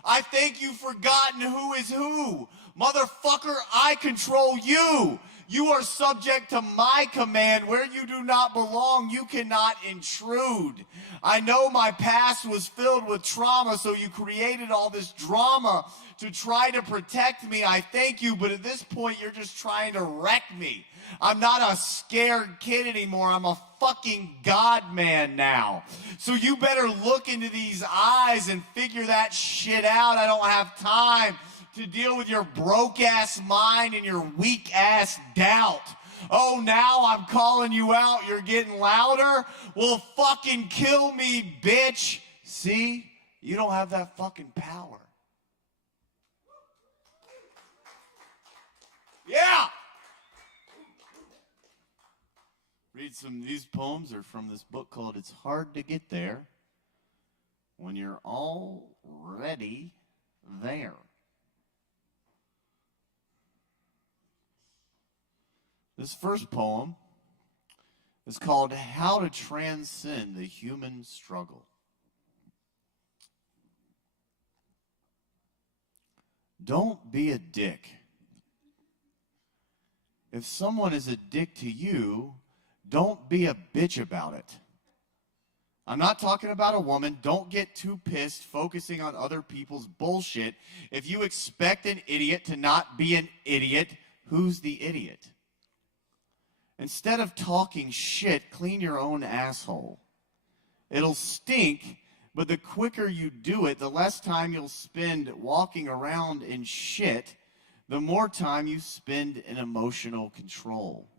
I think you've forgotten who is who. Motherfucker, I control you. You are subject to my command. Where you do not belong, you cannot intrude. I know my past was filled with trauma, so you created all this drama to try to protect me. I thank you, but at this point, you're just trying to wreck me. I'm not a scared kid anymore. I'm a fucking God man now. So you better look into these eyes and figure that shit out. I don't have time to deal with your broke-ass mind and your weak-ass doubt. Oh, now I'm calling you out. You're getting louder? Well, fucking kill me, bitch. See? You don't have that fucking power. Yeah! Read some. These poems are from this book called It's Hard to Get There When You're Already There. This first poem is called How to Transcend the Human Struggle. Don't be a dick. If someone is a dick to you, don't be a bitch about it. I'm not talking about a woman. Don't get too pissed focusing on other people's bullshit. If you expect an idiot to not be an idiot, who's the idiot? Instead of talking shit, clean your own asshole. It'll stink, but the quicker you do it, the less time you'll spend walking around in shit, the more time you spend in emotional control.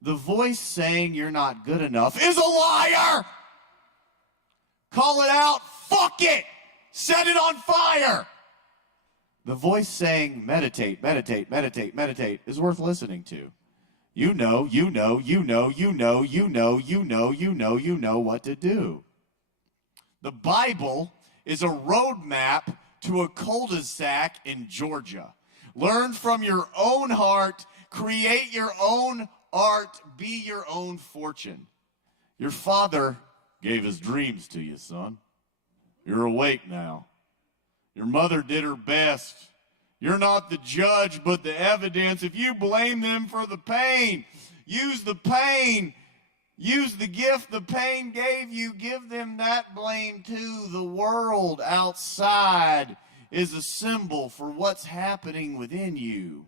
The voice saying you're not good enough is a liar! Call it out, fuck it! Set it on fire! The voice saying meditate, meditate, meditate, meditate is worth listening to. You know what to do. The Bible is a roadmap to a cul-de-sac in Georgia. Learn from your own heart, create your own art, be your own fortune. Your father gave his dreams to you, son. You're awake now. Your mother did her best. You're not the judge, but the evidence. If you blame them for the pain, use the pain. Use the gift the pain gave you. Give them that blame too. The world outside is a symbol for what's happening within you.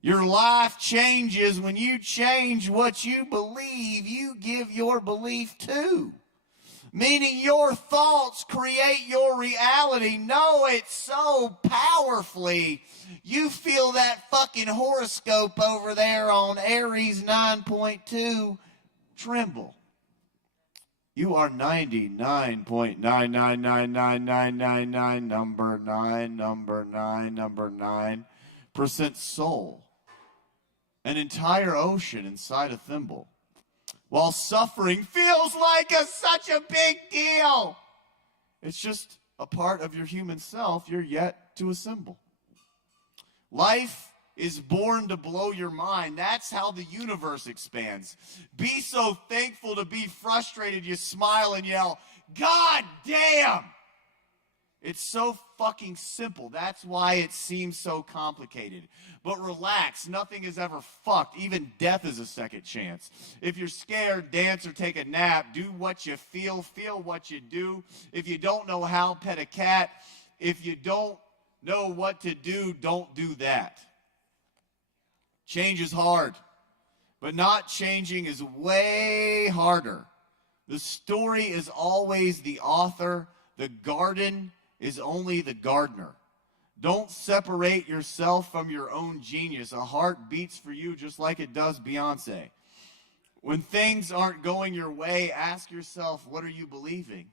Your life changes when you change what you believe. You give your belief too. Meaning your thoughts create your reality. Know it so powerfully. You feel that fucking horoscope over there on Aries 9.2. Tremble. You are 99.9999999 number 9% soul. An entire ocean inside a thimble. While suffering feels like such a big deal. It's just a part of your human self you're yet to assemble. Life is born to blow your mind. That's how the universe expands. Be so thankful to be frustrated, you smile and yell, God damn! It's so fucking simple. That's why it seems so complicated. But relax, nothing is ever fucked. Even death is a second chance. If you're scared, dance or take a nap. Do what you feel what you do. If you don't know how, pet a cat. If you don't know what to do, don't do that. Change is hard, but not changing is way harder. The story is always the author. The garden is only the gardener. Don't separate yourself from your own genius. A heart beats for you just like it does Beyonce. When things aren't going your way, ask yourself, what are you believing?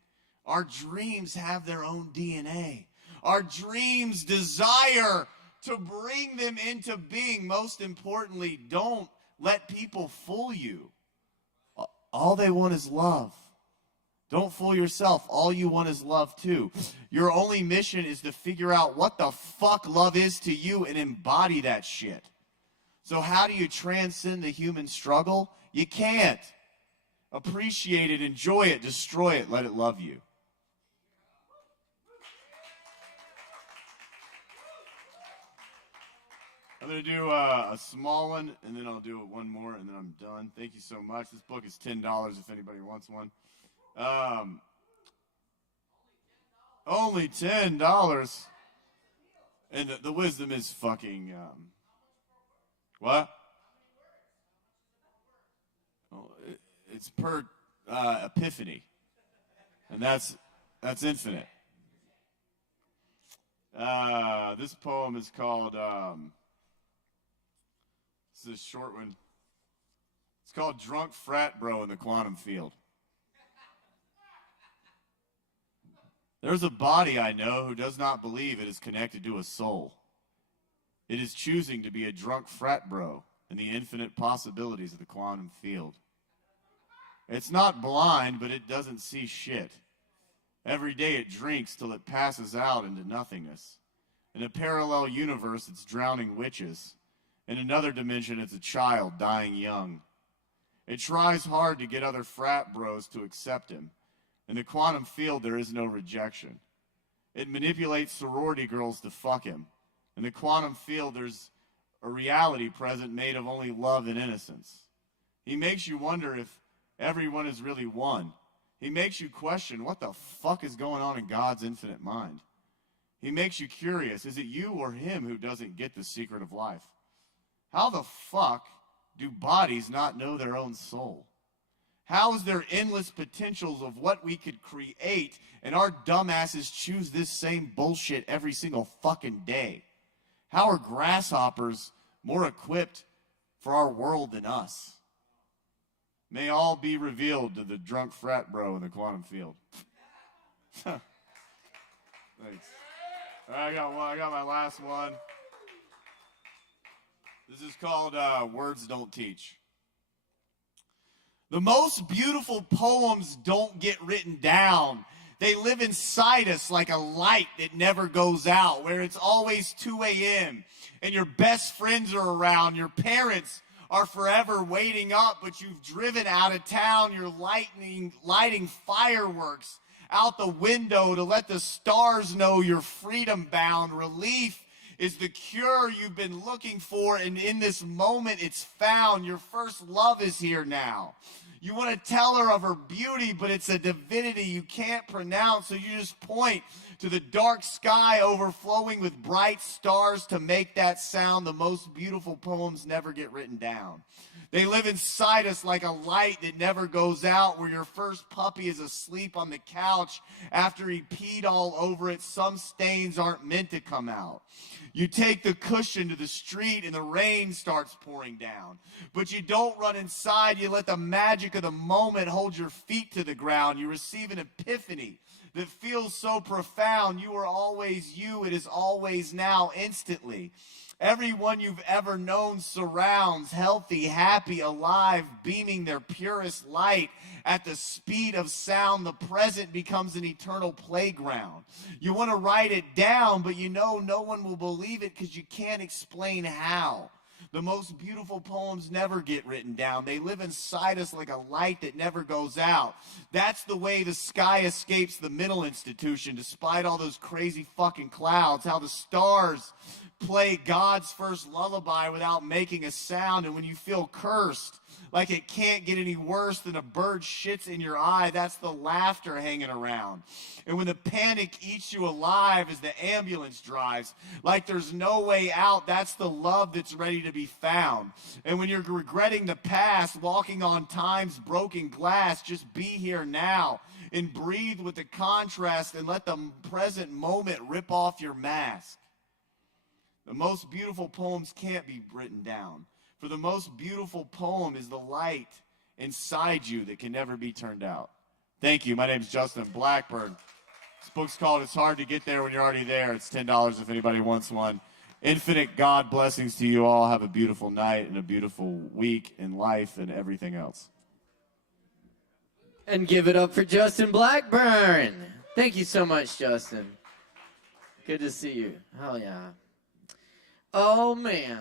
Our dreams have their own DNA. Our dreams desire to bring them into being. Most importantly, don't let people fool you. All they want is love. Don't fool yourself. All you want is love too. Your only mission is to figure out what the fuck love is to you and embody that shit. So how do you transcend the human struggle? You can't. Appreciate it, enjoy it, destroy it, let it love you. I'm going to do a small one, and then I'll do one more, and then I'm done. Thank you so much. This book is $10 if anybody wants one. Only $10. And the wisdom is fucking, what? Oh, it's per epiphany. And that's infinite. This poem is called, this is a short one. It's called Drunk Frat Bro in the Quantum Field. There's a body I know who does not believe it is connected to a soul. It is choosing to be a drunk frat bro in the infinite possibilities of the quantum field. It's not blind, but it doesn't see shit. Every day it drinks till it passes out into nothingness. In a parallel universe, it's drowning witches. In another dimension, it's a child dying young. It tries hard to get other frat bros to accept him. In the quantum field, there is no rejection. It manipulates sorority girls to fuck him. In the quantum field, there's a reality present made of only love and innocence. He makes you wonder if everyone is really one. He makes you question what the fuck is going on in God's infinite mind. He makes you curious, is it you or him who doesn't get the secret of life? How the fuck do bodies not know their own soul? How is there endless potentials of what we could create, and our dumbasses choose this same bullshit every single fucking day? How are grasshoppers more equipped for our world than us? May all be revealed to the drunk frat bro in the quantum field. Thanks. All right, I got my last one. This is called Words Don't Teach. The most beautiful poems don't get written down. They live inside us like a light that never goes out, where it's always 2 a.m. and your best friends are around. Your parents are forever waiting up, but you've driven out of town. You're lighting fireworks out the window to let the stars know you're freedom bound. Relief is the cure you've been looking for, and in this moment it's found. Your first love is here now. You want to tell her of her beauty, but it's a divinity you can't pronounce, so you just point to the dark sky overflowing with bright stars to make that sound. The most beautiful poems never get written down. They live inside us like a light that never goes out, where your first puppy is asleep on the couch after he peed all over it. Some stains aren't meant to come out. You take the cushion to the street and the rain starts pouring down. But you don't run inside. You let the magic of the moment hold your feet to the ground. You receive an epiphany that feels so profound. You are always you. It is always now, instantly. Everyone you've ever known surrounds, healthy, happy, alive, beaming their purest light. At the speed of sound, the present becomes an eternal playground. You want to write it down, but you know no one will believe it because you can't explain how. The most beautiful poems never get written down. They live inside us like a light that never goes out. That's the way the sky escapes the mental institution, despite all those crazy fucking clouds. How the stars play God's first lullaby without making a sound. And when you feel cursed, like it can't get any worse than a bird shits in your eye, that's the laughter hanging around. And when the panic eats you alive as the ambulance drives, like there's no way out, that's the love that's ready to be found. And when you're regretting the past, walking on time's broken glass, just be here now and breathe with the contrast and let the present moment rip off your mask. The most beautiful poems can't be written down. For the most beautiful poem is the light inside you that can never be turned out. Thank you. My name is Justin Blackburn. This book's called It's Hard to Get There When You're Already There. It's $10 if anybody wants one. Infinite God blessings to you all. Have a beautiful night and a beautiful week in life and everything else. And give it up for Justin Blackburn. Thank you so much, Justin. Good to see you. Hell yeah. Oh, man.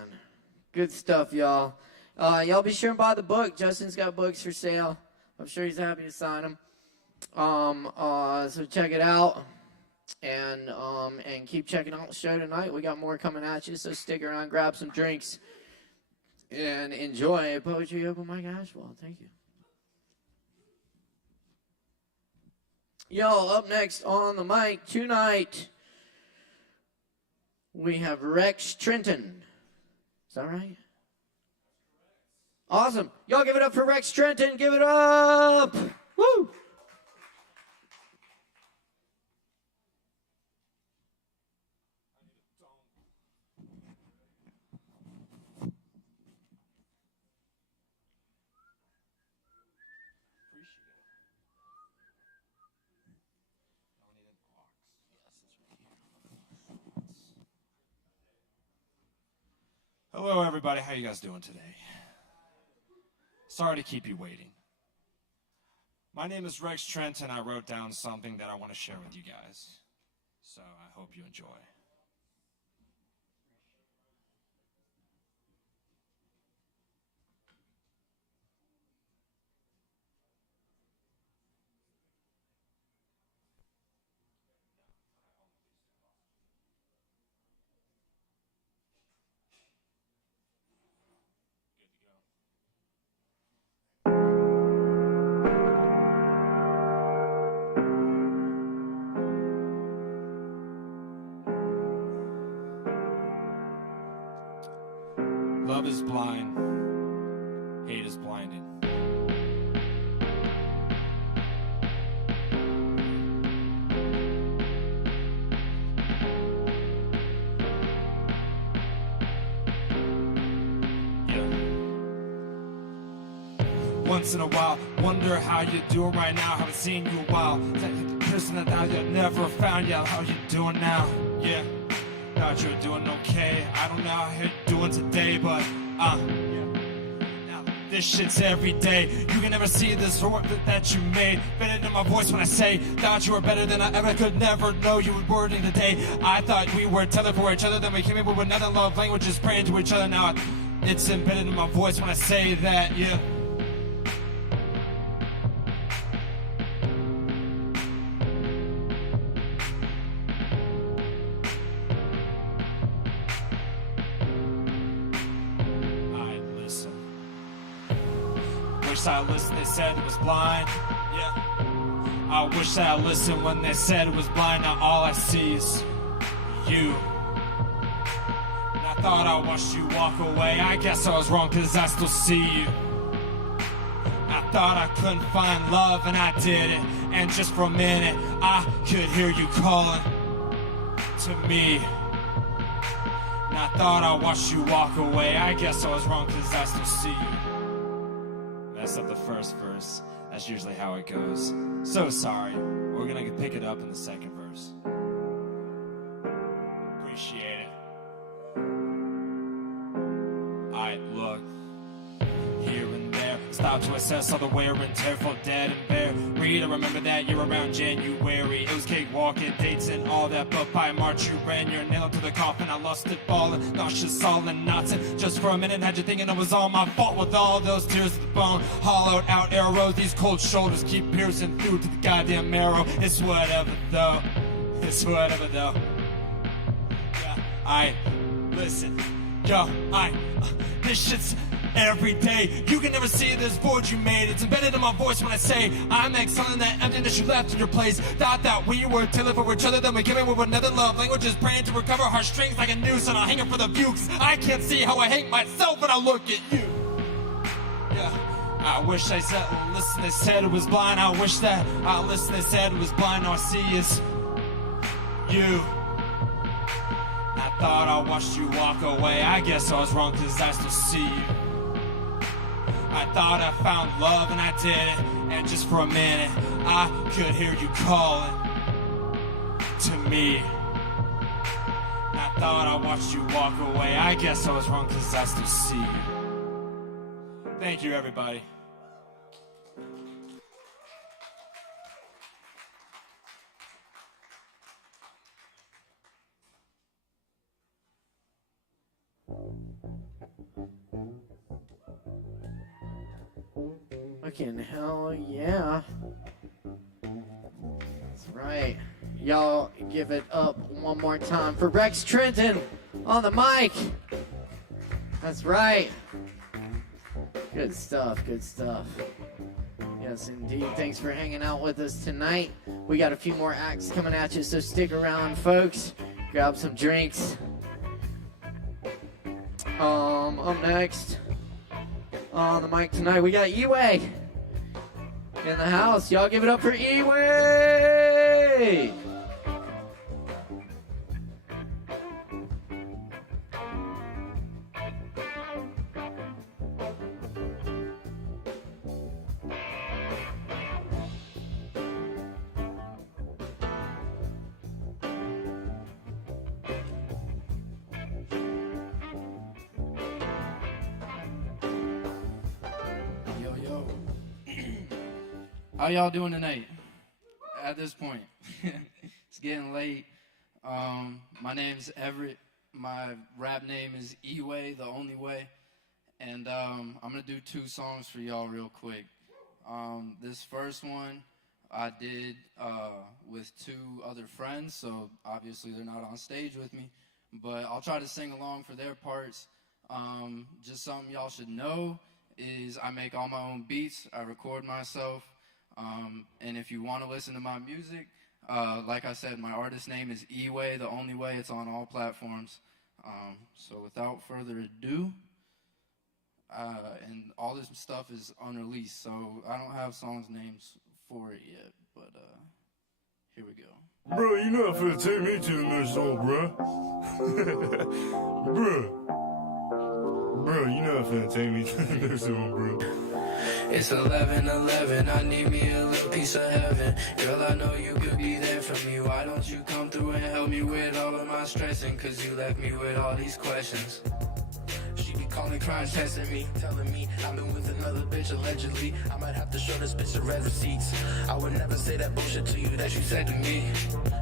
Good stuff, y'all. Y'all be sure and buy the book. Justin's got books for sale. I'm sure he's happy to sign them. So check it out. And keep checking out the show tonight. We got more coming at you, so stick around, grab some drinks, and enjoy Poetry Open Mic ASHEViLLE. Thank you. Y'all, up next on the mic tonight, we have Rex Trenton. Is that right? Awesome. Y'all give it up for Rex Trenton. Give it up. Woo! Hello, everybody. How you guys doing today? Sorry to keep you waiting. My name is Rex Trenton, and I wrote down something that I want to share with you guys. So I hope you enjoy. Love is blind, hate is blinding. Once in a while, wonder how you doing right now. Haven't seen you in a while. The person that I never found out how you doing now. Yeah. thought you were doing okay. I don't know how you're doing today, but this shit's every day. You can never see this work that you made. Better than my voice when I say, thought you were better than I ever could. Never know you were wording today. I thought we were tethered for each other, then we came in with another love languages, praying to each other. Now it's embedded in my voice when I say that, yeah. Wish I listened, they said it was blind. Yeah. I wish that I listened when they said it was blind. Now all I see is you. And I thought I watched you walk away. I guess I was wrong, cause I still see you. I thought I couldn't find love, and I did it. And just for a minute, I could hear you calling to me. And I thought I watched you walk away. I guess I was wrong, cause I still see you. That's not the first verse. That's usually how it goes. So sorry. We're gonna pick it up in the second verse. Appreciate it. Alright, look. Here and there. Stop to assess all the wear and tear. Felt dead and bare. Read, I remember that year around January. It was cakewalking, dates and all that. But by March you ran your nail to the coffin. I lost it falling, nauseous, all and knots. And just for a minute had you thinking it was all my fault. With all those tears of the bone, hollowed out arrows. These cold shoulders keep piercing through to the goddamn marrow. It's whatever though. It's whatever though. Yeah, I listen. Yo, this shit's every day. You can never see this void you made. It's embedded in my voice when I say I'm exhaling that emptiness you left in your place. Thought that we were tailored for each other, then we came in with another love language, is praying to recover heartstrings like a noose, and I'll hang it for the view, cause I can't see how I hate myself when I look at you. Yeah, I wish I said, listen, they said it was blind. I wish that I listened, they said it was blind. All I see is you. I thought I watched you walk away. I guess I was wrong, cause I still see you. I thought I found love and I didn't. And just for a minute, I could hear you calling to me. And I thought I watched you walk away. I guess I was wrong, cause I still see you. Thank you, everybody. Fucking hell yeah. That's right. Y'all give it up one more time for Rex Trenton on the mic. That's right. Good stuff, good stuff. Yes, indeed. Thanks for hanging out with us tonight. We got a few more acts coming at you, so stick around, folks. Grab some drinks. Up next on the mic tonight, we got Eway in the house. Y'all give it up for Eway! How y'all doing tonight? At this point, it's getting late. My name's Everett. My rap name is E-Way, the only way. And I'm gonna do 2 songs for y'all real quick. This first one I did with 2 other friends, so obviously they're not on stage with me, but I'll try to sing along for their parts. Just something y'all should know is I make all my own beats. I record myself. And if you want to listen to my music, like I said, my artist name is E-Way, the only way. It's on all platforms. So without further ado, and all this stuff is unreleased, so I don't have songs names for it yet, but here we go. Bro, you not finna take me to the next song, bro. Bro, you not finna take me to the next one, bro. It's 11:11, I need me a little piece of heaven. Girl, I know you could be there for me. Why don't you come through and help me with all of my stressing? Cause you left me with all these questions. She be calling, crying, testing me, telling me I've been with another bitch allegedly. I might have to show this bitch the red receipts. I would never say that bullshit to you that you said to me.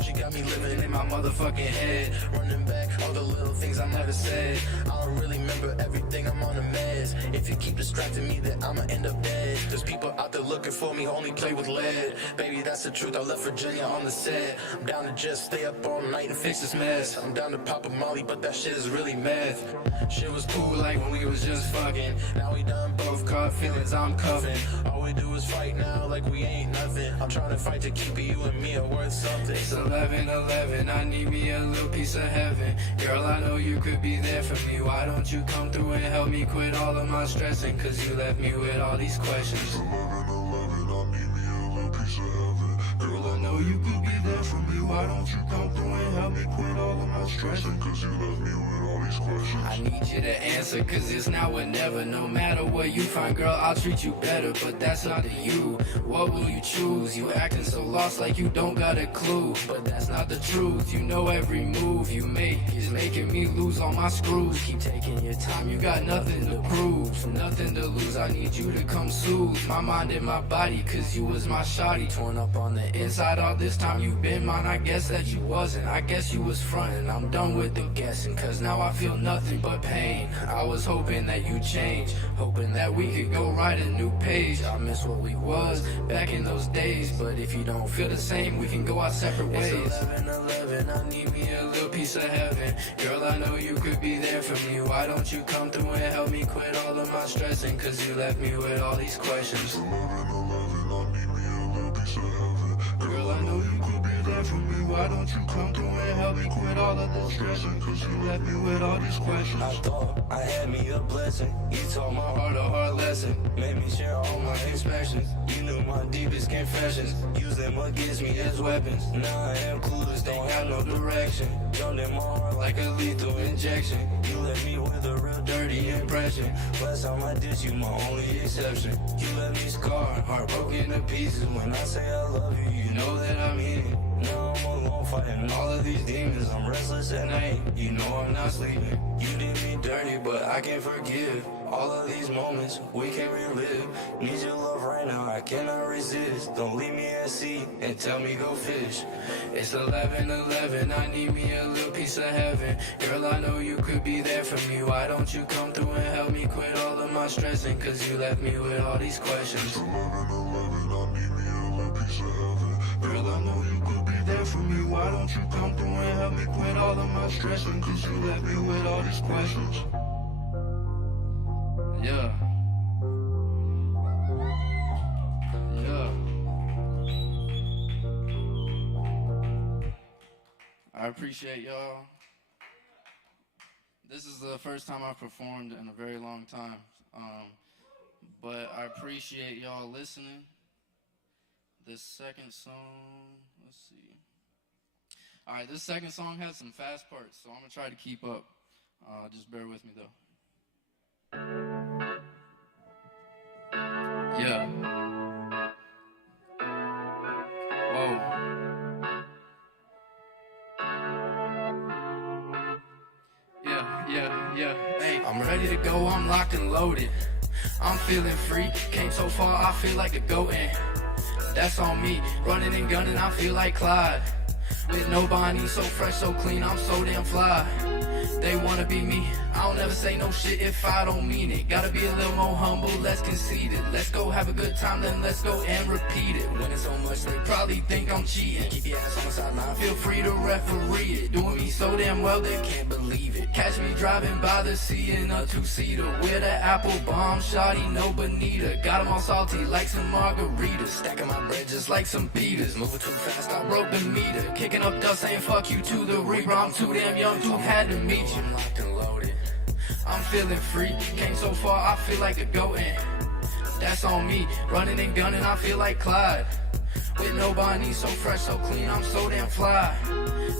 She got me living in my motherfucking head, running back all the little things I might have said. I don't really remember everything, I'm on the meds. If you keep distracting me, then I'ma end up dead. There's people out there looking for me, only play with lead. Baby, that's the truth, I left Virginia on the set. I'm down to just stay up all night and fix this mess. I'm down to pop a molly, but that shit is really meth. Shit was cool like when we was just fucking. Now we done both caught feelings, I'm cuffing. All we do is fight now like we ain't nothing. I'm trying to fight to keep you and me are worth something. It's 11:11, I need me a little piece of heaven. Girl, I know you could be there for me. Why don't you come through and help me quit all of my stressing? Cause you left me with all these questions. It's 11:11, I need me a little piece of heaven. Girl, I know you could be there for me. Why don't you come through and help me quit all of my stressing? Cause you left me with all these questions. I need you to answer, cause it's now or never. No matter what you find, girl, I'll treat you better. But that's not to you. What will you choose? You acting so lost like you don't got a clue. But that's not the truth. You know every move you make is making me lose all my screws. Keep taking your time, you got nothing to prove, nothing to lose. I need you to come soothe my mind and my body, cause you was my shawty. Torn up on the inside all this time you've been mine. I guess that you wasn't, I guess you was frontin'. I'm done with the guessing, cause now I feel nothing but pain. I was hoping that you change, hoping that we could go write a new page. I miss what we was back in those days, but if you don't feel the same, we can go our separate ways. It's 11:11, I need me a little piece of heaven. Girl, I know you could be there for me. Why don't you come through and help me quit all of my stressing? Cause you left me with all these questions. It's 11:11, I need me a little piece of heaven. Girl, I know you could be there for me. Why don't you come through and help me quit all of this stressing? Cause you left me with all these questions. I thought I had me a blessing. You taught my heart a hard lesson. Made me share all my inspections. You knew my deepest confessions. Use them against me as weapons. Now I am clueless, don't have no direction. Jumped in my heart like a lethal injection. You left me with a real dirty impression. Last time I did you, my only exception. You left me scarred, heartbroken to pieces. When I say I love you, you know that I mean it. Now I'm alone fighting all of these demons. I'm restless at night, you know I'm not sleeping. You did me dirty, but I can't forgive. All of these moments we can relive. Need your love right now, I cannot resist. Don't leave me at sea and tell me go fish. It's 11:11, I need me a little piece of heaven. Girl, I know you could be there for me. Why don't you come through and help me quit all of my stressing? Cause you left me with all these questions. It's 11:11, I need me a little piece of heaven. Girl, I know you could be there for me. Why don't you come through and help me quit all of my stressing? Cause you left me with all these questions. Yeah. Yeah. I appreciate y'all. This is the first time I've performed in a very long time. But I appreciate y'all listening. This second song, let's see. All right, this second song has some fast parts, so I'm gonna try to keep up. Just bear with me though. Yeah. Whoa. Yeah. Hey, I'm ready to go, I'm locked and loaded. I'm feeling free, came so far, I feel like a goatin'. That's on me, running and gunning, I feel like Clyde. With no Bonnie, so fresh, so clean, I'm so damn fly. They wanna be me, I don't ever say no shit if I don't mean it. Gotta be a little more humble, less conceited. Let's go have a good time, then let's go and repeat it. Winning so much, they probably think I'm cheating. Keep your ass on the sideline, feel free to referee it. Doing me so damn well, they can't believe it. Catch me driving by the sea in a two-seater with an apple bomb, shawty, no bonita. Got them all salty like some margaritas. Stacking my bread just like some pitas. Moving too fast, I broke the meter. Kicking up dust, saying fuck you to the reaper. I'm too damn young to had to meet you. I'm locked and loaded. I'm feeling free. Came so far, I feel like a goatin'. That's on me. Running and gunning, I feel like Clyde. With no body, so fresh, so clean, I'm so damn fly.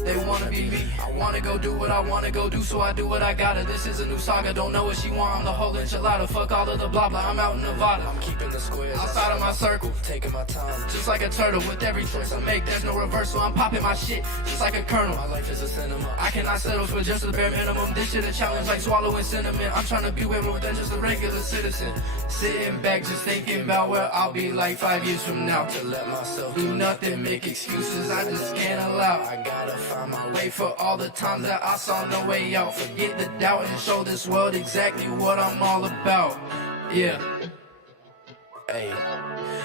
They wanna be me, I wanna go do what I wanna go do, so I do what I gotta. This is a new saga, don't know what she want, I'm the whole enchilada. Fuck all of the blah blah, I'm out in Nevada. I'm keeping the squares outside of my circle, taking my time. Just like a turtle, with every choice I make, there's no reversal. I'm popping my shit, just like a kernel. My life is a cinema, I cannot settle for just the bare minimum. This shit a challenge like swallowing cinnamon. I'm trying to be way more than just a regular citizen. Sitting back, just thinking about where I'll be like 5 years from now. To let myself do nothing, make excuses I just can't allow. I gotta find my way for all the times that I saw no way out. Forget the doubt and show this world exactly what I'm all about. Yeah. Hey.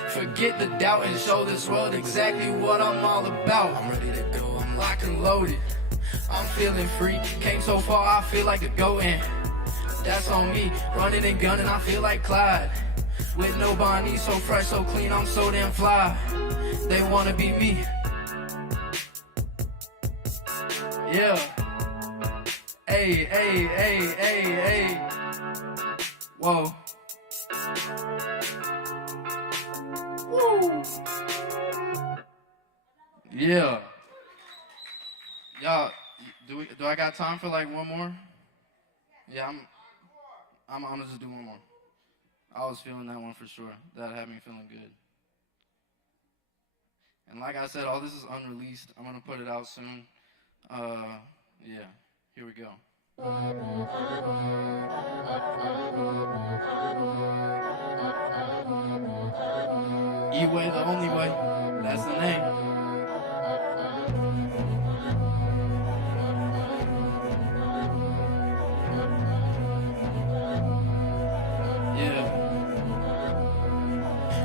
Forget the doubt and show this world exactly what I'm all about. I'm ready to go, I'm locked and loaded. I'm feeling free, came so far I feel like a goat, and that's on me. Running and gunning, I feel like Clyde. With no body, so fresh, so clean, I'm so damn fly. They wanna be me. Yeah. Hey, hey, hey, hey, hey. Whoa. Woo. Yeah. Y'all, do I got time for like one more? Yeah, I'm gonna just do one more. I was feeling that one for sure. That had me feeling good. And like I said, all this is unreleased. I'm gonna put it out soon. Yeah, here we go. E-Way, the only way. That's the name.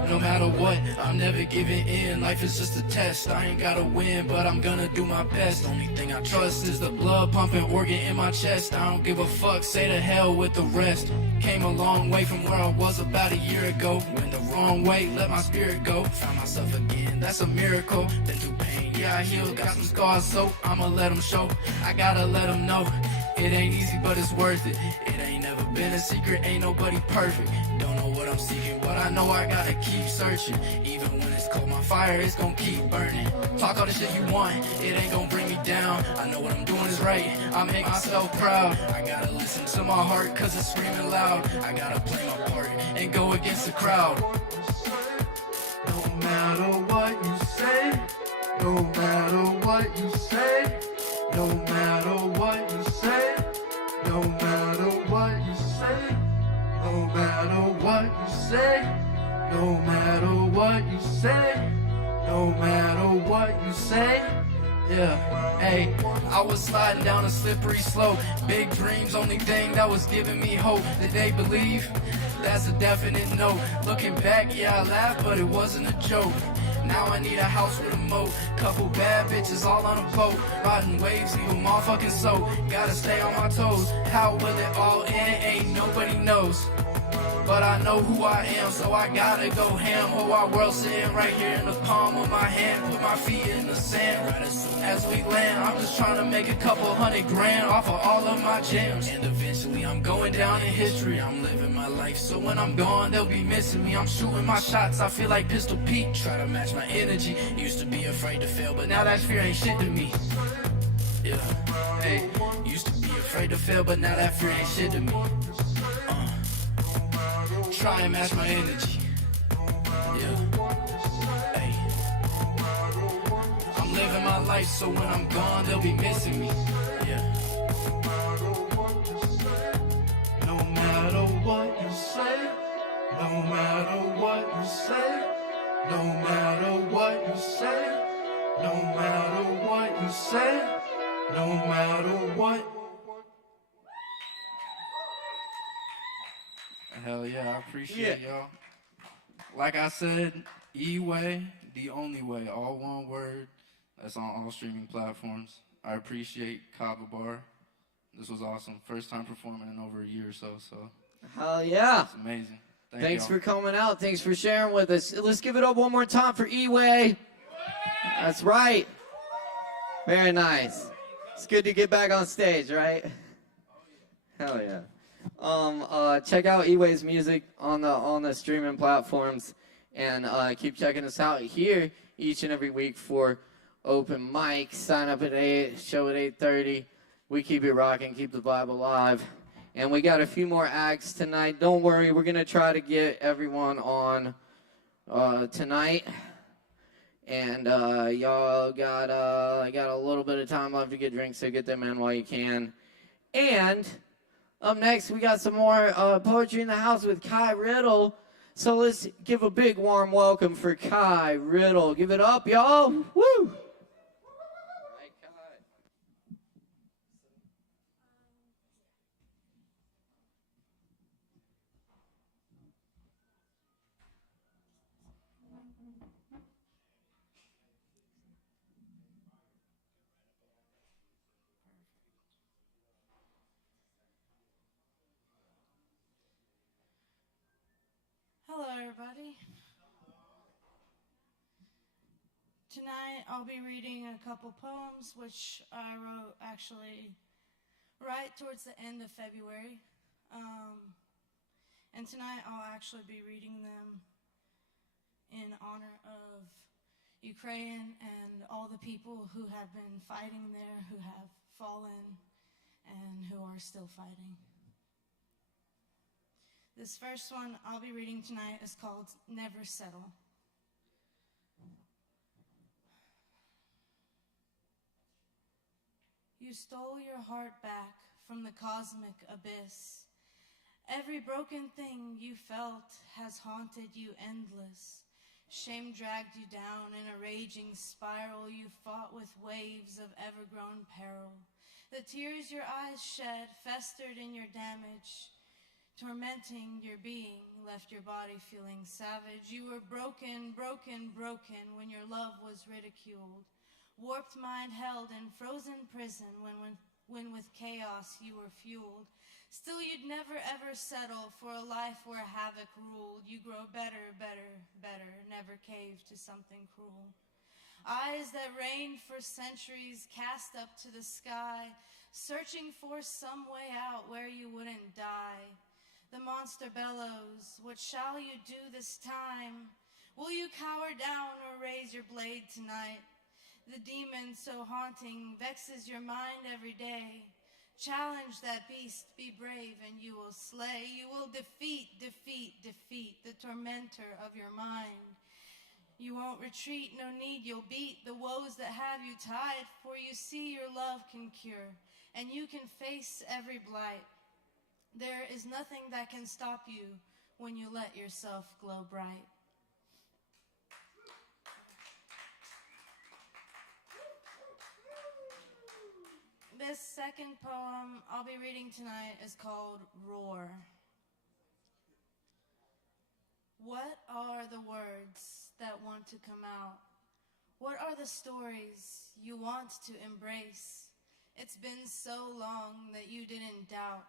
No matter what, I'm never giving in. Life is just a test. I ain't gotta win, but I'm gonna do my best. Only thing I trust is the blood pumping organ in my chest. I don't give a fuck, say to hell with the rest. Came a long way from where I was about a year ago. Went the wrong way, let my spirit go. Found myself again, that's a miracle. Been through pain, yeah I healed. Got some scars, so I'ma let them show. I gotta let them know. It ain't easy, but it's worth it. It ain't never been a secret, ain't nobody perfect. Don't know what I'm seeking, but I know I gotta keep searching. Even when it's cold, my fire is gonna keep burning. Talk all the shit you want, it ain't gonna bring me down. I know what I'm doing is right, I make myself proud. I gotta listen to my heart, cause it's screaming loud. I gotta play my part and go against the crowd. No matter what you say, no matter what you say, no matter what you say, no matter what you say, no matter what you say, no matter what you say, no matter what you say. Yeah, hey, I was sliding down a slippery slope. Big dreams, only thing that was giving me hope. Did they believe? That's a definite no. Looking back, yeah, I laughed, but it wasn't a joke. Now I need a house with a moat. Couple bad bitches all on a boat. Riding waves, leave them all fucking soaked. Gotta stay on my toes. How will it all end? Ain't nobody knows. But I know who I am, so I gotta go ham. Whole wide world sitting right here in the palm of my hand. Put my feet in the sand right as soon as we land. I'm just trying to make a couple $100 grand off of all of my jams. And eventually I'm going down in history. I'm living my life, so when I'm gone, they'll be missing me. I'm shooting my shots, I feel like Pistol Pete. Try to match my energy. Used to be afraid to fail, but now that fear ain't shit to me. Yeah, hey, used to be afraid to fail, but now that fear ain't shit to me. Try and match my energy. Yeah. Hey. I'm living my life, so when I'm gone, they'll be missing me. Yeah. No matter what you say, no matter what you say, no matter what you say, no matter what you say, no matter what. Hell yeah, I appreciate y'all. Like I said, E-Way, the only way, all one word. That's on all streaming platforms. I appreciate Kava Bar. This was awesome. First time performing in over a year or so. Hell yeah. It's amazing. Thanks for coming out. Thanks for sharing with us. Let's give it up one more time for E-Way. That's right. Very nice. It's good to get back on stage, right? Hell yeah. Check out E-Way's music on the streaming platforms, and keep checking us out here each and every week for open mic. Sign up at 8, show at 8:30. We keep it rocking, keep the vibe alive. And we got a few more acts tonight. Don't worry, we're going to try to get everyone on tonight. And y'all got a little bit of time left to get drinks, so get them in while you can. And up next, we got some more poetry in the house with Kai Riddle. So let's give a big warm welcome for Kai Riddle. Give it up, y'all. Woo! Hello, everybody. Tonight I'll be reading a couple poems which I wrote actually right towards the end of February. And tonight I'll actually be reading them in honor of Ukraine and all the people who have been fighting there, who have fallen, and who are still fighting. This first one I'll be reading tonight is called Never Settle. You stole your heart back from the cosmic abyss. Every broken thing you felt has haunted you endless. Shame dragged you down in a raging spiral. You fought with waves of ever-grown peril. The tears your eyes shed festered in your damage. Tormenting your being, left your body feeling savage. You were broken, broken, broken when your love was ridiculed. Warped mind held in frozen prison when with chaos you were fueled. Still you'd never ever settle for a life where havoc ruled. You grow better, better, better, never cave to something cruel. Eyes that reigned for centuries cast up to the sky, searching for some way out where you wouldn't die. The monster bellows, what shall you do this time? Will you cower down or raise your blade tonight? The demon so haunting vexes your mind every day. Challenge that beast, be brave and you will slay. You will defeat, defeat, defeat the tormentor of your mind. You won't retreat, no need, you'll beat the woes that have you tied. For you see your love can cure, and you can face every blight. There is nothing that can stop you when you let yourself glow bright. This second poem I'll be reading tonight is called Roar. What are the words that want to come out? What are the stories you want to embrace? It's been so long that you didn't doubt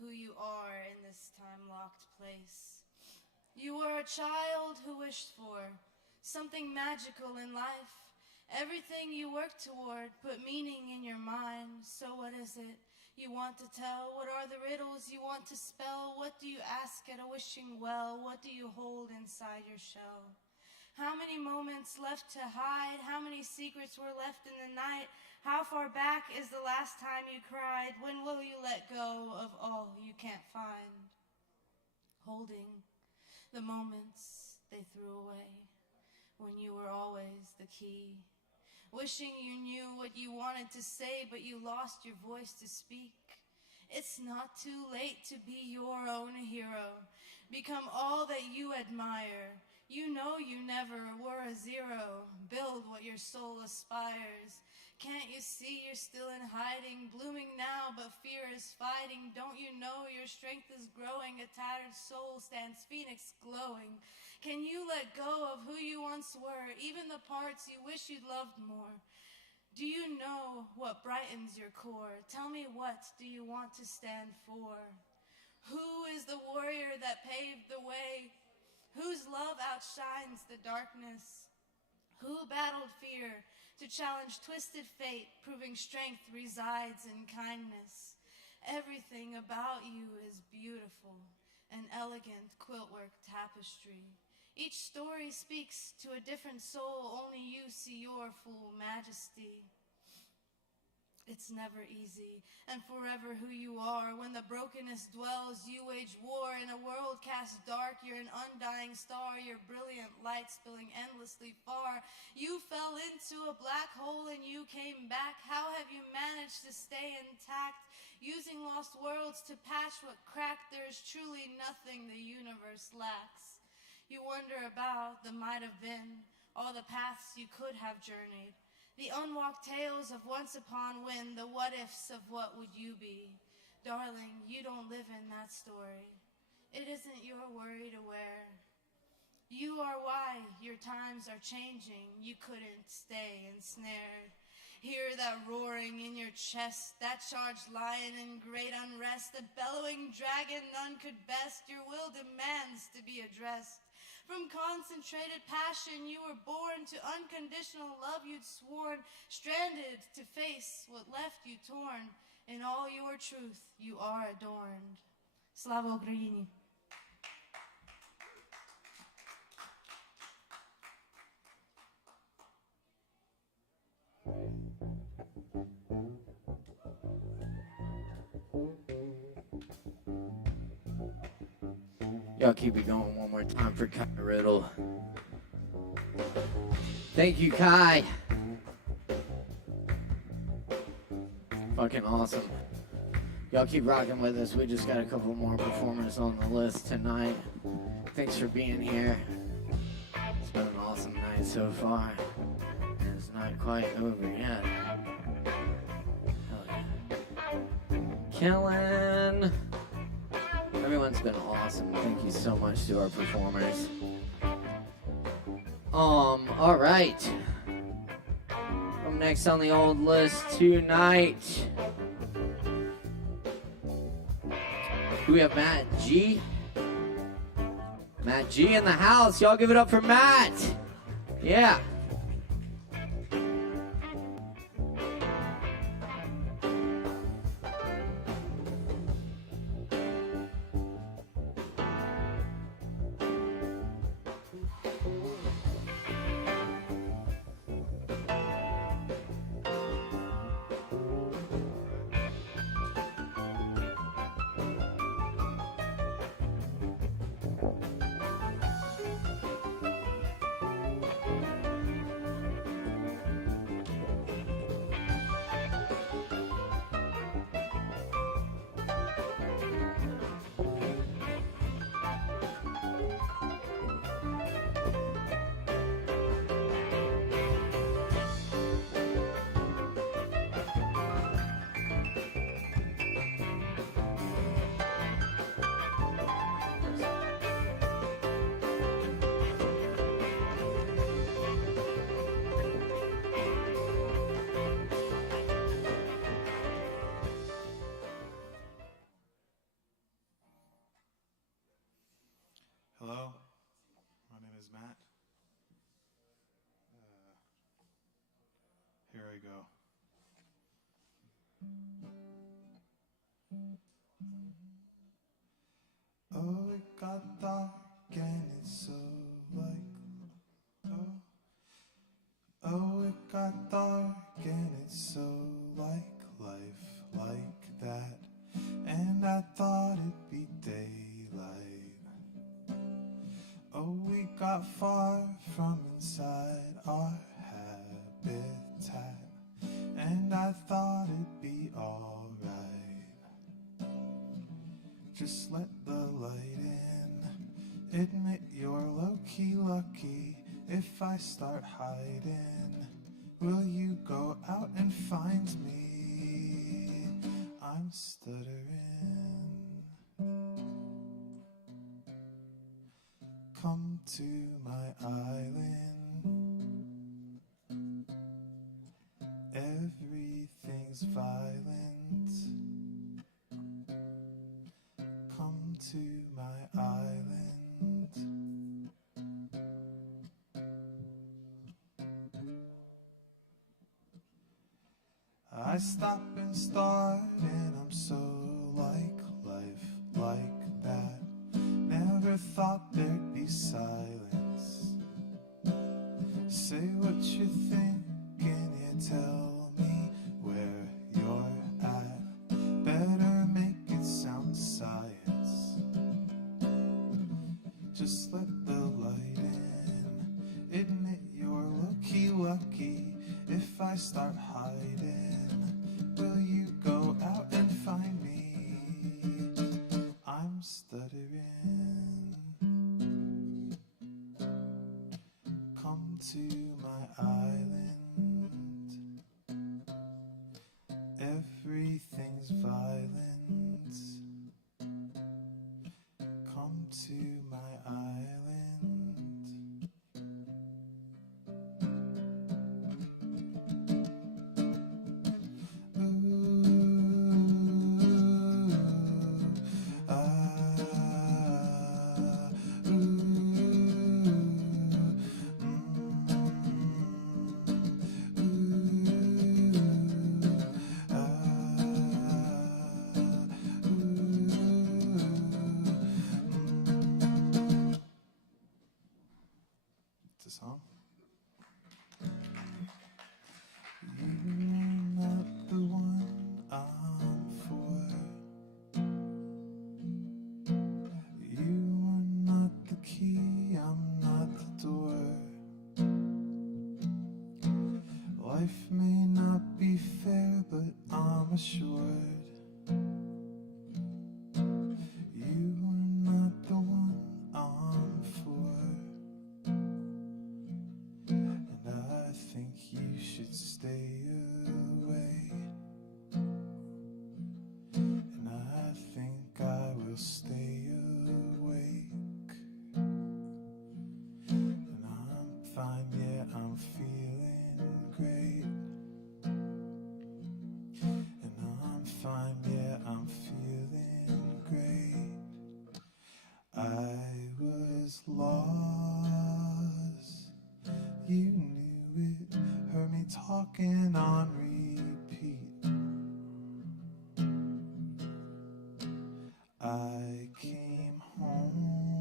who you are in this time-locked place. You were a child who wished for something magical in life. Everything you worked toward put meaning in your mind. So what is it you want to tell? What are the riddles you want to spell? What do you ask at a wishing well? What do you hold inside your shell? How many moments left to hide? How many secrets were left in the night? How far back is the last time you cried? When will you let go of all you can't find? Holding the moments they threw away when you were always the key. Wishing you knew what you wanted to say, but you lost your voice to speak. It's not too late to be your own hero. Become all that you admire. You know you never were a zero. Build what your soul aspires. Can't you see you're still in hiding, blooming now, but fear is fighting? Don't you know your strength is growing? A tattered soul stands phoenix glowing. Can you let go of who you once were, even the parts you wish you'd loved more? Do you know what brightens your core? Tell me, what do you want to stand for? Who is the warrior that paved the way? Whose love outshines the darkness? Who battled fear to challenge twisted fate, proving strength resides in kindness? Everything about you is beautiful, an elegant quiltwork tapestry. Each story speaks to a different soul, only you see your full majesty. It's never easy, and forever who you are. When the brokenness dwells, you wage war. In a world cast dark, you're an undying star, your brilliant light spilling endlessly far. You fell into a black hole and you came back. How have you managed to stay intact? Using lost worlds to patch what cracked, there is truly nothing the universe lacks. You wonder about the might have been, all the paths you could have journeyed. The unwalked tales of once upon when, the what-ifs of what would you be. Darling, you don't live in that story. It isn't your worry to wear. You are why your times are changing. You couldn't stay ensnared. Hear that roaring in your chest, that charged lion in great unrest, the bellowing dragon none could best. Your will demands to be addressed. From concentrated passion you were born, to unconditional love you'd sworn, stranded to face what left you torn. In all your truth you are adorned. Slava Ukraini. Y'all keep it going one more time for Kai Riddle. Thank you, Kai. Fucking awesome. Y'all keep rocking with us. We just got a couple more performers on the list tonight. Thanks for being here. It's been an awesome night so far. And it's not quite over yet. Hell yeah. Kellen. Everyone's been awesome. Thank you so much to our performers. All right. Up next on the old list tonight, do we have Matt G? Matt G in the house. Y'all give it up for Matt. Yeah. Hello, my name is Matt. Here I go. Oh, it got dark and it's so like, oh, it got dark and it's so like life like that. And I thought it'd be daylight. Oh, we got far from inside our habitat, and I thought it'd be alright. Just let the light in. Admit you're low-key lucky. If I start hiding, will you go out and find me? I'm stuttering. Come to my island. Everything's violent. Come to my island. I stop and start and I'm so like life like that. Never thought there'd be silence start hiding, will you go out and find me? I'm stuttering. Come to my island. Everything's violent. Come to my island. It's a song. You're not the one I'm for. You are not the key, I'm not the door. Life may not be fair, but I'm assured. You are not the one I'm for. And I think you should stay away. And I think I will stay awake. And I'm fine, yeah, I'm feeling great. And I'm fine, yeah, I'm feeling great. I was lost. You knew it, heard me talking on repeat. I came home,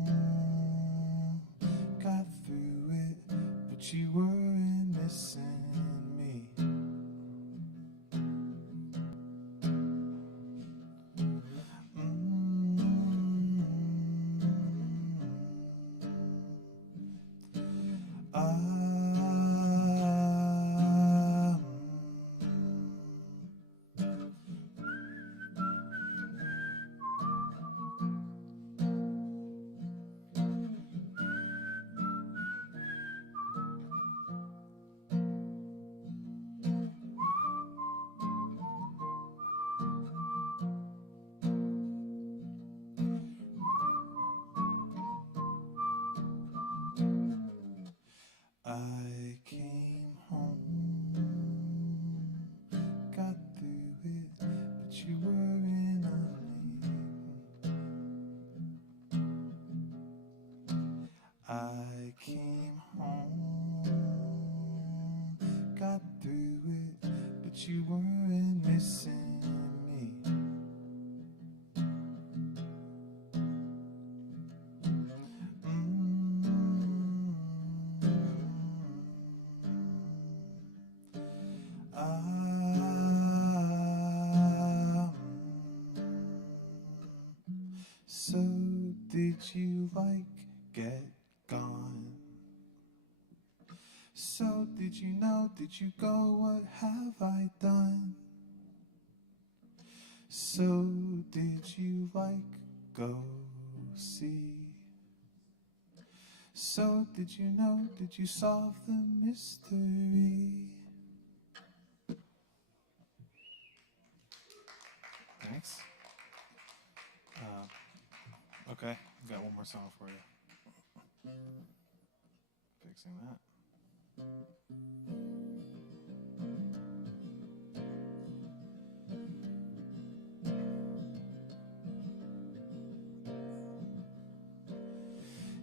got through it, but you weren't missing me. I came home, got through it, but you weren't on. I came home, got through it, but you weren't missing me. So did you like Get Gone? So did you know, did you go, what have I done? So did you like Go See? So did you know, did you solve the mystery? Thanks. Okay, got one more song for you. Fixing that.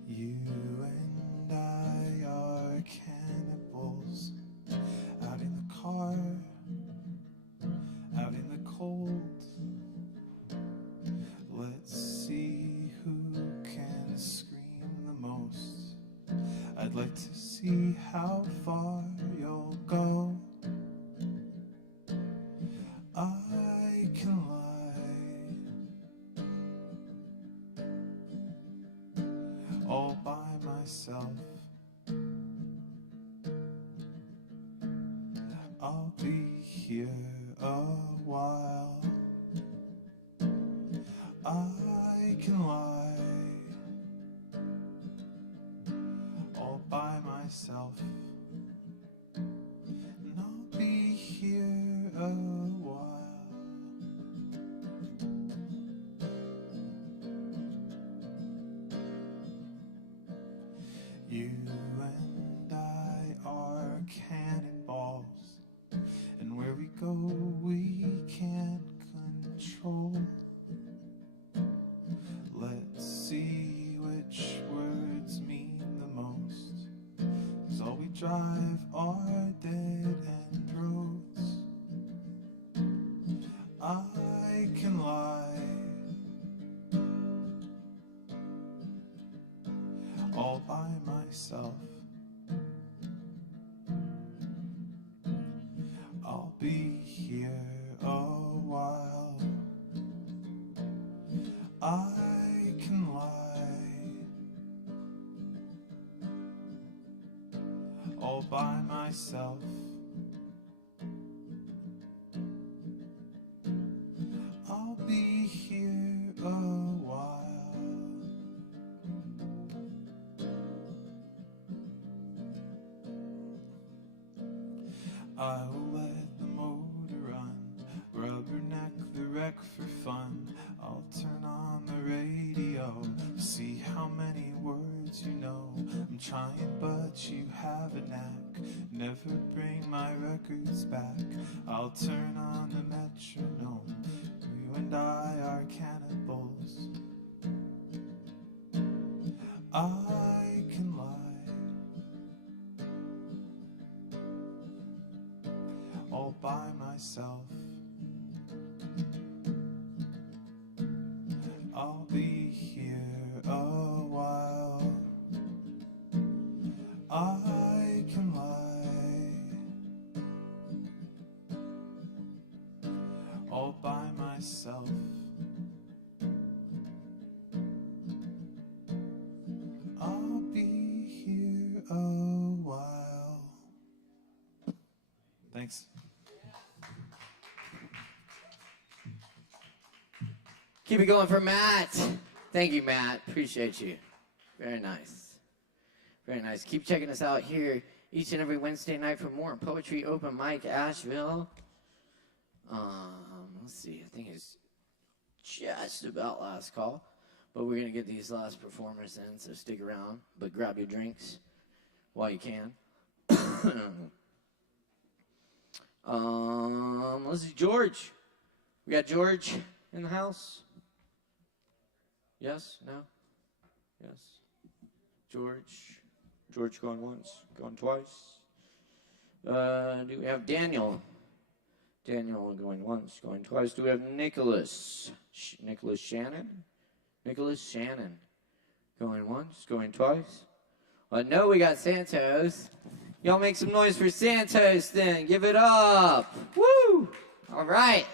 You and I are cannibals, out in the car, out in the cold. Let's see who can scream the most. I'd like to see how far you'll go. I can lie all by myself. I'll here a while. I can lie all by myself, and I'll be here a while. You and I are cannonballs, and where we go we can't control. Let's see which words mean the most, 'cause all we drive are dead-end roads. I can lie all by myself. I'll be here a while. I can lie all by myself. I'll be here a while. I will let the motor run, rubberneck the wreck for fun. I'll turn on the radio, see how many words you know. I'm trying but you have a knack, never bring my records back. I'll turn on the metronome, you and I are cannibals. I can lie all by myself. I'll be here a while. I can lie all by myself. I'll be here a while. Thanks. Keep it going for Matt. Thank you, Matt. Appreciate you. Very nice. Very nice. Keep checking us out here each and every Wednesday night for more poetry open mic Asheville. Let's see. I think it's just about last call, but we're gonna get these last performers in, so stick around. But grab your drinks while you can. Let's see, George. We got George in the house. Yes? No? Yes? George? George going once, going twice. Do we have Daniel? Daniel going once, going twice. Do we have Nicholas? Nicholas Shannon? Nicholas Shannon. Going once, going twice. Well, no, we got Santos. Y'all make some noise for Santos then. Give it up. Woo! All right.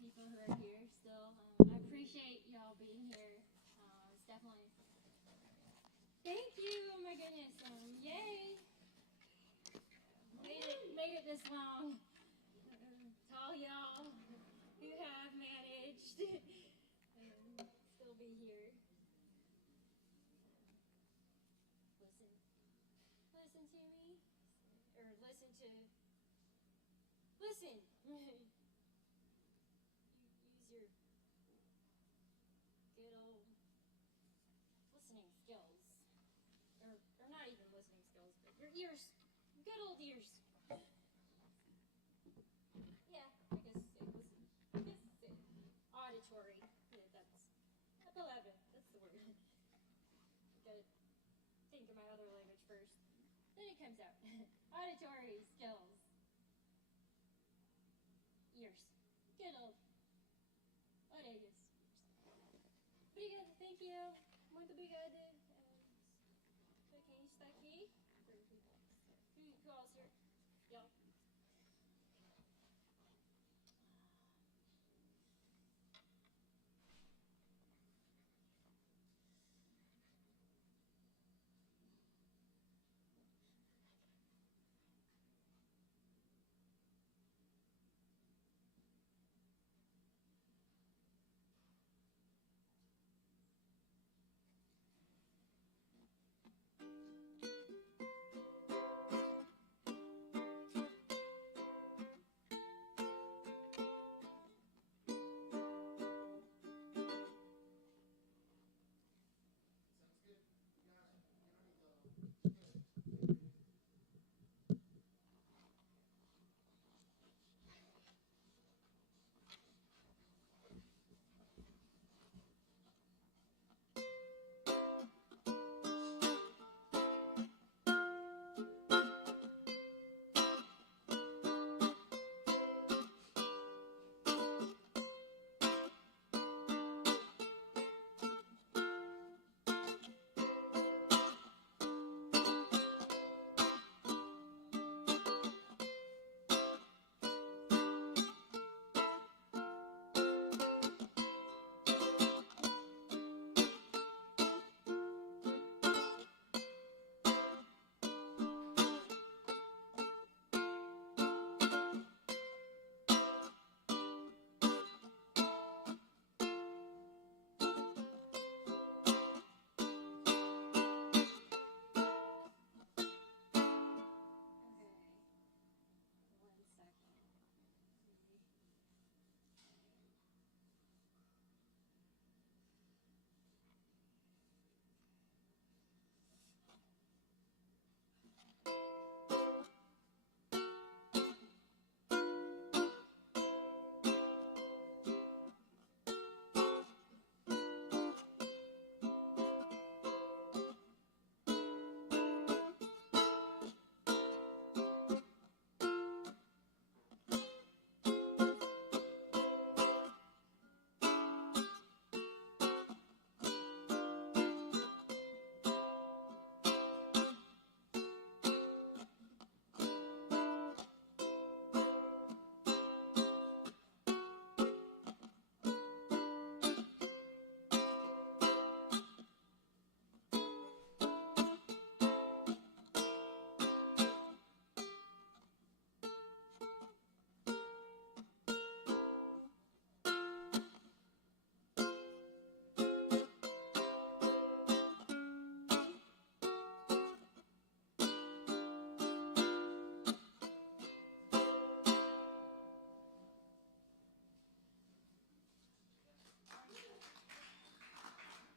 People who are here still. I appreciate y'all being here. It's definitely. Thank you. Oh my goodness. Yay. Made it this long. To all y'all who have managed still be here. Listen to me, or listen. Use ears. Yeah, I guess it was. Auditory. Yeah, that's epileptic. That's the word. Gotta think of my other language first. Then it comes out. Auditory skills. Ears. Good old. Orejas. Obrigado, thank you. Muito obrigada. Pra quem está aqui. Who else here? Yeah.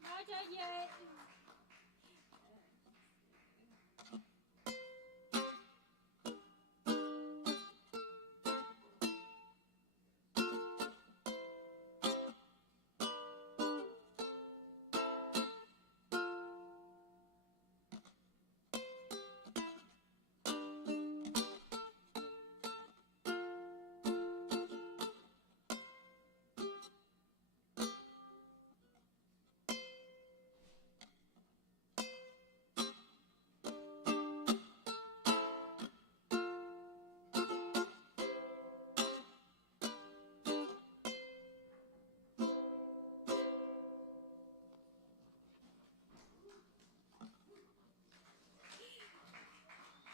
Not done yet.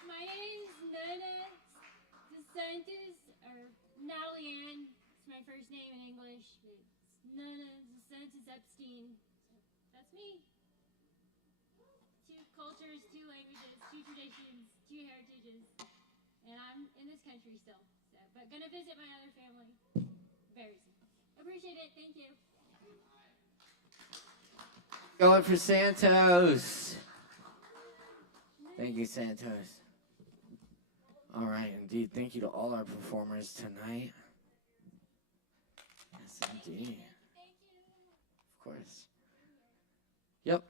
My name's Nana DeSantis, or Natalie Ann. It's my first name in English. It's Nana DeSantis Epstein. So that's me. 2 cultures, 2 languages, 2 traditions, 2 heritages. And I'm in this country still. So, but gonna visit my other family very soon. Appreciate it. Thank you. Going for Santos. Thank you, Santos. All right, indeed. Thank you to all our performers tonight. Yes, indeed. Of course. Yep.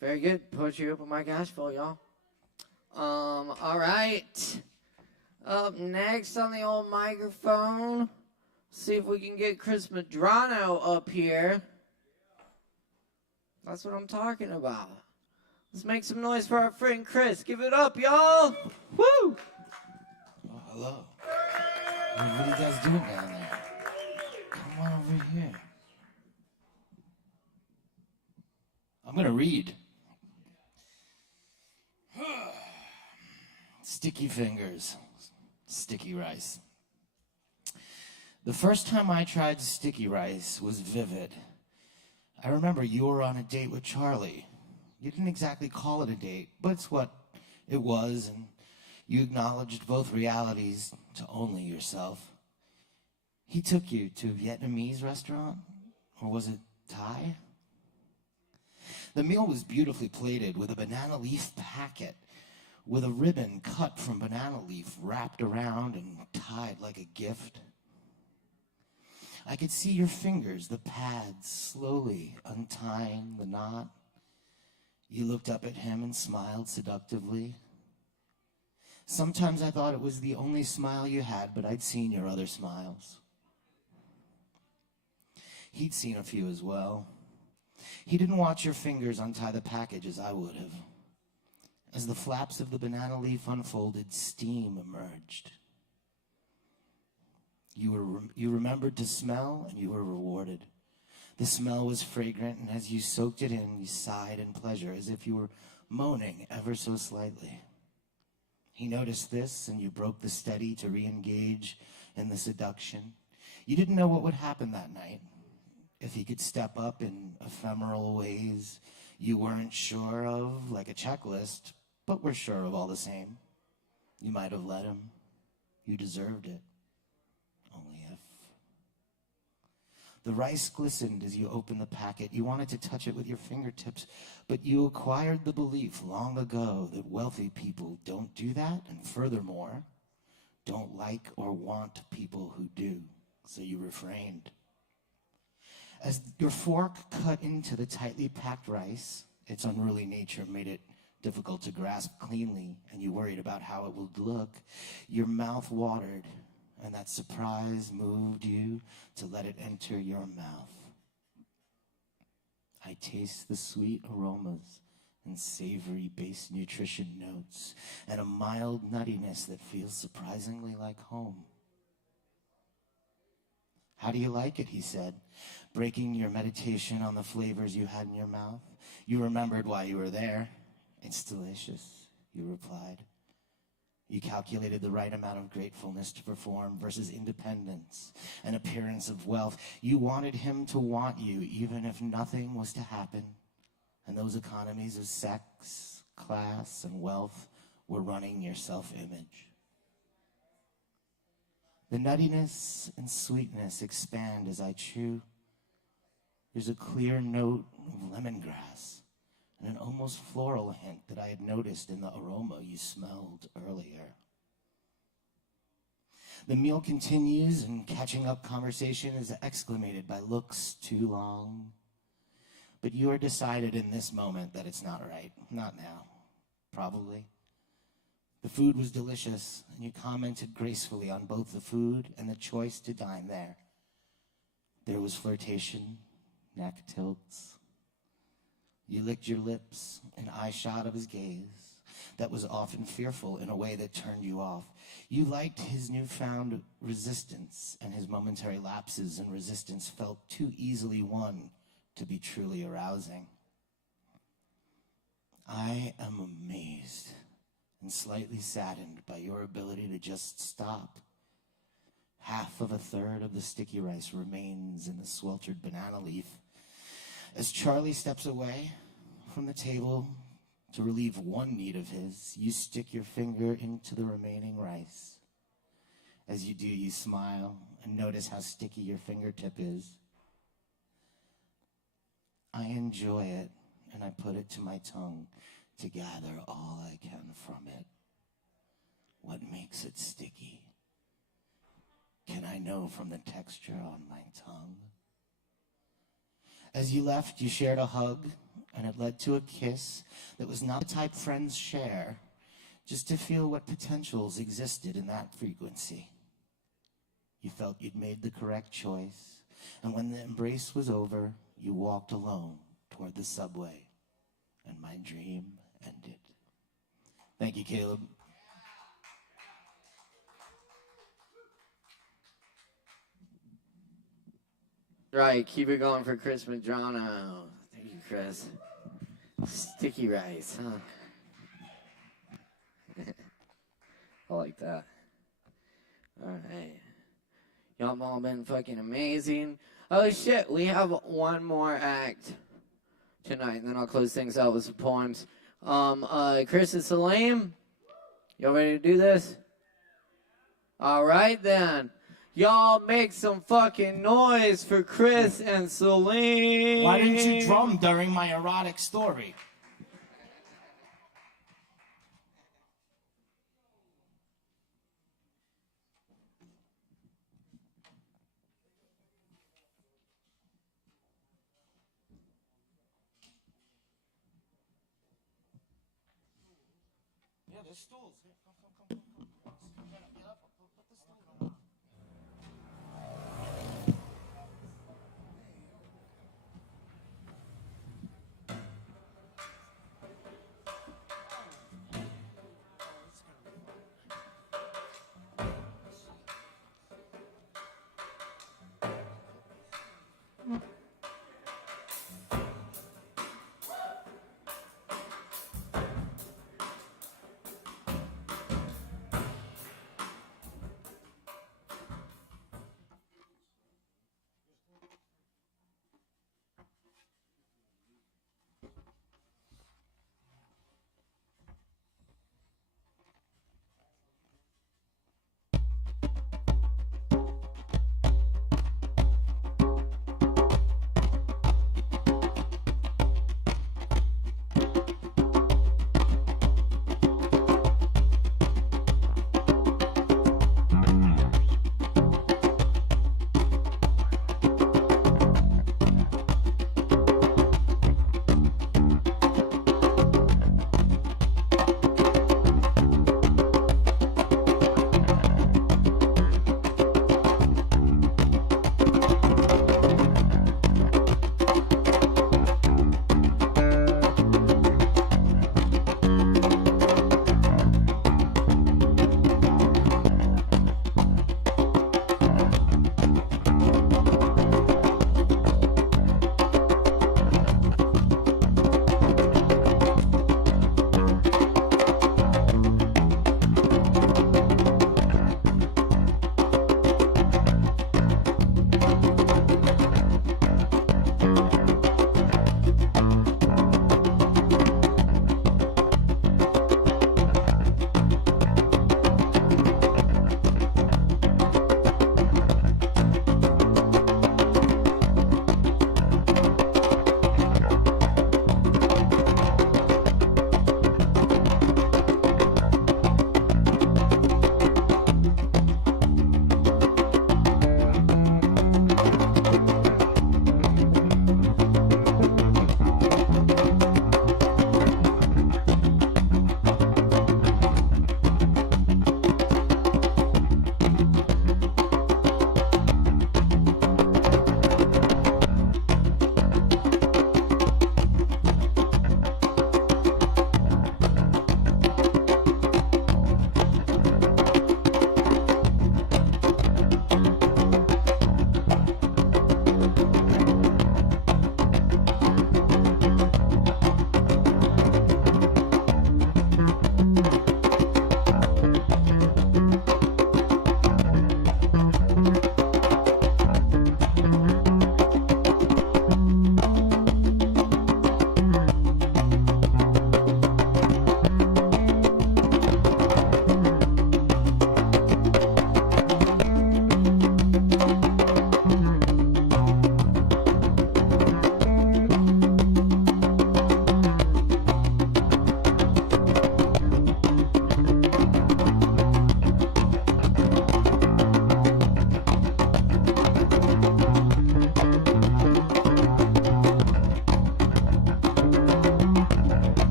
Very good. Poetry open mic Asheville, y'all. All right. Up next on the old microphone, see if we can get Chris Madrano up here. That's what I'm talking about. Let's make some noise for our friend Chris. Give it up, y'all. Woo! Oh, hello. What are you guys doing down there? Come on over here. I'm going to read. Sticky fingers, sticky rice. The first time I tried sticky rice was vivid. I remember you were on a date with Charlie. You didn't exactly call it a date, but it's what it was, and you acknowledged both realities to only yourself. He took you to a Vietnamese restaurant, or was it Thai? The meal was beautifully plated with a banana leaf packet, with a ribbon cut from banana leaf wrapped around and tied like a gift. I could see your fingers, the pads, slowly untying the knot. You looked up at him and smiled seductively. Sometimes I thought it was the only smile you had, but I'd seen your other smiles. He'd seen a few as well. He didn't watch your fingers untie the package as I would have. As the flaps of the banana leaf unfolded, steam emerged. You remembered to smell, and you were rewarded. The smell was fragrant, and as you soaked it in, you sighed in pleasure, as if you were moaning ever so slightly. He noticed this, and you broke the steady to re-engage in the seduction. You didn't know what would happen that night. If he could step up in ephemeral ways you weren't sure of, like a checklist, but were sure of all the same. You might have let him. You deserved it. Only if. The rice glistened as you opened the packet. You wanted to touch it with your fingertips, but you acquired the belief long ago that wealthy people don't do that, and furthermore, don't like or want people who do, so you refrained. As your fork cut into the tightly packed rice, its unruly nature made it difficult to grasp cleanly, and you worried about how it would look. Your mouth watered, and that surprise moved you to let it enter your mouth. I taste the sweet aromas and savory base nutrition notes, and a mild nuttiness that feels surprisingly like home. How do you like it, he said, breaking your meditation on the flavors you had in your mouth. You remembered why you were there. It's delicious, you replied. You calculated the right amount of gratefulness to perform versus independence and appearance of wealth. You wanted him to want you even if nothing was to happen. And those economies of sex, class, and wealth were running your self-image. The nuttiness and sweetness expand as I chew. There's a clear note of lemongrass and an almost floral hint that I had noticed in the aroma you smelled earlier. The meal continues, and catching up conversation is exclamated by looks too long. But you are decided in this moment that it's not right. Not now. Probably. The food was delicious, and you commented gracefully on both the food and the choice to dine there. There was flirtation, neck tilts. You licked your lips, an eye shot of his gaze that was often fearful in a way that turned you off. You liked his newfound resistance, and his momentary lapses in resistance felt too easily won to be truly arousing. I am amazed and slightly saddened by your ability to just stop. Half of a third of the sticky rice remains in the sweltered banana leaf. As Charlie steps away from the table to relieve one need of his, you stick your finger into the remaining rice. As you do, you smile and notice how sticky your fingertip is. I enjoy it, and I put it to my tongue to gather all I can from it. What makes it sticky? Can I know from the texture on my tongue? As you left, you shared a hug, and it led to a kiss that was not the type friends share, just to feel what potentials existed in that frequency. You felt you'd made the correct choice, and when the embrace was over, you walked alone toward the subway, and my dream ended. Thank you, Caleb. Right, keep it going for Chris Madrano. Thank you, Chris. Sticky rice, huh? I like that. All right. Y'all have all been fucking amazing. Oh, shit, we have one more act tonight, and then I'll close things out with some poems. Chris and Salim, y'all ready to do this? All right, then. Y'all make some fucking noise for Chris and Salim. Why didn't you drum during my erotic story? Yeah, there's stools. Come. Get up. Put the stool down.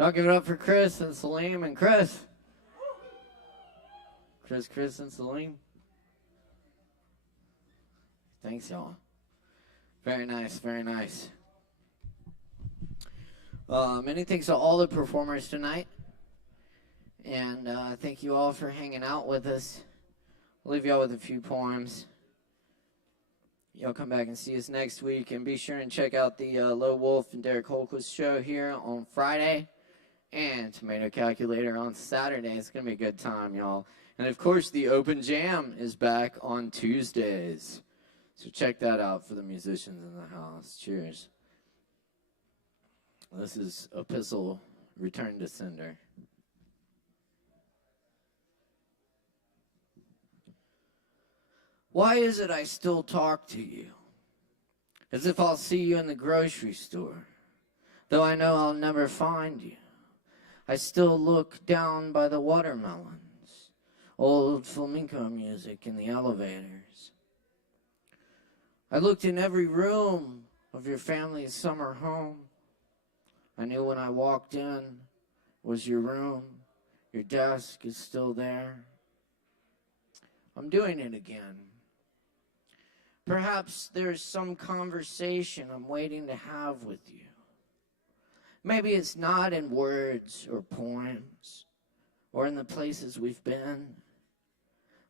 Y'all give it up for Chris and Salim and Chris. Chris, and Salim. Thanks, y'all. Very nice, very nice. Many thanks to all the performers tonight. And thank you all for hanging out with us. I'll leave y'all with a few poems. Y'all come back and see us next week. And be sure and check out the Low Wolf and Derek Holquist show here on Friday. And Tomato Calculator on Saturday. It's going to be a good time, y'all. And, of course, the Open Jam is back on Tuesdays. So check that out for the musicians in the house. Cheers. This is Epistle, Return to Sender. Why is it I still talk to you? As if I'll see you in the grocery store, though I know I'll never find you. I still look down by the watermelons, old flamenco music in the elevators. I looked in every room of your family's summer home. I knew when I walked in was your room. Your desk is still there. I'm doing it again. Perhaps there's some conversation I'm waiting to have with you. Maybe it's not in words or poems or in the places we've been.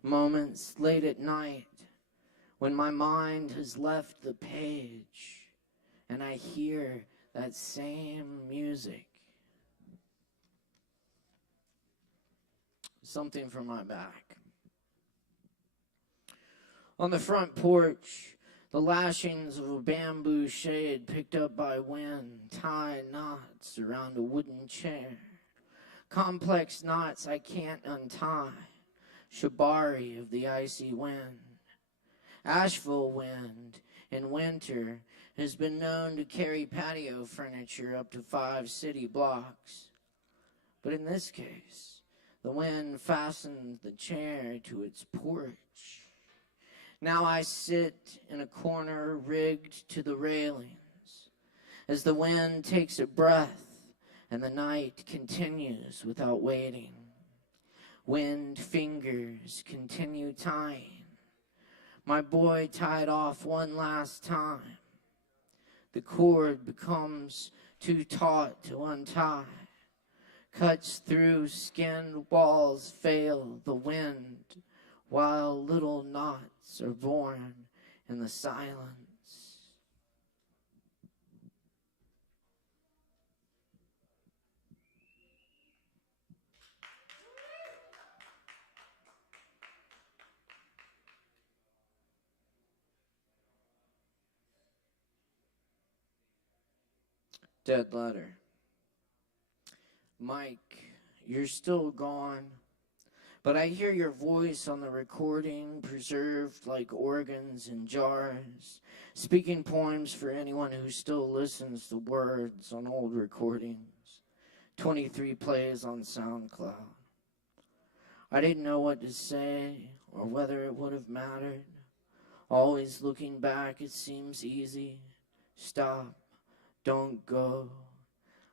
Moments late at night when my mind has left the page and I hear that same music. Something from my back. On the front porch, the lashings of a bamboo shade picked up by wind tie knots around a wooden chair. Complex knots I can't untie. Shibari of the icy wind. ASHEVILLE wind in winter has been known to carry patio furniture up to 5 city blocks. But in this case, the wind fastened the chair to its porch. Now I sit in a corner rigged to the railings as the wind takes a breath and the night continues without waiting. Wind fingers continue tying. My boy tied off one last time. The cord becomes too taut to untie. Cuts through skin, walls fail the wind, while little knots are born in the silence. Dead letter. Mike, you're still gone, but I hear your voice on the recording, preserved like organs in jars, speaking poems for anyone who still listens to words on old recordings. 23 plays on SoundCloud. I didn't know what to say or whether it would have mattered. Always looking back, it seems easy. Stop. Don't go.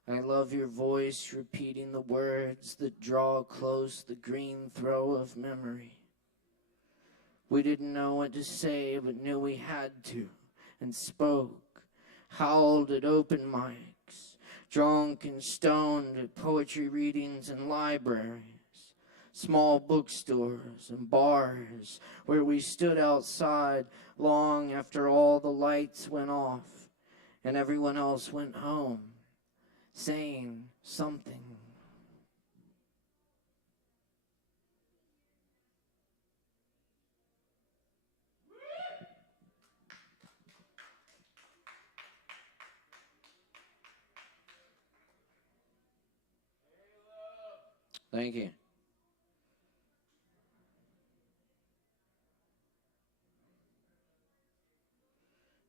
I love your voice repeating the words that draw close the green throw of memory. We didn't know what to say, but knew we had to, and spoke, howled at open mics, drunk and stoned at poetry readings in libraries, small bookstores and bars where we stood outside long after all the lights went off and everyone else went home, saying something. Thank you.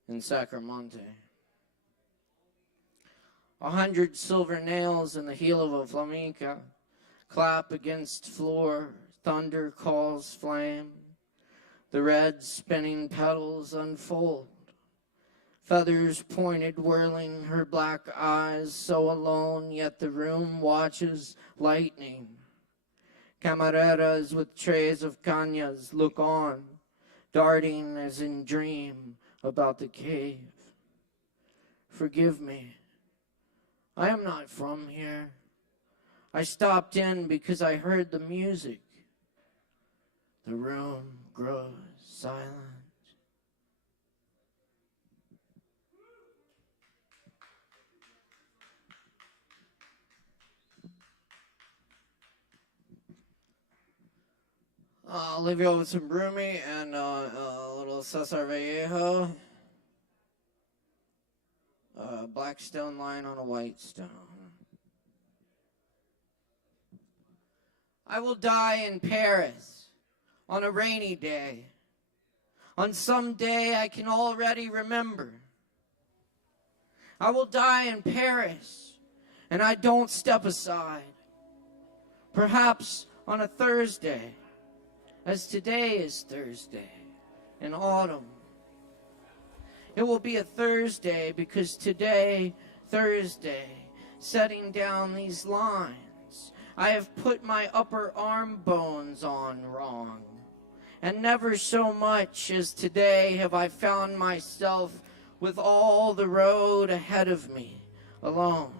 In Sacramento. 100 silver nails in the heel of a flamenco, clap against floor, thunder calls flame, the red spinning petals unfold, feathers pointed, whirling her black eyes, so alone, yet the room watches lightning. Camareras with trays of cañas look on, darting as in dream about the cave. Forgive me, I am not from here. I stopped in because I heard the music. The room grows silent. I'll leave you with some Broomy and a little Cesar Vallejo. Black stone line on a white stone. I will die in Paris on a rainy day, on some day I can already remember. I will die in Paris, and I don't step aside. Perhaps on a Thursday, as today is Thursday in autumn. It will be a Thursday because today, Thursday, setting down these lines, I have put my upper arm bones on wrong. And never so much as today have I found myself with all the road ahead of me, alone.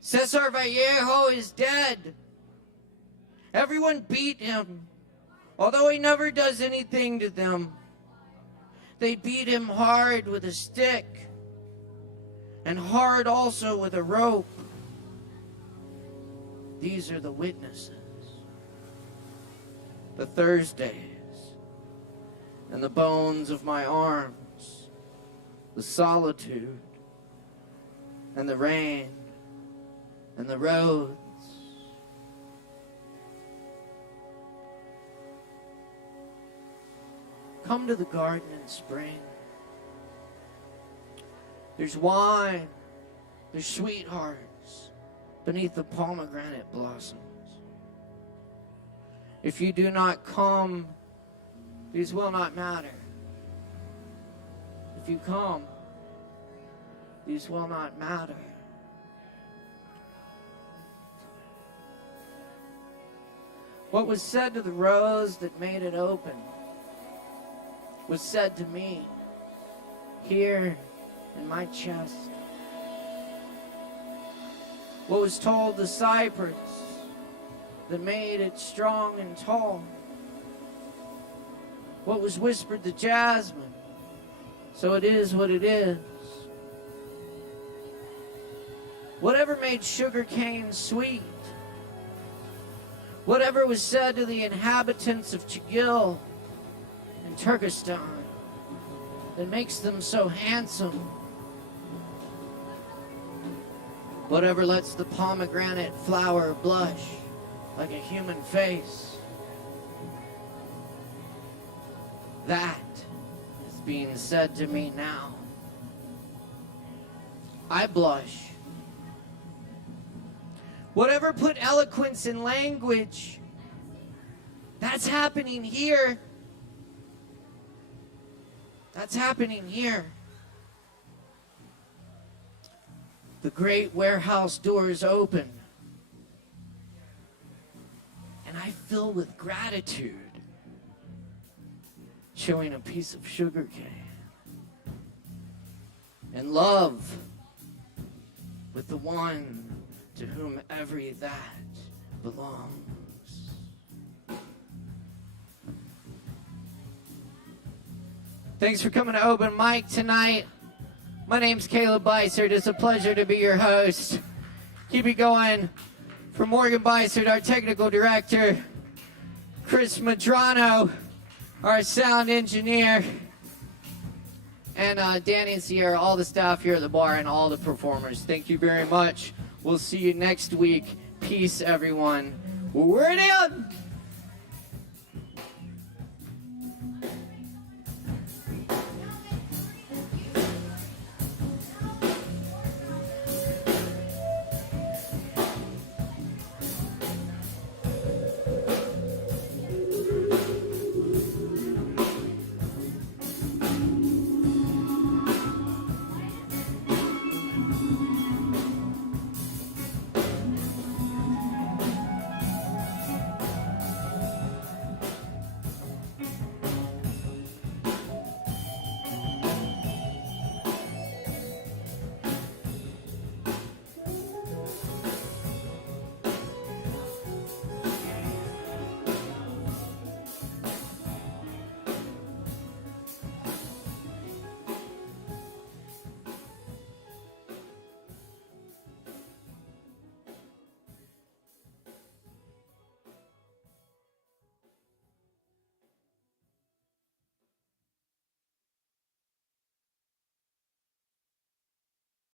Cesar Vallejo is dead. Everyone beat him, although he never does anything to them. They beat him hard with a stick, and hard also with a rope. These are the witnesses, the Thursdays, and the bones of my arms, the solitude, and the rain, and the roads. Come to the garden in spring. There's wine, there's sweethearts beneath the pomegranate blossoms. If you do not come, these will not matter. If you come, these will not matter. What was said to the rose that made it open was said to me here in my chest. What was told the cypress that made it strong and tall. What was whispered to jasmine, so it is what it is. Whatever made sugar cane sweet, whatever was said to the inhabitants of Chigil and Turkestan that makes them so handsome, whatever lets the pomegranate flower blush like a human face, that is being said to me now. I blush. Whatever put eloquence in language, that's happening here. That's happening here. The great warehouse doors open, and I fill with gratitude, chewing a piece of sugar cane, and love with the one to whom every that belongs. Thanks for coming to Open Mic tonight. My name's Caleb Beissert. It's a pleasure to be your host. Keep it going. For Morgan Beissert, our technical director, Chris Madrano, our sound engineer, and Danny and Sierra, all the staff here at the bar and all the performers. Thank you very much. We'll see you next week. Peace, everyone. We're in.